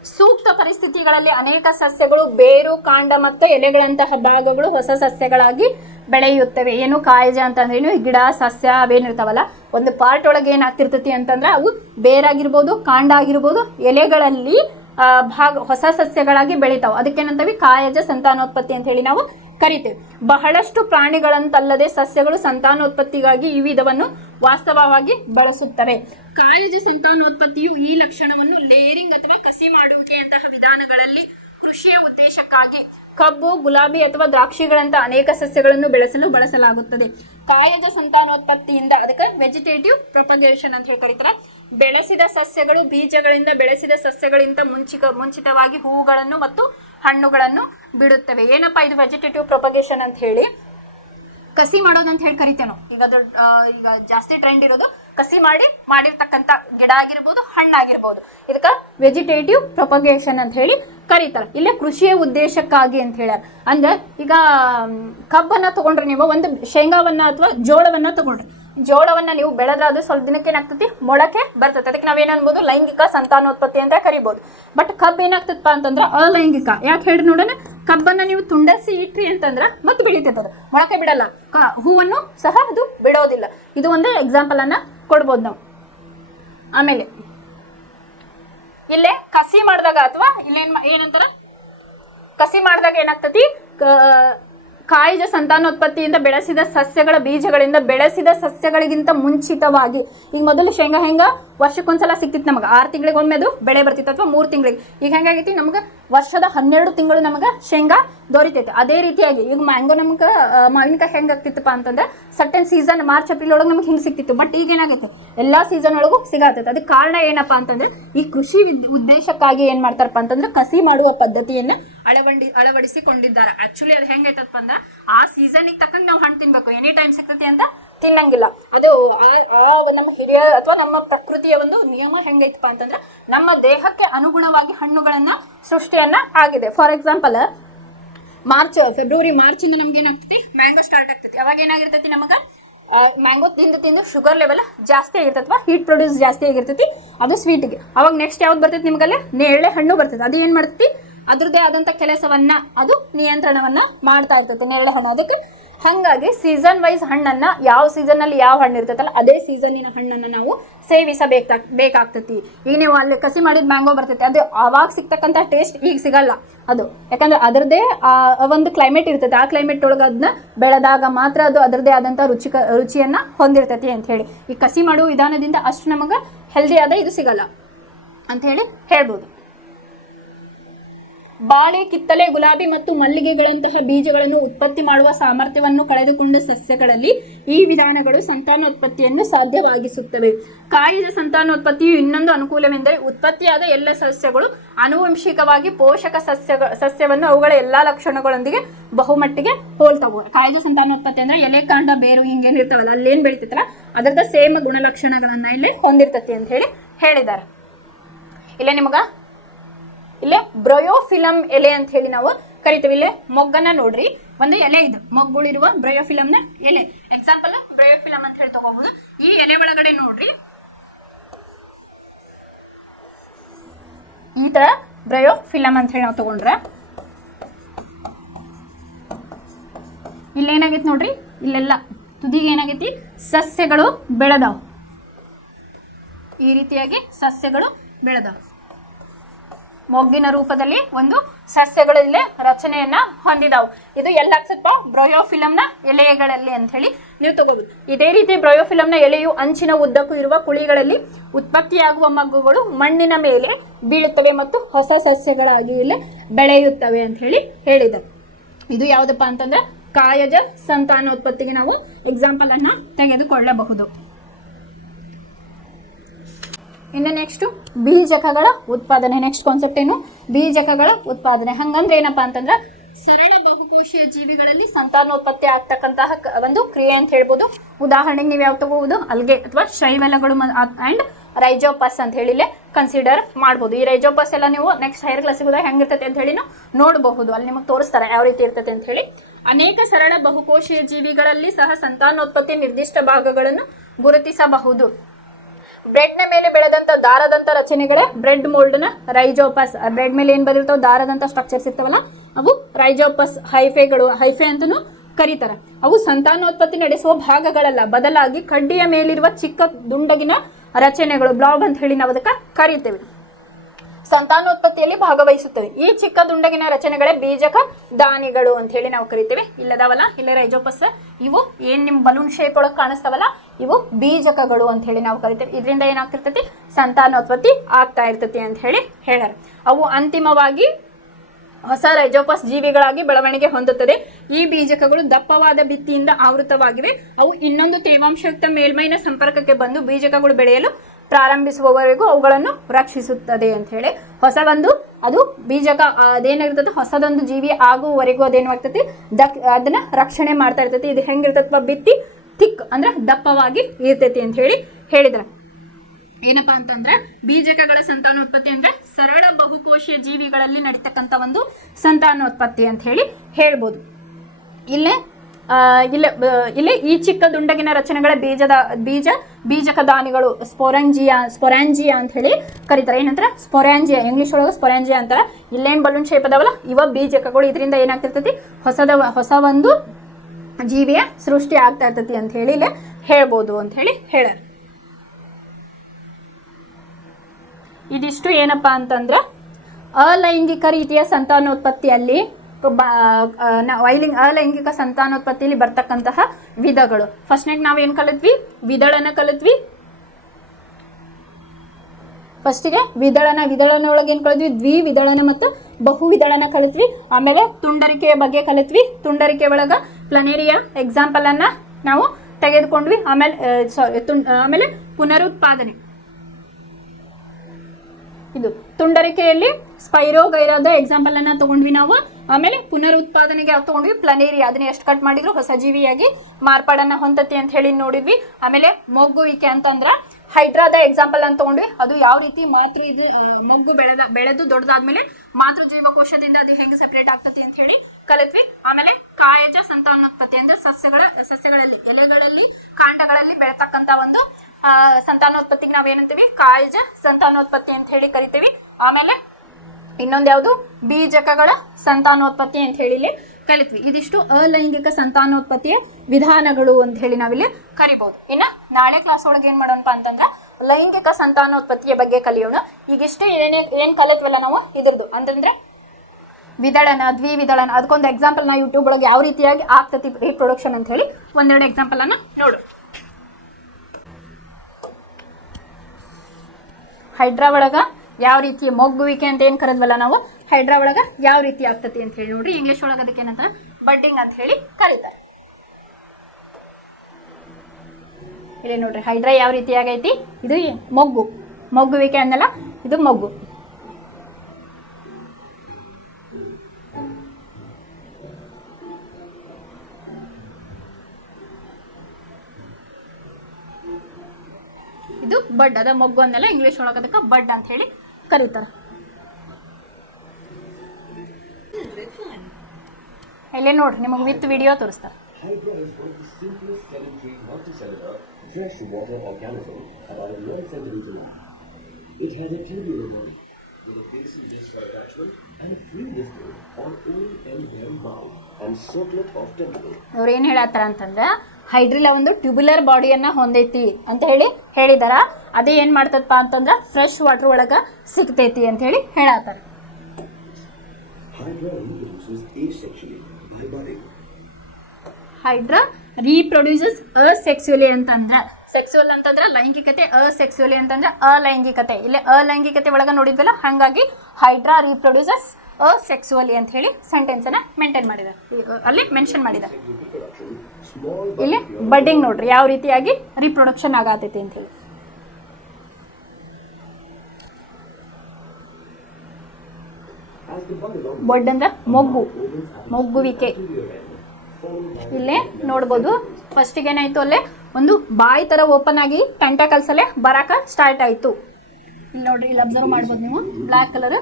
ಸೂಕ್ತ ಪರಿಸ್ಥಿತಿಗಳಲ್ಲಿ ಅನೇಕ ಸಸ್ಯಗಳು ಬೇರು, ಕಾಂಡ ಮತ್ತು ಎಲೆಗಳಂತಹ ಭಾಗಗಳು ಹೊಸ ಸಸ್ಯಗಳಾಗಿ ಬೆಳೆಯುತ್ತವೆ. ಏನು ಕಾಯಜ ಅಂತಂದ್ರೆ ಗಿಡ, ಸಸ್ಯ ಅವೇನಿರ್ತಾವಲ್ಲ, ಒಂದು ಪಾರ್ಟ್ ಒಳಗೆ ಏನಾಗ್ತಿರ್ತತಿ ಅಂತಂದ್ರೆ ಅವು ಬೇರಾಗಿರ್ಬೋದು, ಕಾಂಡ ಆಗಿರ್ಬೋದು, ಎಲೆಗಳಲ್ಲಿ ಹೊಸ ಸಸ್ಯಗಳಾಗಿ ಬೆಳಿತಾವ. ಅದಕ್ಕೇನಂತವಿ ಕಾಯಜ ಸಂತಾನೋತ್ಪತ್ತಿ ಅಂತ ಹೇಳಿ ನಾವು ಕರಿತೇವೆ. ಬಹಳಷ್ಟು ಪ್ರಾಣಿಗಳಂತಲ್ಲದೆ ಸಸ್ಯಗಳು ಸಂತಾನೋತ್ಪತ್ತಿಗಾಗಿ ಈ ವಿಧವನ್ನು ವಾಸ್ತವವಾಗಿ ಬಳಸುತ್ತವೆ. ಕಾಯಜ ಸಂತಾನೋತ್ಪತ್ತಿಯು ಈ ಲಕ್ಷಣವನ್ನು ಲೇರಿಂಗ್ ಅಥವಾ ಕಸಿ ಮಾಡುವಿಕೆಯಂತಹ ವಿಧಾನಗಳಲ್ಲಿ ಕೃಷಿಯ ಉದ್ದೇಶಕ್ಕಾಗಿ ಕಬ್ಬು, ಗುಲಾಬಿ ಅಥವಾ ದ್ರಾಕ್ಷಿಗಳಂತ ಅನೇಕ ಸಸ್ಯಗಳನ್ನು ಬೆಳೆಸಲು ಬಳಸಲಾಗುತ್ತದೆ. ಕಾಯಜ ಸಂತಾನೋತ್ಪತ್ತಿಯಿಂದ ಅದಕ್ಕೆ ವೆಜಿಟೇಟಿವ್ ಪ್ರೊಪಗೇಷನ್ ಅಂತ ಹೇಳಿ ಕರೀತಾರೆ. ಬೆಳೆಸಿದ ಸಸ್ಯಗಳು ಬೀಜಗಳಿಂದ ಬೆಳೆಸಿದ ಸಸ್ಯಗಳಿಂದ ಮುಂಚಿತವಾಗಿ ಹೂವುಗಳನ್ನು ಮತ್ತು ಹಣ್ಣುಗಳನ್ನು ಬಿಡುತ್ತವೆ. ಏನಪ್ಪಾ ಇದು ವೆಜಿಟೇಟಿವ್ ಪ್ರೊಪಗೇಷನ್ ಅಂತ ಹೇಳಿ? ಕಸಿ ಮಾಡೋದಂತ ಹೇಳಿ ಕರಿತೇವೆ ನಾವು. ಈಗ ಜಾಸ್ತಿ ಟ್ರೆಂಡ್ ಇರೋದು ಕಸಿ ಮಾಡಿರ್ತಕ್ಕಂಥ ಗಿಡ ಆಗಿರ್ಬೋದು, ಹಣ್ಣಾಗಿರ್ಬೋದು, ಇದಕ್ಕ ವೆಜಿಟೇಟಿವ್ ಪ್ರೊಪಗೇಷನ್ ಅಂತ ಹೇಳಿ ಕರೀತಾರೆ. ಇಲ್ಲೇ ಕೃಷಿಯ ಉದ್ದೇಶಕ್ಕಾಗಿ ಅಂತ ಹೇಳ್ಯಾರ. ಅಂದ್ರೆ ಈಗ ಕಬ್ಬನ್ನ ತಗೊಂಡ್ರೆ ನೀವು, ಒಂದು ಶೇಂಗಾವನ್ನ ಅಥವಾ ಜೋಳವನ್ನ ತಗೊಂಡ್ರಿ, ಜೋಳವನ್ನ ನೀವು ಬೆಳೆದ್ರೆ ಅದು ಸ್ವಲ್ಪ ದಿನಕ್ಕೆ ಏನಾಗ್ತತಿ, ಮೊಳಕೆ ಬರ್ತದೆ. ಅದಕ್ಕೆ ನಾವೇನನ್ಬೋದು, ಲೈಂಗಿಕ ಸಂತಾನೋತ್ಪತ್ತಿ ಅಂತ ಕರಿಬಹುದು. ಬಟ್ ಕಬ್ಬು ಏನಾಗ್ತದಪ್ಪ ಅಂತಂದ್ರೆ ಅಲೈಂಗಿಕ. ಯಾಕೆ ಹೇಳ್ರಿ ನೋಡೋಣ, ಕಬ್ಬನ್ನ ನೀವು ತುಂಡರಿಸಿ ಇಟ್ರಿ ಅಂತಂದ್ರೆ ಮತ್ತೆ ಬೆಳಿತೈತೆ, ಅದು ಮೊಳಕೆ ಬಿಡಲ್ಲ, ಹೂವನ್ನು ಸಹ ಅದು ಬಿಡೋದಿಲ್ಲ. ಇದು ಒಂದು ಎಕ್ಸಾಂಪಲ್ ಅನ್ನ ಕೊಡ್ಬೋದು ನಾವು. ಆಮೇಲೆ ಇಲ್ಲೇ ಕಸಿ ಮಾಡಿದಾಗ ಅಥವಾ ಏನಂತಾರ, ಕಸಿ ಮಾಡಿದಾಗ ಏನಾಗ್ತತಿ, ಕಾಯಜ ಸಂತಾನೋತ್ಪತ್ತಿಯಿಂದ ಬೆಳೆಸಿದ ಸಸ್ಯಗಳ ಬೀಜಗಳಿಂದ ಬೆಳೆಸಿದ ಸಸ್ಯಗಳಿಗಿಂತ ಮುಂಚಿತವಾಗಿ, ಈಗ ಮೊದಲು ಶೇಂಗಾ ಹೆಂಗ ವರ್ಷಕ್ಕೊಂದ್ಸಲ ಸಿಕ್ತಿತ್ತು ನಮಗೆ, 6 ತಿಂಗಳಿಗೊಮ್ಮೆ ಅದು ಬೆಳೆ ಬರ್ತಿತ್ತು, ಅಥವಾ 3 ತಿಂಗಳಿಗೆ. ಈಗ ಹೆಂಗಾಗೈತಿ, ನಮ್ಗೆ ವರ್ಷದ 12 ತಿಂಗಳು ನಮಗೆ ಶೇಂಗಾ ದೊರಿತೈತೆ. ಅದೇ ರೀತಿಯಾಗಿ ಈಗ ಮ್ಯಾಂಗೋ ನಮ್ಗೆ ಮಾವಿನಕಾಯಿ ಹೆಂಗೆ ಆಗ್ತಿತ್ತಪ್ಪ ಅಂತಂದ್ರೆ ಸರ್ಟನ್ ಸೀಸನ್ ಮಾರ್ಚ್ ಏಪ್ರಿಲ್ ಒಳಗೆ ನಮ್ಗೆ ಹಿಂಗೆ ಸಿಕ್ತಿತ್ತು. ಬಟ್ ಈಗ ಏನಾಗೈತೆ, ಎಲ್ಲಾ ಸೀಸನ್ ಒಳಗೂ ಸಿಗತ್ತೈತೆ. ಅದಕ್ಕೆ ಕಾರಣ ಏನಪ್ಪಾ ಅಂತಂದ್ರೆ ಈ ಕೃಷಿ ಉದ್ದೇಶಕ್ಕಾಗಿ ಏನ್ ಮಾಡ್ತಾರಪ್ಪ ಅಂತಂದ್ರೆ ಕಸಿ ಮಾಡುವ ಪದ್ಧತಿಯನ್ನ ಅಳವಡಿಸಿಕೊಂಡಿದ್ದಾರೆ. ಆಕ್ಚುಲಿ ಅದು ಹೆಂಗೈತಪ್ಪ ಅಂದ್ರೆ ಆ ಸೀಸನ್ಗೆ ತಕ್ಕಂಗೆ ನಾವು ಹಣ್ಣು ತಿನ್ಬೇಕು, ಎನಿ ಟೈಮ್ ಸಿಗ್ತತಿ ಅಂತ ತಿನ್ನಂಗಿಲ್ಲ. ಅದು ನಮ್ಮ ಹಿರಿಯ ಅಥವಾ ನಮ್ಮ ಪ್ರಕೃತಿಯ ಒಂದು ನಿಯಮ ಹೆಂಗೈತಪ್ಪ ಅಂತಂದ್ರೆ ನಮ್ಮ ದೇಹಕ್ಕೆ ಅನುಗುಣವಾಗಿ ಹಣ್ಣುಗಳನ್ನ ಸೃಷ್ಟಿಯನ್ನ ಆಗಿದೆ. ಫಾರ್ ಎಕ್ಸಾಂಪಲ್ ಫೆಬ್ರವರಿ ಮಾರ್ಚಿಂದ ನಮ್ಗೆ ಏನಾಗ್ತೈತಿ, ಮ್ಯಾಂಗೋ ಸ್ಟಾರ್ಟ್ ಆಗ್ತೈತಿ. ಅವಾಗ ಏನಾಗಿರ್ತೈತಿ, ನಮಗ ಮ್ಯಾಂಗೋ ತಿಂದು ಶುಗರ್ ಲೆವೆಲ್ ಜಾಸ್ತಿ ಆಗಿರ್ತೈತಿ, ಅಥವಾ ಹೀಟ್ ಪ್ರೊಡ್ಯೂಸ್ ಜಾಸ್ತಿ ಆಗಿರ್ತೈತಿ, ಅದು ಸ್ವೀಟ್ಗೆ. ಅವಾಗ ನೆಕ್ಸ್ಟ್ ಯಾವ್ದು ಬರ್ತೈತಿ ನಿಮ್ಗಲ್ಲೇ, ನೇರಳೆ ಹಣ್ಣು ಬರ್ತೈತಿ. ಅದು ಏನ್ ಮಾಡ್ತೈತಿ, ಅದ್ರದ್ದೇ ಆದಂತ ಕೆಲಸವನ್ನ ಅದು ನಿಯಂತ್ರಣವನ್ನ ಮಾಡ್ತಾ ಇರ್ತೈತಿ ನೇರಳೆ ಹಣ್ಣು. ಅದಕ್ಕೆ ಹಂಗಾಗಿ ಸೀಸನ್ ವೈಸ್ ಹಣ್ಣನ್ನ, ಯಾವ ಸೀಸನ್ ಅಲ್ಲಿ ಯಾವ ಹಣ್ಣು ಇರ್ತೈತಲ್ಲ ಅದೇ ಸೀಸನ್ನಿನ ಹಣ್ಣನ್ನ ನಾವು ಸೇವಿಸಬೇಕಾಗ್ತೈತಿ. ಈಗ ನೀವು ಅಲ್ಲಿ ಕಸಿ ಮಾಡಿದ ಮ್ಯಾಂಗೋ ಬರ್ತೈತಿ, ಅದು ಅವಾಗ ಸಿಗ್ತಕ್ಕಂಥ ಟೇಸ್ಟ್ ಈಗ ಸಿಗಲ್ಲ. ಅದು ಯಾಕಂದ್ರೆ ಅದರದೇ ಒಂದು ಕ್ಲೈಮೇಟ್ ಇರ್ತೈತಿ, ಆ ಕ್ಲೈಮೇಟ್ ಒಳಗೆ ಅದನ್ನ ಬೆಳೆದಾಗ ಮಾತ್ರ ಅದು ಅದರದೇ ಆದಂತ ರುಚಿಯನ್ನ ಹೊಂದಿರ್ತೈತಿ ಅಂತ ಹೇಳಿ. ಈ ಕಸಿ ಮಾಡುವ ವಿಧಾನದಿಂದ ಅಷ್ಟು ನಮಗೆ ಹೆಲ್ದಿ ಆದ ಇದು ಸಿಗಲ್ಲ ಅಂತ ಹೇಳಿ ಹೇಳ್ಬೋದು. ಬಾಳೆ, ಕಿತ್ತಲೆ, ಗುಲಾಬಿ ಮತ್ತು ಮಲ್ಲಿಗೆಗಳಂತಹ ಬೀಜಗಳನ್ನು ಉತ್ಪತ್ತಿ ಮಾಡುವ ಸಾಮರ್ಥ್ಯವನ್ನು ಕಳೆದುಕೊಂಡ ಸಸ್ಯಗಳಲ್ಲಿ ಈ ವಿಧಾನಗಳು ಸಂತಾನೋತ್ಪತ್ತಿಯನ್ನು ಸಾಧ್ಯವಾಗಿಸುತ್ತವೆ. ಕಾಯಿಜ ಸಂತಾನೋತ್ಪತ್ತಿಯು ಇನ್ನೊಂದು ಅನುಕೂಲವೆಂದರೆ ಉತ್ಪತ್ತಿಯಾದ ಎಲ್ಲ ಸಸ್ಯಗಳು ಆನುವಂಶಿಕವಾಗಿ ಪೋಷಕ ಸಸ್ಯವನ್ನು ಅವುಗಳ ಎಲ್ಲಾ ಲಕ್ಷಣಗಳೊಂದಿಗೆ ಬಹುಮಟ್ಟಿಗೆ ಹೋಲ್ತವು. ಕಾಯಿಜ ಸಂತಾನೋತ್ಪತ್ತಿ ಅಂದ್ರೆ ಎಲೆ, ಕಾಂಡ, ಬೇರು ಹಿಂಗೇನಿರ್ತಾವಲ್ಲ ಅಲ್ಲೇನ್ ಬೆಳಿತೈತಲ್ಲ ಅದರದ ಸೇಮ್ ಗುಣಲಕ್ಷಣಗಳನ್ನ ಇಲ್ಲಿ ಹೊಂದಿರ್ತತಿ ಅಂತ ಹೇಳಿ ಹೇಳಿದ್ದಾರೆ. ಇಲ್ಲೇ ನಿಮಗ ಇಲ್ಲೇ ಬ್ರಯೋಫಿಲಮ್ ಎಲೆ ಅಂತ ಹೇಳಿ ನಾವು ಕರಿತೀವಿ. ಇಲ್ಲೇ ಮೊಗ್ಗನ್ನ ನೋಡ್ರಿ, ಒಂದು ಎಲೆ ಇದು ಮೊಗ್ಗುಳಿರುವ ಬ್ರಯೋಫಿಲಮ್ನ ಎಲೆ. ಎಕ್ಸಾಂಪಲ್ ಬ್ರಯೋಫಿಲಮ್ ಅಂತ ಹೇಳಿ ತಗೋಬಹುದು. ಈ ಎಲೆ ಒಳಗಡೆ ನೋಡ್ರಿ ಈ ತರ ಬ್ರಯೋಫಿಲಮ್ ಅಂತ ಹೇಳಿ ನಾವು ತಗೊಂಡ್ರೆ ಇಲ್ಲೇನಾಗೈತಿ ನೋಡ್ರಿ, ಇಲ್ಲೆಲ್ಲ ತುದಿಗೆ ಏನಾಗೈತಿ ಸಸ್ಯಗಳು ಬೆಳೆದಾವ್. ಈ ರೀತಿಯಾಗಿ ಸಸ್ಯಗಳು ಬೆಳೆದಾವ್. ಮೊಗ್ಗಿನ ರೂಪದಲ್ಲಿ ಒಂದು ಸಸ್ಯಗಳು ಇಲ್ಲೇ ರಚನೆಯನ್ನ ಹೊಂದಿದಾವು. ಇದು ಎಲ್ಲ ಸ್ವಲ್ಪ ಬ್ರಯೋಫಿಲಮ್ನ ಎಲೆಗಳಲ್ಲಿ ಅಂತ ಹೇಳಿ ನೀವು ತಗೋಬಹುದು. ಇದೇ ರೀತಿ ಬ್ರಯೋಫಿಲಮ್ನ ಎಲೆಯು ಅಂಚಿನ ಉದ್ದಕ್ಕೂ ಇರುವ ಕುಳಿಗಳಲ್ಲಿ ಉತ್ಪತ್ತಿಯಾಗುವ ಮಗ್ಗುಗಳು ಮಣ್ಣಿನ ಮೇಲೆ ಬೀಳುತ್ತವೆ ಮತ್ತು ಹೊಸ ಸಸ್ಯಗಳಾಗಿ ಇಲ್ಲಿ ಬೆಳೆಯುತ್ತವೆ ಅಂತ ಹೇಳಿ ಹೇಳಿದರು. ಇದು ಯಾವುದಪ್ಪ ಅಂತಂದ್ರೆ ಕಾಯಜ ಸಂತಾನೋತ್ಪತ್ತಿಗೆ ನಾವು ಎಕ್ಸಾಂಪಲ್ ಅನ್ನ ತೆಗೆದುಕೊಳ್ಳಬಹುದು. ಇನ್ನು ನೆಕ್ಸ್ಟ್ ಬೀಜಕಗಳ ಉತ್ಪಾದನೆ. ನೆಕ್ಸ್ಟ್ ಕಾನ್ಸೆಪ್ಟ್ ಏನು? ಬೀಜಕಗಳ ಉತ್ಪಾದನೆ. ಹಂಗಂದ್ರೆ ಏನಪ್ಪಾ ಅಂತಂದ್ರೆ ಸರಳ ಬಹುಕೋಶೀಯ ಜೀವಿಗಳಲ್ಲಿ ಸಂತಾನೋತ್ಪತ್ತಿ ಆಗ್ತಕ್ಕಂತಹ ಒಂದು ಕ್ರಿಯೆ ಅಂತ ಹೇಳ್ಬೋದು. ಉದಾಹರಣೆಗೆ ನೀವು ಯಾವ ತಗೋಬಹುದು, ಅಲ್ಗೆ ಅಥವಾ ಶೈವಲಗಳು ಅಂಡ್ ರೈಜೋಪಸ್ ಅಂತ ಹೇಳಿ ಕನ್ಸಿಡರ್ ಮಾಡ್ಬೋದು. ಈ ರೈಜೋಪಸ್ ಎಲ್ಲ ನೀವು ನೆಕ್ಸ್ಟ್ ಹೈಯರ್ ಕ್ಲಾಸಿಗೆ ಹೋದಾಗ ಹೆಂಗಿರ್ತೈತೆ ಅಂತ ಹೇಳಿ ನೋಡಬಹುದು. ಅಲ್ಲಿ ನಿಮಗೆ ತೋರಿಸ್ತಾರೆ ಯಾವ ರೀತಿ ಇರ್ತೈತೆ ಅಂತ ಹೇಳಿ. ಅನೇಕ ಸರಳ ಬಹುಕೋಶೀಯ ಜೀವಿಗಳಲ್ಲಿ ಸಹ ಸಂತಾನೋತ್ಪತ್ತಿ ನಿರ್ದಿಷ್ಟ ಭಾಗಗಳನ್ನು ಗುರುತಿಸಬಹುದು. ಬ್ರೆಡ್ ನ ಮೇಲೆ ಬೆಳೆದಂತ ದಾರದಂತ ರಚನೆಗಳೇ ಬ್ರೆಡ್ ಮೋಲ್ಡ್ ನ ರೈಜೋಪಸ್. ಬ್ರೆಡ್ ಮೇಲೆ ಏನ್ ಬದಿರ್ತಾವ ದಾರದಂತ ಸ್ಟ್ರಕ್ಚರ್ಸ್ ಇರ್ತಾವಲ್ಲ ಅವು ರೈಜೋಪಸ್ ಹೈಫೆಗಳು, ಹೈಫೆ ಅಂತಾನು ಕರೀತಾರೆ. ಅವು ಸಂತಾನೋತ್ಪತ್ತಿ ನಡೆಸುವ ಭಾಗಗಳಲ್ಲ, ಬದಲಾಗಿ ಕಡ್ಡಿಯ ಮೇಲಿರುವ ಚಿಕ್ಕ ದುಂಡಗಿನ ರಚನೆಗಳು, ಬ್ಲಾಬ್ ಅಂತ ಹೇಳಿ ನಾವು ಅದಕ್ಕೆ ಕರೀತೇವೆ, ಸಂತಾನೋತ್ಪತ್ತಿಯಲ್ಲಿ ಭಾಗವಹಿಸುತ್ತವೆ. ಈ ಚಿಕ್ಕ ದುಂಡಗಿನ ರಚನೆಗಳೇ ಬೀಜಕ ದಾನಿಗಳು ಅಂತ ಹೇಳಿ ನಾವು ಕರಿತೇವೆ. ಇಲ್ಲದಾವಲ್ಲ ಇಲ್ಲೇ ರೈಜೋಪಸ್, ಇವು ಏನ್ ನಿಮ್ ಬಲೂನ್ ಶೇಪ್ ಒಳಗೆ ಕಾಣಿಸ್ತಾವಲ್ಲ ಇವು ಬೀಜಕಗಳು ಅಂತ ಹೇಳಿ ನಾವು ಕರಿತೇವೆ. ಇದರಿಂದ ಏನಾಗ್ತಿರ್ತೈತಿ, ಸಂತಾನೋತ್ಪತ್ತಿ ಆಗ್ತಾ ಇರ್ತೈತಿ ಅಂತ ಹೇಳಿ ಹೇಳ್ಯಾರ. ಅವು ಅಂತಿಮವಾಗಿ ಹೊಸ ರೈಜೋಪಸ್ ಜೀವಿಗಳಾಗಿ ಬೆಳವಣಿಗೆ ಹೊಂದುತ್ತದೆ. ಈ ಬೀಜಕಗಳು ದಪ್ಪವಾದ ಭಿತ್ತಿಯಿಂದ ಆವೃತವಾಗಿವೆ. ಅವು ಇನ್ನೊಂದು ತೇವಾಂಶಯುಕ್ತ ಮೇಲ್ಮೈನ ಸಂಪರ್ಕಕ್ಕೆ ಬಂದು ಬೀಜಕಗಳು ಬೆಳೆಯಲು ಪ್ರಾರಂಭಿಸುವವರೆಗೂ ಅವುಗಳನ್ನು ರಕ್ಷಿಸುತ್ತದೆ ಅಂತ ಹೇಳಿ. ಹೊಸ ಒಂದು ಅದು ಬೀಜಕ ಅದೇನಾಗಿರ್ತದೆ, ಹೊಸದೊಂದು ಜೀವಿ ಆಗುವವರೆಗೂ ಅದೇನಾಗ್ತೈತಿ ಅದನ್ನ ರಕ್ಷಣೆ ಮಾಡ್ತಾ ಇರ್ತೈತಿ. ಇದು ಹೆಂಗಿರ್ತೈತಿ, ಭಿತ್ತಿ ಥಿಕ್ ಅಂದ್ರೆ ದಪ್ಪವಾಗಿ ಇರ್ತೈತಿ ಅಂತ ಹೇಳಿ ಹೇಳಿದ್ರ. ಏನಪ್ಪಾ ಅಂತಂದ್ರೆ ಬೀಜಕಗಳ ಸಂತಾನೋತ್ಪತ್ತಿ ಅಂದ್ರೆ ಸರಳ ಬಹುಕೋಶೀಯ ಜೀವಿಗಳಲ್ಲಿ ನಡೀತಕ್ಕಂಥ ಒಂದು ಸಂತಾನೋತ್ಪತ್ತಿ ಅಂತ ಹೇಳಿ ಹೇಳ್ಬೋದು. ಇಲ್ಲೇ ಈ ಚಿಕ್ಕ ದುಂಡಗಿನ ರಚನೆಗಳ ಬೀಜಕ ದಾನಿಗಳು ಸ್ಪೊರಾಂಜಿಯಾ ಅಂತ ಹೇಳಿ ಕರೀತಾರೆ. ಏನಂತಾರೆ ಸ್ಪೊರಾಂಜಿಯಾ, ಇಂಗ್ಲಿಷ್ ಒಳಗೆ ಸ್ಪೊರಾಂಜಿಯಾ ಅಂತಾರೆ. ಇಲ್ಲೇನ್ ಬಲೂನ್ ಶೇಪ್ ಅದಾವಲ್ಲ ಇವ ಬೀಜಕಗಳು. ಇದರಿಂದ ಏನಾಗ್ತಿರ್ತೈತಿ, ಹೊಸ ಒಂದು ಜೀವಿಯ ಸೃಷ್ಟಿ ಆಗ್ತಾ ಇರ್ತೈತಿ ಅಂತ ಹೇಳಿ ಇಲ್ಲೇ ಹೇಳ್ಬೋದು ಅಂತ ಹೇಳಿ ಹೇಳ್ಯಾರ. ಇದಿಷ್ಟು ಏನಪ್ಪಾ ಅಂತಂದ್ರೆ ಅಲೈಂಗಿಕ ರೀತಿಯ ಸಂತಾನೋತ್ಪತ್ತಿಯಲ್ಲಿ ಅಲೈಂಗಿಕ ಸಂತಾನೋತ್ಪತ್ತಿಯಲ್ಲಿ ಬರ್ತಕ್ಕಂತಹ ವಿಧಗಳು. ಫಸ್ಟ್ನಾಗ ನಾವೇನು ಕಲಿತ್ವಿ, ವಿದಳನ ಕಲಿತ್ವಿ. ಫಸ್ಟಿಗೆ ವಿದಳನ ಒಳಗೆ ಏನು ಕಲಿತ್ವಿ, ದ್ವಿವಿದಳನ ಮತ್ತು ಬಹುವಿದಳನ ಕಲಿತ್ವಿ. ಆಮೇಲೆ ತುಂಡರಿಕೆಯ ಬಗ್ಗೆ ಕಲಿತ್ವಿ. ತುಂಡರಿಕೆ ಒಳಗ ಪ್ಲನೇರಿಯಾ ಎಕ್ಸಾಂಪಲ್ ಅನ್ನ ನಾವು ತೆಗೆದುಕೊಂಡ್ವಿ. ಆಮೇಲೆ ಪುನರುತ್ಪಾದನೆ, ಇದು ತುಂಡರಿಕೆಯಲ್ಲಿ ಸ್ಪೈರೋಗೈರಾದ ಎಕ್ಸಾಂಪಲ್ ಅನ್ನ ತಗೊಂಡ್ವಿ ನಾವು. ಆಮೇಲೆ ಪುನರುತ್ಪಾದನೆಗೆ ಯಾವ ತಗೊಂಡ್ವಿ, ಪ್ಲನೇರಿಯಾ, ಅದನ್ನ ಎಷ್ಟು ಕಟ್ ಮಾಡಿದ್ರು ಹೊಸ ಜೀವಿಯಾಗಿ ಮಾರ್ಪಾಡನ್ನ ಹೊಂದತಿ ಅಂತ ಹೇಳಿ ನೋಡಿದ್ವಿ. ಆಮೇಲೆ ಮೊಗ್ಗುವಿಕೆ ಅಂತಂದ್ರ ಹೈಡ್ರಾದ ಎಕ್ಸಾಂಪಲ್ ಅಂತ ತಗೊಂಡ್ವಿ. ಅದು ಯಾವ ರೀತಿ ಮೊಗ್ಗು ಬೆಳೆದು ದೊಡ್ಡದಾದ್ಮೇಲೆ ಮಾತೃ ಜೀವಕೋಶದಿಂದ ಅದು ಹೆಂಗೆ ಸೆಪರೇಟ್ ಆಗ್ತತಿ ಅಂತ ಹೇಳಿ ಕಲಿತ್ವಿ. ಆಮೇಲೆ ಕಾಯಜ ಸಂತಾನೋತ್ಪತ್ತಿ ಅಂದ್ರೆ ಸಸ್ಯಗಳಲ್ಲಿ ಎಲೆಗಳಲ್ಲಿ ಕಾಂಡಗಳಲ್ಲಿ ಬೆಳತಕ್ಕಂತ ಒಂದು ಸಂತಾನೋತ್ಪತ್ತಿಗೆ ನಾವೇನಂತೀವಿ, ಕಾಯಜ ಸಂತಾನೋತ್ಪತ್ತಿ ಅಂತ ಹೇಳಿ ಕರಿತೀವಿ. ಆಮೇಲೆ ಇನ್ನೊಂದು ಯಾವುದು, ಬೀಜಕಗಳ ಸಂತಾನೋತ್ಪತ್ತಿ ಅಂತ ಹೇಳಿ ಕಲಿತ್ವಿ. ಇದಿಷ್ಟು ಅಲೈಂಗಿಕ ಸಂತಾನೋತ್ಪತ್ತಿಯ ವಿಧಾನಗಳು ಅಂತ ಹೇಳಿ ನಾವಿಲ್ಲಿ ಕರಿಬಹುದು. ಇನ್ನು ನಾಳೆ ಕ್ಲಾಸ್ ಒಳಗೆ ಏನ್ ಮಾಡೋಣಪ್ಪ ಅಂತಂದ್ರೆ ಲೈಂಗಿಕ ಸಂತಾನೋತ್ಪತ್ತಿಯ ಬಗ್ಗೆ ಕಲಿಯೋಣ. ಈಗಿಷ್ಟೇ ಏನ್ ಕಲಿತ್ವಲ್ಲ ನಾವು ಇದ್ರದ್ದು ಅಂತಂದ್ರೆ ವಿದಳನ, ದ್ವಿವಿದಳನ, ಅದಕ್ಕೊಂದು ಎಕ್ಸಾಂಪಲ್ ನಾ ಯೂಟ್ಯೂಬ್ ಒಳಗೆ ಯಾವ ರೀತಿಯಾಗಿ ಆಗ್ತತಿ ರೀಪ್ರೊಡಕ್ಷನ್ ಅಂತ ಹೇಳಿ ಒಂದೆರಡು ಎಕ್ಸಾಂಪಲ್ ಅನ್ನ ನೋಡು. ಹೈಡ್ರಾ ಒಳಗ ಯಾವ ರೀತಿ ಮೊಗ್ಗುವಿಕೆ ಅಂತ ಏನ್ ಕರೆದ್ವಲ್ಲ ನಾವು, ಹೈಡ್ರಾ ಒಳಗ ಯಾವ ರೀತಿ ಆಗ್ತತಿ ಅಂತ ಹೇಳಿ ನೋಡ್ರಿ. ಇಂಗ್ಲಿಷ್ ಒಳಗ ಅದಕ್ಕೆ ಏನಂತ ಬಡ್ಡಿಂಗ್ ಅಂತ ಹೇಳಿ ಕರೀತಾರೆ. ಇಲ್ಲಿ ನೋಡ್ರಿ ಹೈಡ್ರಾ ಯಾವ ರೀತಿ ಆಗೈತಿ, ಇದು ಮೊಗ್ಗುವಿಕೆ ಅನ್ನಲ್ಲ, ಇದು ಮೊಗ್ಗು. ಇದು ಬಡ್ ಅದ, ಮೊಗ್ಗು ಅನ್ನಲ್ಲ, ಇಂಗ್ಲಿಷ್ ಒಳಗ ಅದಕ್ಕೆ ಬಡ್ ಅಂತ ಹೇಳಿ ಕರೀತಾರೆ. ಇಲ್ಲೇ ನೋಡ್ರಿ ನಿಮಗೆ ವಿತ್ ವಿಡಿಯೋ ತೋರಿಸ್ತಾರೆ. Hydra is one of the simplest sedentary multicellular freshwater organisms about 11 centimeters long. It has a tubular body with a basal disc attachment and a free distal on only end very mouth and circlet of tentacle. ಅವ್ರು ಏನು ಹೇಳತ್ತಾರ ಅಂತಂದ್ರೆ ಹೈಡ್ರಿಲ ಒಂದು tubular ಬಾಡಿಯನ್ನ ಹೊಂದೈತಿ ಅಂತ ಹೇಳಿ ಹೇಳಿದಾರ. ಅದೇ ಏನು ಮಾಡ್ತದಪ್ಪ ಅಂತಂದ್ರೆ ಫ್ರೆಶ್ ವಾಟರ್ ಒಳಗೆ ಸಿಗ್ತೈತಿ ಅಂತ ಹೇಳಿ ಹೇಳತ್ತಾರ. Hydra reproduces asexually by budding. Hydra reproduces asexually ಅಂತಂದ್ರೆ, ಸೆಕ್ಸುವಲ್ ಅಂತಂದ್ರೆ ಲೈಂಗಿಕತೆ, ಅಸೆಕ್ಸುಯಲಿ ಅಂತಂದ್ರೆ ಅಲೈಂಗಿಕತೆ. ಇಲ್ಲಿ ಅಲೈಂಗಿಕತೆ ಒಳಗೆ ನೋಡಿದ್ವಲ್ಲ, ಹಾಗಾಗಿ ಹೈಡ್ರಾ ರೀಪ್ರೊಡ್ಯೂಸಸ್ ಅಸೆಕ್ಸುವಲಿ ಅಂತ ಹೇಳಿ ಸೆಂಟೆನ್ಸ್ ಅನ್ನ ಮೇಂಟೈನ್ ಮಾಡಿದ್ದಾರೆ, ಅಲ್ಲಿ ಮೆನ್ಷನ್ ಮಾಡಿದ್ದಾರೆ. ಇಲ್ಲಿ ಬಡ್ಡಿಂಗ್ ನೋಡ್ರಿ ಯಾವ ರೀತಿಯಾಗಿ ರೀಪ್ರೊಡಕ್ಷನ್ ಆಗತೈತಿ ಅಂತ ಹೇಳಿ. ಬಡ್ ಅಂದ್ರೆ ಮೊಗ್ಗುವಿಕೆ. ಇಲ್ಲೇ ನೋಡ್ಬೋದು ಫಸ್ಟಿಗೆ ಏನಾಯ್ತು, ಅಲ್ಲೇ ಒಂದು ಬಾಯಿ ತರ ಓಪನ್ ಆಗಿ ಟೆಂಟಾಕಲ್ಸ್ ಅಲ್ಲೇ ಬರಾಕ ಸ್ಟಾರ್ಟ್ ಆಯ್ತು. ಇಲ್ಲಿ ನೋಡ್ರಿ, ಇಲ್ಲಿ ಅಬ್ಸರ್ವ್ ಮಾಡ್ಬೋದು ನೀವು, ಬ್ಲಾಕ್ ಕಲರ್.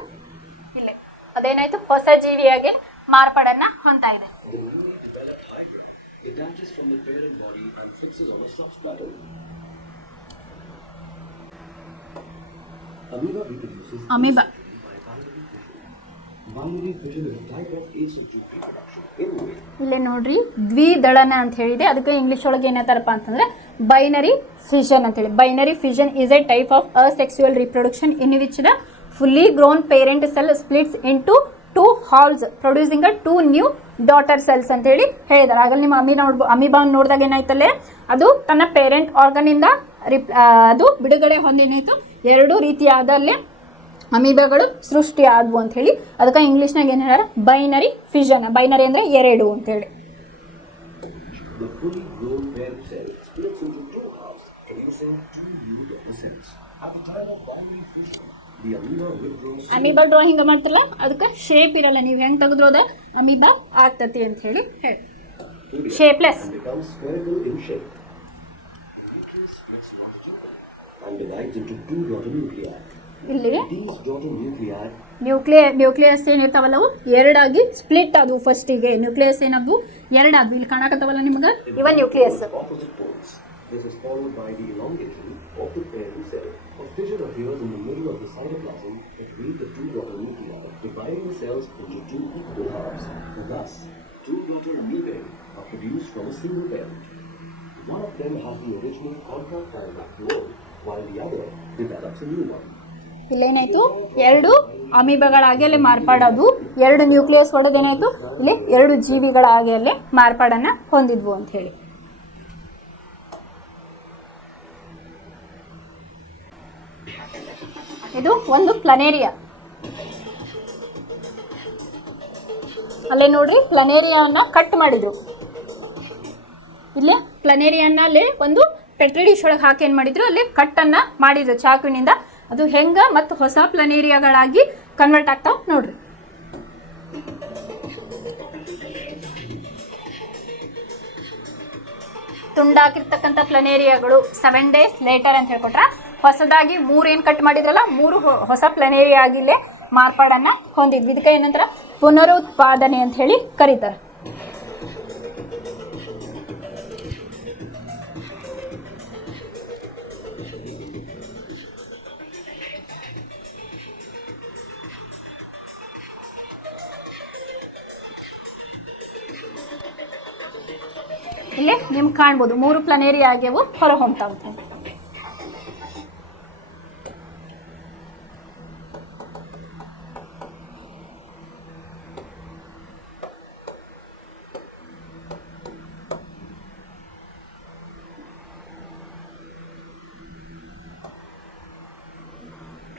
ಇಲ್ಲೇ ಅದೇನಾಯ್ತು, ಹೊಸ ಜೀವಿಯಾಗಿ ಮಾರ್ಪಾಡನ್ನ ಹೊಂದ್ತಾ ಇದೆ. ಅಮೀಬಾ ಇಲ್ಲೇ ನೋಡ್ರಿ ದ್ವಿದಳನ ಅಂತ ಹೇಳಿದೆ. ಅದಕ್ಕೆ ಇಂಗ್ಲಿಷ್ ಒಳಗೆ ಏನಂತಾರಪ್ಪ ಅಂತಂದ್ರೆ ಬೈನರಿ ಫಿಷನ್ ಅಂತ ಹೇಳಿ. Binary fission is a type of asexual reproduction in which the fully grown parent cell splits into 2 halves producing 2 new daughter cells ಅಂತ ಹೇಳಿ ಹೇಳಿದಾರೆ. ಆಗಲ್ಲಿ ನಿಮ್ಮ ಅಮೀಬಾನ್ ನೋಡಿದಾಗ ಏನಾಯ್ತಲ್ಲೇ, ಅದು ತನ್ನ ಪೇರೆಂಟ್ ಆರ್ಗನ್ ಇಂದ ಅದು ಬಿಡುಗಡೆ ಹೊಂದೇನಾಯ್ತು, 2 ರೀತಿಯಾದಲ್ಲಿ ಅಮೀಬಾಗಳು ಸೃಷ್ಟಿ ಆದವು ಅಂತ ಹೇಳಿ. ಅದಕ್ಕೆ ಇಂಗ್ಲೀಷ್ನಾಗ ಏನು ಹೇಳ್ಯಾರ, ಬೈನರಿ ಫಿಷನ್. ಬೈನರಿ ಅಂದರೆ 2 ಅಂತ ಹೇಳಿ. ಅಮೀಬಾ ಡ್ರಾ ಹಿಂಗೆ ಮಾಡ್ತಿರಲ್ಲ, ಅದಕ್ಕೆ ಶೇಪ್ ಇರಲ್ಲ. ನೀವು ಹೆಂಗೆ ತೆಗೆದ್ರು ಅದ ಅಮೀಬಾ ಆಗ್ತತಿ ಅಂತ ಹೇಳಿ ಶೇಪ್ಲೆಸ್. ಇಲ್ಲಿ ನ್ಯೂಕ್ಲಿಯಸ್ ಏನಿರ್ತಾವಲ್ಲ ಅವು 2 ಆಗಿ ಸ್ಪ್ಲಿಟ್ ಆದವು. ಫಸ್ಟಿಗೆ ನ್ಯೂಕ್ಲಿಯಸ್ ಏನಾದವು 2 ಆದವು. ಇಲ್ಲಿ ಕಾಣಕತ್ತವಲ್ಲ ನಿಮ್ಗೆ, ಇವ nucleus. This is followed by the elongation of the parent cell. A fissure appears in the middle of the cytoplasm between the 2 daughter nuclei, dividing the cells into 2 equal halves. Thus, 2 daughter nuclei are produced from a single parent. One of them has the original contractile clone, while the other develops a new one. ಇಲ್ಲೇನಾಯ್ತು, 2 ಅಮೀಬಾಗಳಾಗಿ ಅಲ್ಲಿ ಮಾರ್ಪಾಡೋದು, 2 nucleus ಹೊಡೆದೇನಾಯ್ತು, ಇಲ್ಲಿ 2 ಜೀವಿಗಳಾಗಿ ಅಲ್ಲಿ ಮಾರ್ಪಾಡನ್ನ ಹೊಂದಿದ್ವು ಅಂತ ಹೇಳಿ. ಇದು ಒಂದು planaria. ಅಲ್ಲೇ ನೋಡ್ರಿ ಪ್ಲನೇರಿಯಾವನ್ನ cut ಮಾಡಿದ್ರು. ಇಲ್ಲಿ ಪ್ಲನೇರಿಯಾನ ಅಲ್ಲಿ ಒಂದು ಪೆಟ್ರಿ ಡಿಶ್ ಒಳಗೆ ಹಾಕಿ ಏನು ಮಾಡಿದ್ರು, ಅಲ್ಲಿ ಕಟ್ಟನ್ನ ಮಾಡಿದ್ರು ಚಾಕುವಿನಿಂದ. ಅದು ಹೆಂಗ ಮತ್ತು ಹೊಸ ಪ್ಲನೇರಿಯಾಗಳಾಗಿ ಕನ್ವರ್ಟ್ ಆಗ್ತಾವ ನೋಡ್ರಿ. ತುಂಡಾಕಿರ್ತಕ್ಕಂಥ ಪ್ಲನೇರಿಯಾಗಳು 7 days ಲೇಟರ್ ಅಂತ ಹೇಳ್ಕೊಟ್ರ. ಹೊಸದಾಗಿ 3 ಏನು ಕಟ್ ಮಾಡಿದ್ರಲ್ಲ, 3 ಹೊಸ ಪ್ಲನೇರಿಯಾ ಆಗಿಲ್ಲೇ ಮಾರ್ಪಾಡನ್ನ ಹೊಂದಿದ್ವಿ. ಇದಕ್ಕೆ ಏನಂತಾರೆ, ಪುನರುತ್ಪಾದನೆ ಅಂತ ಹೇಳಿ ಕರೀತಾರೆ. ಇಲ್ಲಿ ನಿಮ್ಗೆ ಕಾಣ್ಬೋದು 3 ಪ್ಲನೇರಿಯಾ ಆಗ್ಯವು ಹೊರ ಹೊಮ್ತಾವಂತೆ.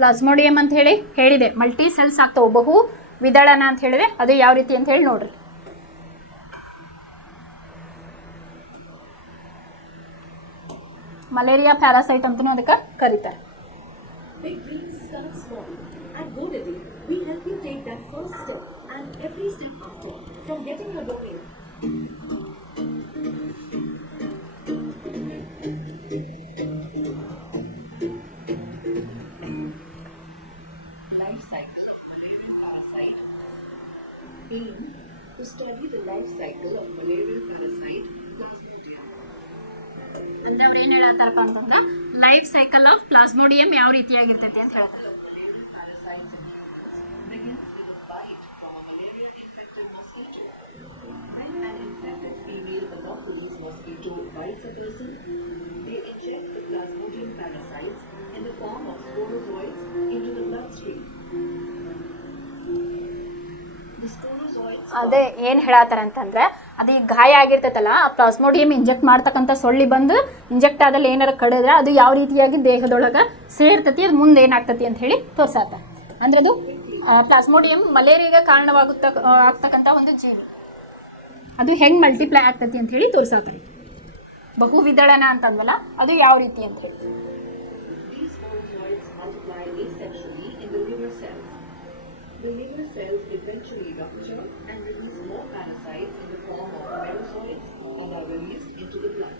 ಪ್ಲಾಸ್ಮೋಡಿಯಂ ಅಂತ ಹೇಳಿದೆ, ಮಲ್ಟಿ ಸೆಲ್ಸ್ ಆಗ್ತಾವೆ, ಬಹು ವಿದಳನ ಅಂತ ಹೇಳಿದ್ರೆ ಅದು ಯಾವ ರೀತಿ ಅಂತ ಹೇಳಿ ನೋಡ್ರಿ. ಮಲೇರಿಯಾ ಪ್ಯಾರಾಸೈಟ್ ಅಂತಲೂ ಅದಕ್ಕೆ ಕರೀತಾರೆ. Big dreams start small. At GoDaddy, we help you take that first step and every step after, from getting your domain. Life cycle of malarial parasite. Aim to study the life cycle of malarial parasite Plasmodium. ಅಂದ್ರೆ ಅವ್ರು ಏನು ಹೇಳತ್ತಾರಪ್ಪ ಅಂತಂದ್ರೆ life cycle of plasmodium ಯಾವ ರೀತಿಯಾಗಿರ್ತೈತಿ ಅಂತ ಹೇಳ್ತಾರೆ. Begins with a bite from a malaria-infected mosquito. When an infected female Anopheles mosquito bites a person, they inject the Plasmodium parasites in the form of sporozoids into the bloodstream. The sporozoids ಅದೇ ಏನು ಹೇಳತ್ತಾರ ಅಂತಂದ್ರೆ ಅದು ಈಗ ಗಾಯ ಆಗಿರ್ತೈತಲ್ಲ, ಆ plasmodium inject ಮಾಡ್ತಕ್ಕಂಥ ಸೊಳ್ಳಿ ಬಂದು inject ಆದಲ್ಲಿ ಏನಾರ ಕಡಿದ್ರೆ ಅದು ಯಾವ ರೀತಿಯಾಗಿ ದೇಹದೊಳಗೆ ಸೇರ್ತತಿ, ಅದು ಮುಂದೆ ಏನಾಗ್ತತಿ ಅಂತ ಹೇಳಿ ತೋರ್ಸಾತ. ಅಂದ್ರೆ ಅದು ಪ್ಲಾಸ್ಮೋಡಿಯಂ ಮಲೇರಿಯಾಗೆ ಆಗ್ತಕ್ಕಂಥ ಒಂದು ಜೀವಿ, ಅದು ಹೆಂಗೆ ಮಲ್ಟಿಪ್ಲೈ ಆಗ್ತತಿ ಅಂತ ಹೇಳಿ ತೋರ್ಸಾತಾರೆ. ಬಹು ವಿದಳನ ಅಂತಂದಲ್ಲ, ಅದು ಯಾವ ರೀತಿ ಅಂತ ಹೇಳಿ. These sporozoids multiply asexually in the liver cells. The liver cells eventually rupture and release more parasites in the form of merozoids and are released into the blood.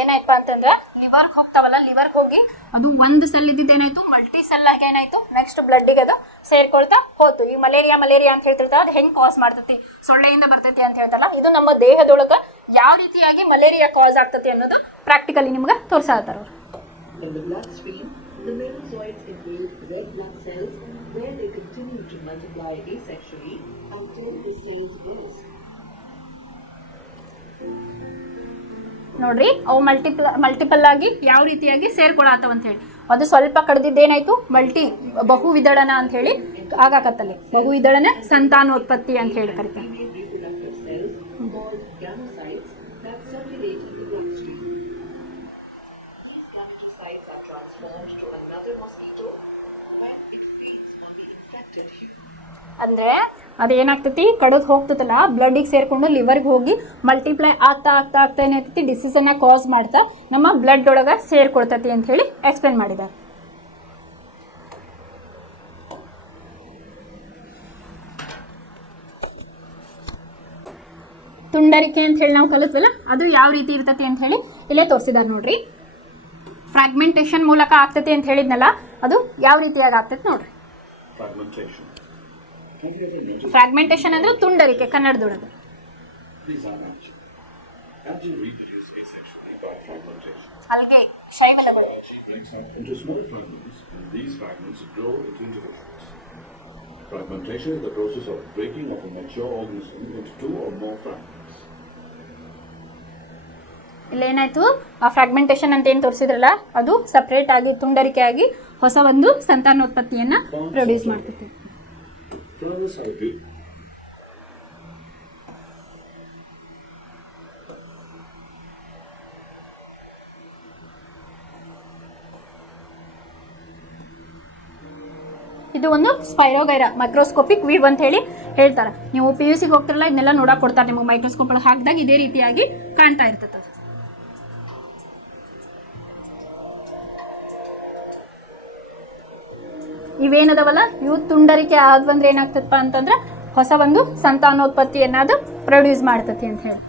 ಏನಾಯ್ತು ಅಂತಂದ್ರೆ ಲಿವರ್ಗೆ ಹೋಗ್ತಾವಲ್ಲ, ಲಿವರ್ಗೆ ಹೋಗಿ ಅದು ಒಂದು ಸೆಲ್ ಇದ್ದಿದ್ದೇನಾಯ್ತು ಮಲ್ಟಿ ಸೆಲ್ ಆಗಿ ಏನಾಯ್ತು next ಬ್ಲಡ್ಡಿಗೆ ಅದು ಸೇರ್ಕೊಳ್ತಾ ಹೋಯ್ತು. ಈ ಮಲೇರಿಯಾ ಅಂತ ಹೇಳ್ತಿರ್ತಾವ, ಅದು ಹೆಂಗೆ ಕಾಸ್ ಮಾಡ್ತತಿ, ಸೊಳ್ಳೆಯಿಂದ ಬರ್ತೈತಿ ಅಂತ ಹೇಳ್ತಾರಲ್ಲ, ಇದು ನಮ್ಮ ದೇಹದೊಳಗೆ ಯಾವ ರೀತಿಯಾಗಿ ಮಲೇರಿಯಾ ಕಾಸ್ ಆಗ್ತತಿ ಅನ್ನೋದು ಪ್ರಾಕ್ಟಿಕಲಿ ನಿಮ್ಗೆ ತೋರ್ಸಾತಾರ ಅವ್ರು. In the bloodstream, the merozoids invade red blood cells where they continue to multiply asexually until the cells burst. ನೋಡ್ರಿ, ಅವು ಮಲ್ಟಿಪಲ್ ಆಗಿ ಯಾವ ರೀತಿಯಾಗಿ ಸೇರ್ಕೊಳತ್ತವ ಅಂತ ಹೇಳಿ. ಅದು ಸ್ವಲ್ಪ ಕಡ್ದಿದ್ದೇನಾಯ್ತು ಬಹು ವಿದಳನ ಅಂತ ಹೇಳಿ ಆಗಾಕತ್ತಲ್ಲಿ. ಬಹು ವಿದಳನ ಸಂತಾನೋತ್ಪತ್ತಿ ಅಂತ ಹೇಳಿ ಕರಿತಾರೆ. Female reproductive cells called gametophytes that circulate in the bloodstream. These gametophytes are transformed to another mosquito when it feeds on the infected human. ಅಂದರೆ ಅದೇನಾಗ್ತತಿ, ಕಡದು ಹೋಗ್ತದಲ್ಲ, ಬ್ಲಡ್ಡಿಗೆ ಸೇರಿಕೊಂಡು ಲಿವರ್ಗೆ ಹೋಗಿ ಮಲ್ಟಿಪ್ಲೈ ಆಗ್ತಾ ಏನಾಗ್ತತಿ, ಡಿಸೀಸನ್ನು ಕಾಸ್ ಮಾಡ್ತಾ ನಮ್ಮ ಬ್ಲಡ್ ಒಳಗೆ ಸೇರ್ಕೊಳ್ತತಿ ಅಂತ ಹೇಳಿ ಎಕ್ಸ್ಪ್ಲೇನ್ ಮಾಡಿದ್ದಾರೆ. ತುಂಡರಿಕೆ ಅಂತ ಹೇಳಿ ನಾವು ಕಲಿತ್ವಲ್ಲ, ಅದು ಯಾವ ರೀತಿ ಇರ್ತತಿ ಅಂತ ಹೇಳಿ ಇಲ್ಲೇ ತೋರಿಸಿದ್ದಾರೆ ನೋಡ್ರಿ. ಫ್ರಾಗ್ಮೆಂಟೇಷನ್ ಮೂಲಕ ಆಗ್ತತಿ ಅಂತ ಹೇಳಿದ್ನಲ್ಲ, ಅದು ಯಾವ ರೀತಿಯಾಗಿ ಆಗ್ತೈತಿ ನೋಡ್ರಿ. ಫ್ರಾಗ್ಮೆಂಟೇಷನ್ ಅಂದ್ರೆ ತುಂಡರಿಕೆ ಕನ್ನಡದೊಳಗೆ. These are algae. Algae reproduce asexually by fragmentation. Algae ಶೈವಲಗಳು. Breaks up into small fragments, and these fragments grow into individuals. Fragmentation is the process of breaking of a mature organism into two or more fragments. ಇಲ್ಲೇನಾಯ್ತು, ಆ fragmentation ಅಂತ ಏನು ತೋರಿಸಿದ್ರಲ್ಲ, ಅದು separate ಆಗಿ ತುಂಡರಿಕೆ ಆಗಿ ಹೊಸ ಒಂದು ಸಂತಾನೋತ್ಪತ್ತಿಯನ್ನ produce ಮಾಡ್ತೈತಿ. Further cycle. ಇದು ಒಂದು ಸ್ಪೈರೋಗೈರಾ ಮೈಕ್ರೋಸ್ಕೋಪಿಕ್ ವೀವ್ ಅಂತ ಹೇಳಿ ಹೇಳ್ತಾರೆ. ನೀವು PUCಗೆ ಹೋಗ್ತಿರಲ್ಲ, ಇದನ್ನೆಲ್ಲ ನೋಡಕ್ ಕೊಡ್ತಾರೆ ನಿಮಗೆ. ಮೈಕ್ರೋಸ್ಕೋಪ್ ಒಳಗೆ ಹಾಕಿದಾಗ ಇದೇ ರೀತಿಯಾಗಿ ಕಾಣ್ತಾ ಇರ್ತದೆ. ಇವೇನದವಲ್ಲ, ಇವು ತುಂಡರಿಕೆ ಆದ್ವಂದ್ರೆ ಏನಾಗ್ತದಪ್ಪ ಅಂತಂದ್ರೆ ಹೊಸ ಒಂದು ಸಂತಾನೋತ್ಪತ್ತಿಯನ್ನ ಅದು ಪ್ರೊಡ್ಯೂಸ್ ಮಾಡ್ತತಿ ಅಂತ ಹೇಳಿ.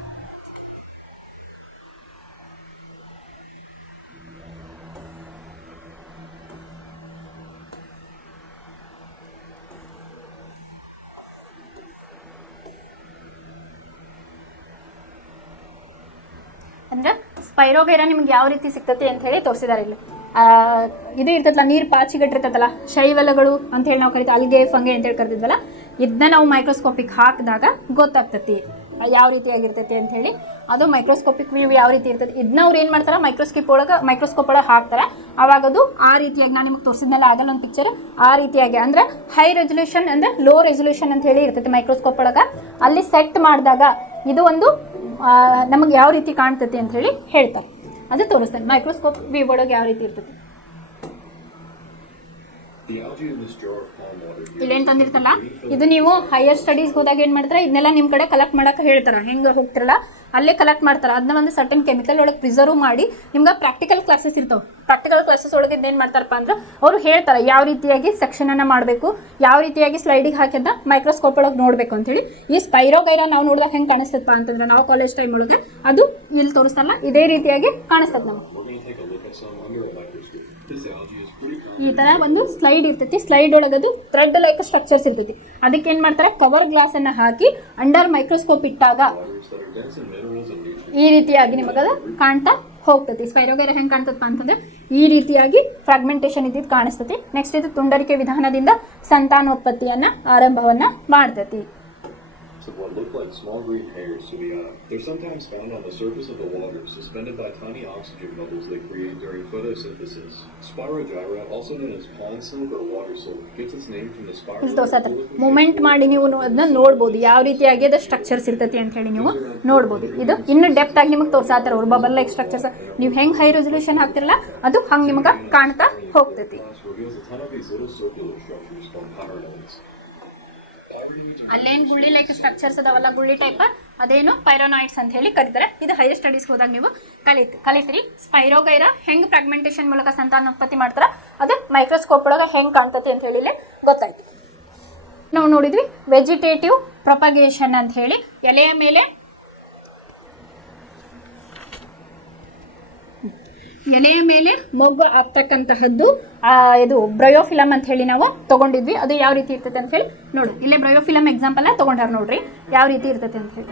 ಅಂದ್ರೆ ಸ್ಪೈರೋಗೈರಾ ನಿಮ್ಗೆ ಯಾವ ರೀತಿ ಸಿಗ್ತತಿ ಅಂತ ಹೇಳಿ ತೋರಿಸಿದಾರೆ ಇಲ್ಲಿ. ಇದು ಇರ್ತದಲ್ಲ, ನೀರು ಪಾಚಿಗಟ್ಟಿರ್ತದಲ್ಲ, ಶೈವಲಗಳು ಅಂತ ಹೇಳಿ ನಾವು ಕರಿತೀವಿ, ಅಲ್ಗೆ ಫಂಗೆ ಅಂತ ಹೇಳಿ ಕರಿತಿದ್ವಲ್ಲ, ಇದನ್ನ ನಾವು ಮೈಕ್ರೋಸ್ಕೋಪಿಕ್ ಹಾಕಿದಾಗ ಗೊತ್ತಾಗ್ತತಿ ಯಾವ ರೀತಿಯಾಗಿರ್ತೈತಿ ಅಂತ ಹೇಳಿ. ಅದು ಮೈಕ್ರೋಸ್ಕೋಪಿಕ್ ವ್ಯೂ ಯಾವ ರೀತಿ ಇರ್ತದೆ, ಇದನ್ನ ಅವ್ರು ಏನು ಮಾಡ್ತಾರೆ, ಮೈಕ್ರೋಸ್ಕೋಪ್ ಒಳಗೆ ಹಾಕ್ತಾರೆ. ಆವಾಗ ಅದು ಆ ರೀತಿಯಾಗಿ ನಾನು ನಿಮಗೆ ತೋರಿಸಿದ್ನಲ್ಲ ಆಗಲ್ಲ ಒಂದು ಪಿಕ್ಚರ್, ಆ ರೀತಿಯಾಗಿ ಅಂದ್ರೆ ಹೈ ರೆಸೊಲ್ಯೂಷನ್ ಅಂದ್ರೆ ಲೋ ರೆಸೊಲ್ಯೂಷನ್ ಅಂತ ಹೇಳಿ ಇರ್ತೈತಿ ಮೈಕ್ರೋಸ್ಕೋಪ್ ಒಳಗೆ. ಅಲ್ಲಿ ಸೆಟ್ ಮಾಡಿದಾಗ ಇದು ಒಂದು ನಮಗೆ ಯಾವ ರೀತಿ ಕಾಣ್ತತಿ ಅಂತ ಹೇಳಿ ಹೇಳ್ತಾರೆ. ಅದು ತೋರಿಸ್ತಾನೆ ಮೈಕ್ರೋಸ್ಕೋಪ್ ವ್ಯೂ ಒಳಗೆ ಯಾವ ರೀತಿ ಇರ್ತೈತಿ. The algae in this jar of palm water ಇಲ್ಲೇನು ತಂದಿರ್ತಲ್ಲ ಇದು ನೀವು ಹೈಯರ್ ಸ್ಟಡೀಸ್ ಹೋದಾಗ ಏನು ಮಾಡ್ತಾರೆ ಇದನ್ನೆಲ್ಲ ನಿಮ್ಮ ಕಡೆ ಕಲೆಕ್ಟ್ ಮಾಡಕ್ಕೆ ಹೇಳ್ತಾರೆ. ಹೆಂಗೆ ಹೋಗ್ತಿರಲ್ಲ ಅಲ್ಲೇ ಕಲೆಕ್ಟ್ ಮಾಡ್ತಾರೆ. ಅದನ್ನ ಒಂದು ಸರ್ಟನ್ ಕೆಮಿಕಲ್ ಒಳಗೆ ಪ್ರಿಸರ್ವ್ ಮಾಡಿ ನಿಮ್ಗೆ ಪ್ರಾಕ್ಟಿಕಲ್ ಕ್ಲಾಸಸ್ ಇರ್ತಾವೆ. ಪ್ರಾಕ್ಟಿಕಲ್ ಕ್ಲಾಸಸ್ ಒಳಗೆ ಏನು ಮಾಡ್ತಾರಪ್ಪ ಅಂದ್ರೆ ಅವರು ಹೇಳ್ತಾರೆ ಯಾವ ರೀತಿಯಾಗಿ ಸೆಕ್ಷನನ್ನು ಮಾಡಬೇಕು, ಯಾವ ರೀತಿಯಾಗಿ ಸ್ಲೈಡಿಗೆ ಹಾಕಿದ್ದ ಮೈಕ್ರೋಸ್ಕೋಪ್ ಒಳಗೆ ನೋಡಬೇಕು ಅಂತೇಳಿ. ಈ ಸ್ಪೈರೋಗೈರಾ ನಾವು ನೋಡಿದಾಗ ಹೆಂಗೆ ಕಾಣಿಸ್ತಪ್ಪ ಅಂತಂದ್ರೆ ನಾವು ಕಾಲೇಜ್ ಟೈಮ್ ಒಳಗೆ ಅದು ಇಲ್ಲಿ ತೋರಿಸ್ತಲ್ಲ ಇದೇ ರೀತಿಯಾಗಿ ಕಾಣಿಸ್ತದೆ ನಾವು. we're going to take a look at some under a microscope. This algae is pretty common. ಈ ಥರ ಒಂದು ಸ್ಲೈಡ್ ಇರ್ತೈತಿ. ಸ್ಲೈಡ್ ಒಳಗದು ಥ್ರೆಡ್ ಲೈಕ್ ಸ್ಟ್ರಕ್ಚರ್ಸ್ ಇರ್ತೈತಿ. ಅದಕ್ಕೆ ಏನು ಮಾಡ್ತಾರೆ ಕವರ್ ಗ್ಲಾಸನ್ನು ಹಾಕಿ ಅಂಡರ್ ಮೈಕ್ರೋಸ್ಕೋಪ್ ಇಟ್ಟಾಗ Waters that are dense in minerals and nutrients. ಈ ರೀತಿಯಾಗಿ ನಿಮಗದು ಕಾಣ್ತಾ ಹೋಗ್ತೈತಿ. ಸ್ಪೈರೋಗೈರಾ ಹೆಂಗೆ ಕಾಣ್ತದಪ್ಪ ಅಂತಂದ್ರೆ ಈ ರೀತಿಯಾಗಿ ಫ್ರಾಗ್ಮೆಂಟೇಷನ್ ಇದ್ದಿದ್ದು ಕಾಣಿಸ್ತೈತಿ. ನೆಕ್ಸ್ಟ್ ಇದು ತುಂಡರಿಕೆ ವಿಧಾನದಿಂದ ಸಂತಾನೋತ್ಪತ್ತಿಯನ್ನ ಆರಂಭವನ್ನ ಮಾಡ್ತೈತಿ. So what look like small green hairs to the eye. They're sometimes found on the surface of the water, suspended by tiny oxygen bubbles they create during photosynthesis. Spirogyra, also known as pond silk or water silk, gets its name from the spiral. ಇಲ್ಲಿ ತೋರ್ಸತ್ತೆ moment ಮಾಡಿ ನೀವು ಅದನ್ನ ನೋಡ್ಬೋದು ಯಾವ ರೀತಿಯಾಗಿ ಅದು structures ಇರ್ತೈತಿ ಅಂತ ಹೇಳಿ ನೀವು ನೋಡ್ಬೋದು. ಇದು ಇನ್ನು ಡೆಪ್ತ್ ಆಗಿ ನಿಮಗೆ ತೋರ್ಸಾತಾರ ಅವ್ರು ಬಬಲ್ ಲೈಕ್ ಸ್ಟ್ರಕ್ಚರ್ಸ್. ನೀವು ಹೆಂಗೆ ಹೈ ರೆಸಲ್ಯೂಷನ್ ಹಾಕ್ತಿರಲ್ಲ ಅದು ಹಂಗೆ ನಿಮಗೆ ಕಾಣ್ತಾ ಹೋಗ್ತೈತಿ. Reveals a ton of these little circular structures called pyrenoids. ಅಲ್ಲೇನು ಗುಳ್ಳಿ ಲೈಕ್ ಸ್ಟ್ರಕ್ಚರ್ಸ್ ಅದಾವಲ್ಲ ಗುಳ್ಳಿ ಟೈಪ್ ಅದೇನು ಪೈರೋನಾಯ್ಡ್ಸ್ ಅಂತ ಹೇಳಿ ಕರೀತಾರೆ. ಇದು ಹೈಯರ್ ಸ್ಟಡೀಸ್ ಹೋದಾಗ ನೀವು ಕಲಿತೀರಿ. ಸ್ಪೈರೋಗೈರಾ ಹೆಂಗೆ ಫ್ರಾಗ್ಮೆಂಟೇಷನ್ ಮೂಲಕ ಸಂತಾನೋತ್ಪತ್ತಿ ಮಾಡ್ತಾರೆ ಅದು ಮೈಕ್ರೋಸ್ಕೋಪ್ ಒಳಗೆ ಹೆಂಗೆ ಕಾಣ್ತತಿ ಅಂತ ಹೇಳಿ ಗೊತ್ತಾಯ್ತು. ನಾವು ನೋಡಿದ್ವಿ ವೆಜಿಟೇಟಿವ್ ಪ್ರೊಪಗೇಷನ್ ಅಂತ ಹೇಳಿ ಎಲೆಯ ಮೇಲೆ ಮೊಗ್ಗು ಆಗ್ತಕ್ಕಂತಹದ್ದು ಇದು ಬ್ರಯೋಫಿಲಮ್ ಅಂತ ಹೇಳಿ ನಾವು ತಗೊಂಡಿದ್ವಿ. ಅದು ಯಾವ ರೀತಿ ಇರ್ತೈತೆ ಅಂತ ಹೇಳಿ ನೋಡಿ. ಇಲ್ಲೇ ಬ್ರಯೋಫಿಲಮ್ ಎಕ್ಸಾಂಪಲ್ ತಗೊಂಡಾರ ನೋಡ್ರಿ ಯಾವ ರೀತಿ ಇರ್ತೈತೆ ಅಂತ ಹೇಳಿ.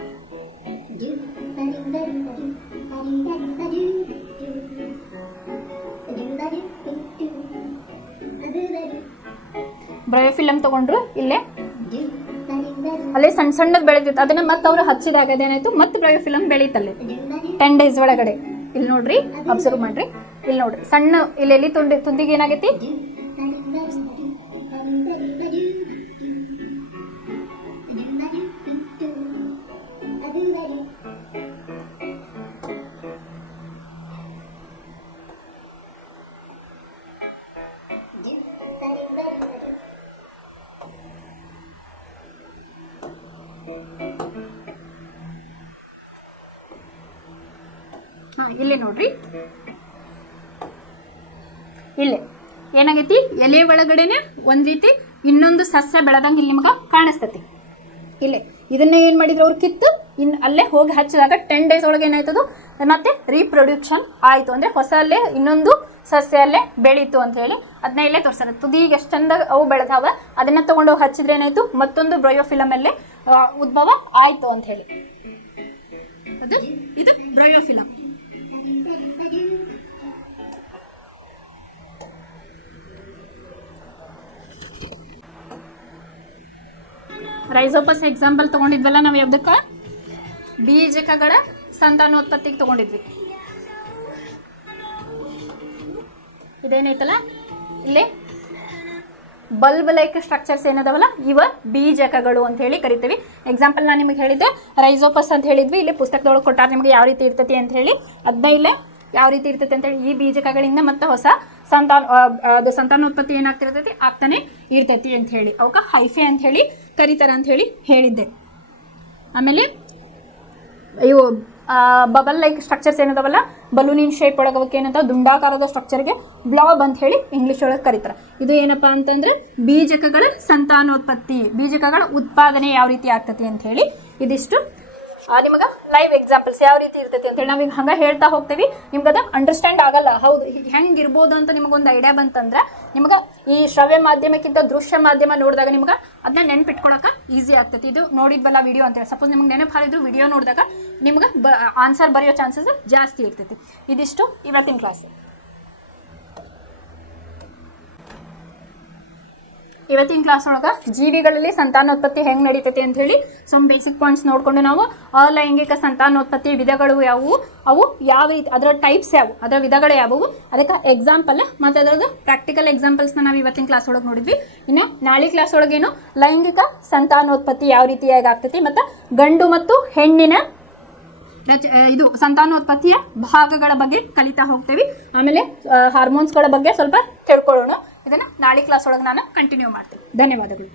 ಬ್ರಯೋಫಿಲಮ್ ತಗೊಂಡ್ರು ಇಲ್ಲೇ ಅಲ್ಲೇ ಸಣ್ಣ ಸಣ್ಣದು ಬೆಳೆದಿತ್ತು. ಅದನ್ನ ಮತ್ತೆ ಅವರು ಹಚ್ಚಿದಾಗ ಅದೇನಾಯ್ತು ಮತ್ತೆ ಬ್ರಯೋಫಿಲಮ್ ಬೆಳೀತಲ್ಲಿ 10 days ಒಳಗಡೆ. ಇಲ್ಲಿ ನೋಡ್ರಿ ಅಬ್ಸರ್ವ್ ಮಾಡ್ರಿ. ಇಲ್ಲಿ ನೋಡ್ರಿ ಸಣ್ಣ ಇಲ್ಲಿ ತುಂದಿಗೆ ಏನಾಗೈತಿ ಇಲ್ಲಿ ನೋಡ್ರಿ ಇಲ್ಲೇ ಏನಾಗೈತಿ ಎಲೆ ಒಳಗಡೆನೆ ಒಂದ್ ರೀತಿ ಇನ್ನೊಂದು ಸಸ್ಯ ಬೆಳೆದಂಗೆ ಇಲ್ಲಿ ನಿಮಗೆ ಕಾಣಿಸ್ತತಿ. ಇಲ್ಲೇ ಇದನ್ನ ಏನ್ ಮಾಡಿದ್ರು ಅವ್ರು ಕಿತ್ತು ಅಲ್ಲೇ ಹೋಗಿ ಹಚ್ಚಿದಾಗ 10 days ಒಳಗೆ ಏನಾಯ್ತದು ಮತ್ತೆ ರೀಪ್ರೊಡ್ಯೂಕ್ಷನ್ ಆಯ್ತು. ಅಂದ್ರೆ ಹೊಸ ಅಲ್ಲೇ ಇನ್ನೊಂದು ಸಸ್ಯ ಅಲ್ಲೇ ಬೆಳೀತು ಅಂತ ಹೇಳಿ ಅದನ್ನ ಇಲ್ಲೇ ತೋರಿಸ್ತಾರೆ. ತುದಿಗೆ ಎಷ್ಟು ಚಂದ ಅವು ಬೆಳೆದಾವ ಅದನ್ನ ತಗೊಂಡೋಗಿ ಹಚ್ಚಿದ್ರೆ ಏನಾಯ್ತು ಮತ್ತೊಂದು ಬ್ರಯೋಫಿಲಮ್ ಅಲ್ಲೇ ಉದ್ಭವ ಆಯ್ತು ಅಂತ ಹೇಳಿ. ಅದು ಇದು ಬ್ರಯೋಫಿಲಮ್. ರೈಸೋಪಸ್ ಎಕ್ಸಾಂಪಲ್ ತಗೊಂಡಿದ್ವಲ್ಲ ನಾವು ಯಾವುದಕ್ಕೆ ಬೀಜಕಗಳ ಸಂತಾನೋತ್ಪತ್ತಿಗೆ ತಗೊಂಡಿದ್ವಿ. ಇದೇನೈತಲ್ಲ ಇಲ್ಲಿ ಬಲ್ಬ್ ಲೈಕ್ ಸ್ಟ್ರಕ್ಚರ್ಸ್ ಏನದಾವಲ್ಲ ಇವ ಬೀಜಕಗಳು ಅಂತ ಹೇಳಿ ಕರಿತೀವಿ. ಎಕ್ಸಾಂಪಲ್ ನಾನು ನಿಮಗೆ ಹೇಳಿದ್ದೆ ರೈಸೋಪಸ್ ಅಂತ ಹೇಳಿದ್ವಿ. ಇಲ್ಲಿ ಪುಸ್ತಕದೊಳಗೆ ಕೊಟ್ಟಾರ ನಿಮಗೆ ಯಾವ ರೀತಿ ಇರ್ತೈತಿ ಅಂತ ಹೇಳಿ. ಅದನ್ನ ಇಲ್ಲೇ ಯಾವ ರೀತಿ ಇರ್ತೈತಿ ಅಂತೇಳಿ ಈ ಬೀಜಕಗಳಿಂದ ಮತ್ತೆ ಹೊಸ ಅದು ಸಂತಾನೋತ್ಪತ್ತಿ ಏನಾಗ್ತಿರ್ತೈತಿ ಆಗ್ತಾನೆ ಇರ್ತೈತಿ ಅಂತ ಹೇಳಿ ಅವಕ್ಕೆ ಹೈಫೆ ಅಂತ ಹೇಳಿ ಕರೀತಾರ ಅಂತ ಹೇಳಿ ಹೇಳಿದ್ದೆ. ಆಮೇಲೆ ಇವು ಬಬಲ್ ಲೈಕ್ ಸ್ಟ್ರಕ್ಚರ್ಸ್ ಏನದಾವಲ್ಲ ಬಲೂನಿನ್ ಶೇಪ್ ಒಳಗೆ ಅವಕ್ಕೆ ಏನಂತ ದುಂಡಾಕಾರದ ಸ್ಟ್ರಕ್ಚರ್ಗೆ ಬ್ಲಾಬ್ ಅಂತ ಹೇಳಿ ಇಂಗ್ಲೀಷ್ ಒಳಗೆ ಕರೀತಾರೆ. ಇದು ಏನಪ್ಪಾ ಅಂತಂದ್ರೆ ಬೀಜಕಗಳ ಸಂತಾನೋತ್ಪತ್ತಿ, ಬೀಜಕಗಳ ಉತ್ಪಾದನೆ ಯಾವ ರೀತಿ ಆಗ್ತತಿ ಅಂತ ಹೇಳಿ ಇದಿಷ್ಟು ನಿಮಗೆ ಲೈವ್ ಎಕ್ಸಾಂಪಲ್ಸ್ ಯಾವ ರೀತಿ ಇರ್ತೈತಿ ಅಂತೇಳಿ ನಾವು ಈಗ ಹಂಗೆ ಹೇಳ್ತಾ ಹೋಗ್ತೀವಿ. ನಿಮ್ಗೆ ಅದು ಅಂಡರ್ಸ್ಟ್ಯಾಂಡ್ ಆಗಲ್ಲ. ಹೌದು ಹೆಂಗೆ ಇರ್ಬೋದು ಅಂತ ನಿಮಗೊಂದು ಐಡಿಯಾ ಬಂತಂದ್ರೆ ನಿಮ್ಗೆ ಈ ಶ್ರವ್ಯ ಮಾಧ್ಯಮಕ್ಕಿಂತ ದೃಶ್ಯ ಮಾಧ್ಯಮ ನೋಡಿದಾಗ ನಿಮ್ಗೆ ಅದನ್ನ ನೆನ್ಪಿಟ್ಕೊಳಕ್ಕೆ ಈಸಿ ಆಗ್ತೈತಿ. ಇದು ನೋಡಿದ್ವಲ್ಲ ವಿಡಿಯೋ ಅಂತೇಳಿ ಸಪೋಸ್ ನಿಮ್ಗೆ ನೆನಪು ಹಾರಿದ್ರು ವಿಡಿಯೋ ನೋಡಿದಾಗ ನಿಮ್ಗೆ ಆನ್ಸರ್ ಬರೆಯೋ ಚಾನ್ಸಸ್ ಜಾಸ್ತಿ ಇರ್ತೈತಿ. ಇದಿಷ್ಟು ಇವತ್ತಿನ ಕ್ಲಾಸ್. ಇವತ್ತಿನ ಕ್ಲಾಸ್ ಒಳಗೆ ಜೀವಿಗಳಲ್ಲಿ ಸಂತಾನೋತ್ಪತ್ತಿ ಹೆಂಗೆ ನಡೀತೈತಿ ಅಂತ ಹೇಳಿ ಸಮ್ ಬೇಸಿಕ್ ಪಾಯಿಂಟ್ಸ್ ನೋಡಿಕೊಂಡು ನಾವು ಅಲೈಂಗಿಕ ಸಂತಾನೋತ್ಪತ್ತಿ ವಿಧಗಳು ಯಾವುವು, ಅವು ಯಾವ ರೀತಿ ಅದರ ಟೈಪ್ಸ್ ಯಾವುವು, ಅದರ ವಿಧಗಳು ಯಾವುವು, ಅದಕ್ಕೆ ಎಕ್ಸಾಂಪಲ್ ಮತ್ತು ಅದರದ್ದು ಪ್ರಾಕ್ಟಿಕಲ್ ಎಕ್ಸಾಂಪಲ್ಸ್ನ ನಾವು ಇವತ್ತಿನ ಕ್ಲಾಸ್ ಒಳಗೆ ನೋಡಿದ್ವಿ. ಇನ್ನು ನಾಳೆ ಕ್ಲಾಸ್ ಒಳಗೇನು ಲೈಂಗಿಕ ಸಂತಾನೋತ್ಪತ್ತಿ ಯಾವ ರೀತಿಯಾಗಿ ಆಗ್ತೈತಿ ಮತ್ತು ಗಂಡು ಮತ್ತು ಹೆಣ್ಣಿನ ಇದು ಸಂತಾನೋತ್ಪತ್ತಿಯ ಭಾಗಗಳ ಬಗ್ಗೆ ಕಲಿತಾ ಹೋಗ್ತೇವೆ. ಆಮೇಲೆ ಹಾರ್ಮೋನ್ಸ್ಗಳ ಬಗ್ಗೆ ಸ್ವಲ್ಪ ತಿಳ್ಕೊಳ್ಳೋಣ. ಇದನ್ನು ನಾಳೆ ಕ್ಲಾಸ್ ಒಳಗೆ ನಾನು ಕಂಟಿನ್ಯೂ ಮಾಡ್ತೀನಿ. ಧನ್ಯವಾದಗಳು.